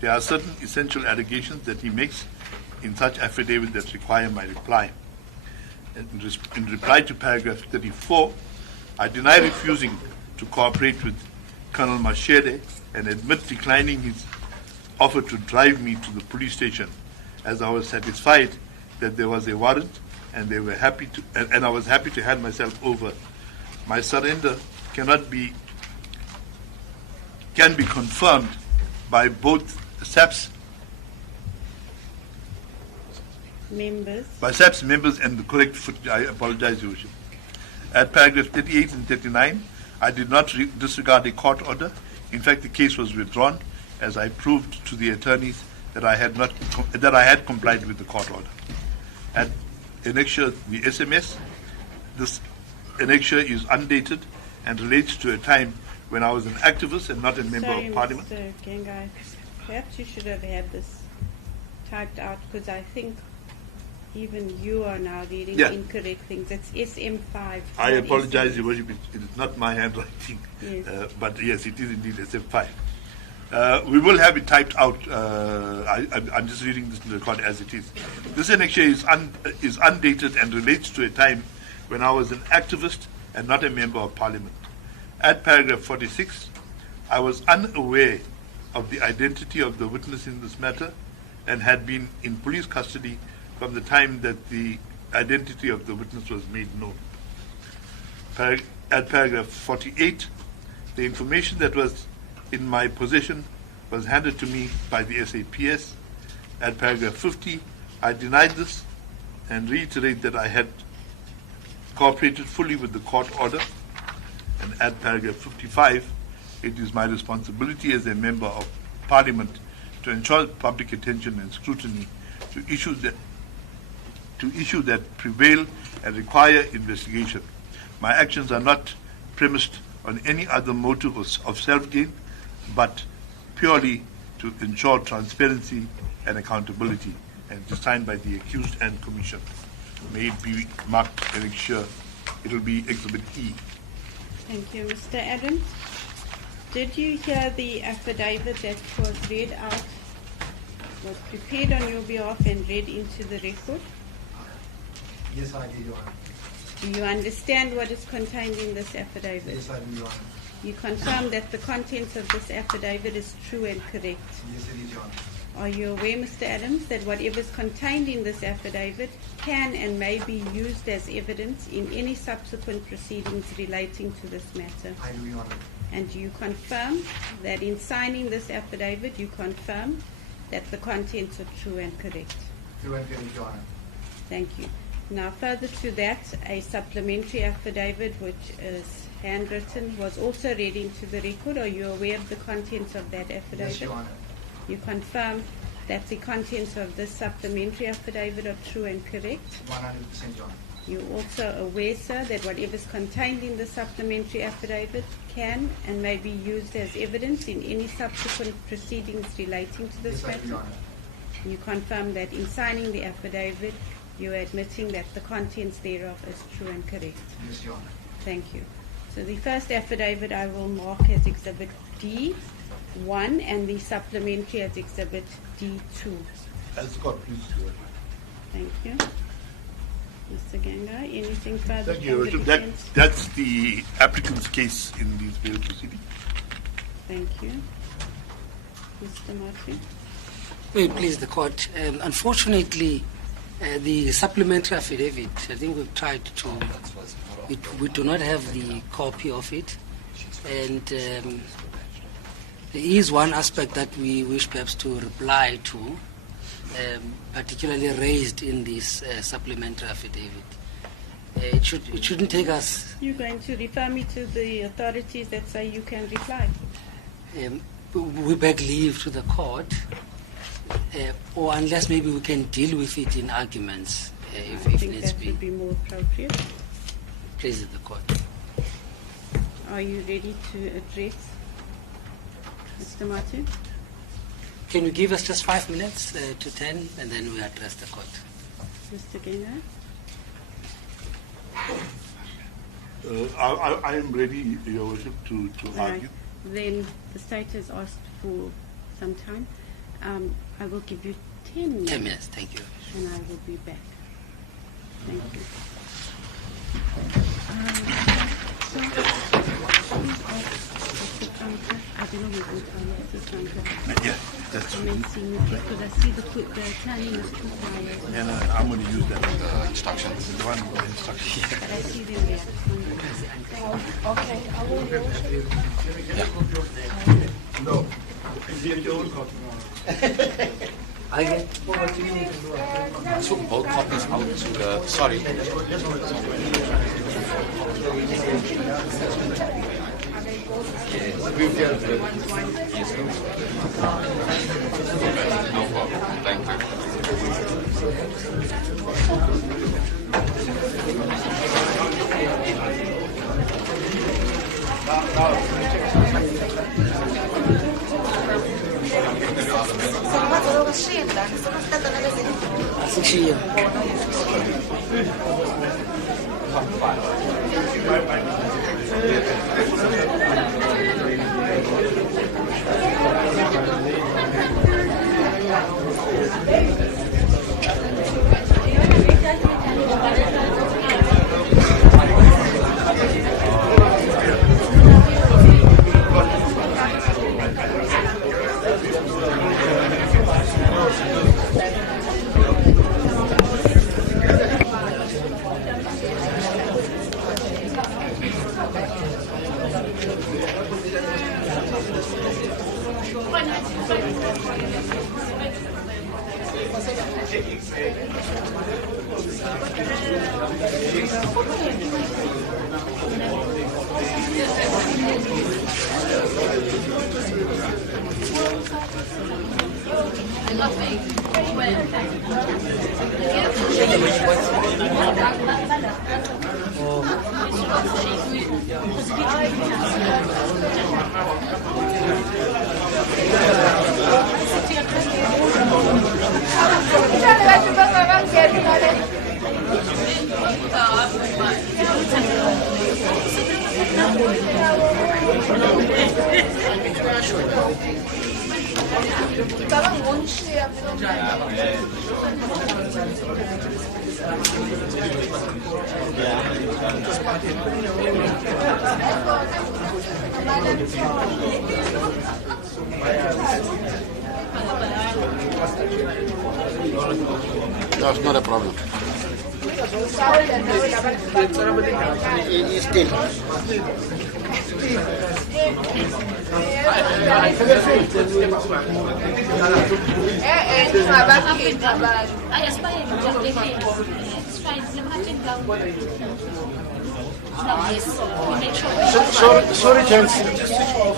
There are certain essential allegations that he makes in such affidavit that require my reply. In reply to paragraph 34, I deny refusing to cooperate with Colonel Mashede and admit declining his offer to drive me to the police station, as I was satisfied that there was a warrant and they were happy to, and I was happy to hand myself over. My surrender can be confirmed by both SAPS members and the correct footage. I apologize, Your Worship. At paragraph 38 and 39, I did not disregard a court order. In fact, the case was withdrawn, as I proved to the attorneys that I had complied with the court order. At annexure the SMS, this annexure is undated and relates to a time when I was an activist and not a member of parliament. Mr. 𝐾𝐿, perhaps you should have had this typed out, because I think even you are now reading incorrect things. It's SM5. I apologize, Your Worship. It is not my handwriting. Yes. But yes, it is indeed SM5. We will have it typed out. I'm just reading this in the record as it is. This annexure is undated and relates to a time when I was an activist and not a member of parliament. At paragraph 46, I was unaware of the identity of the witness in this matter and had been in police custody from the time that the identity of the witness was made known. At paragraph 48, the information that was in my possession was handed to me by the SAPS. At paragraph 50, I denied this and reiterate that I had cooperated fully with the court order. And at paragraph 55, it is my responsibility as a member of parliament to ensure public attention and scrutiny to issues that prevail and require investigation. My actions are not premised on any other motive of self-gain, but purely to ensure transparency and accountability, and is signed by the accused and commission. May it be marked annexure. It will be Exhibit E. Thank you. Mr. Adams, did you hear the affidavit that was read out, was prepared on your behalf and read into the record? Yes, I did, Your Honor. Do you understand what is contained in this affidavit? Yes, I do, Your Honor. You confirm that the contents of this affidavit is true and correct? Yes, it is, Your Honor. Are you aware, Mr. Adams, that whatever is contained in this affidavit can and may be used as evidence in any subsequent proceedings relating to this matter? I do, Your Honor. And do you confirm that in signing this affidavit, you confirm that the contents are true and correct? True and correct, Your Honor. Thank you. Now, further to that, a supplementary affidavit, which is handwritten, was also read into the record. Are you aware of the contents of that affidavit? Yes, Your Honor. You confirm that the contents of this supplementary affidavit are true and correct? 100%, Your Honor. You're also aware, sir, that whatever is contained in the supplementary affidavit can and may be used as evidence in any subsequent proceedings relating to this Yes, I do, Your matter? Honor. You confirm that in signing the affidavit, you are admitting that the contents thereof is true and correct? Yes, Your Honor. Thank you. So the first affidavit I will mark as Exhibit D1 and the supplementary as Exhibit D2. As court, please. Thank you. Mr. 𝐾𝐿, anything further? Thank you, Your from the Worship. defense? That's the applicant's case in these bail proceedings. Thank you. Mr. Martin? May it please the court. Unfortunately, the supplementary affidavit, I think we've tried to, we do not have the copy of it. And there is one aspect that we wish perhaps to reply to, particularly raised in this supplementary affidavit. It shouldn't take us... You're going to refer me to the authorities that say you can reply? We beg leave to the court, or unless maybe we can deal with it in arguments, if I think needs that be. would be more appropriate. Please, the court. Are you ready to address Mr. Martin? Can you give us just 5 minutes to 10, and then we address the court? Mr. 𝐾𝐿? I am ready, Your Worship, to argue. Then the state has asked for some time. I will give you 10 minutes. 10 minutes, thank you. And I will be back. Thank you. So, commencing because I see the timing is 2 hours. And I'm going to use that instructions. The one with the instructions. I see them there. Okay, I will go. No. I took both copies out to the, sorry. We've dealt with it. Yes, no problem. Thank you. Asishiya. That's not a problem. It's still.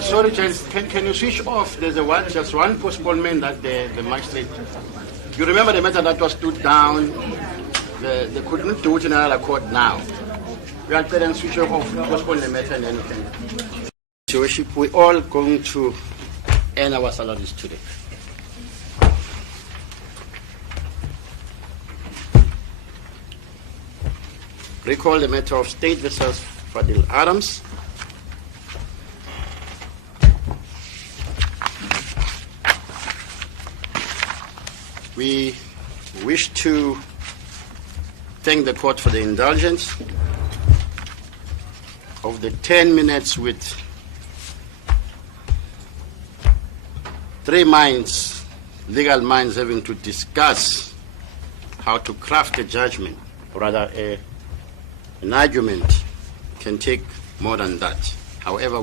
Sorry, gents. Can you switch off? There's just one postponement that the magistrate. You remember the matter that was stood down? They couldn't do it in another court now. We are going to switch off, postpone the matter, and then we can. Your Worship, we're all going to earn our salaries today. Recall the matter of State versus Fadiel Adams. We wish to thank the court for the indulgence of the 10 minutes with 3 minds, legal minds, having to discuss how to craft a judgment, or rather an argument can take more than that. However,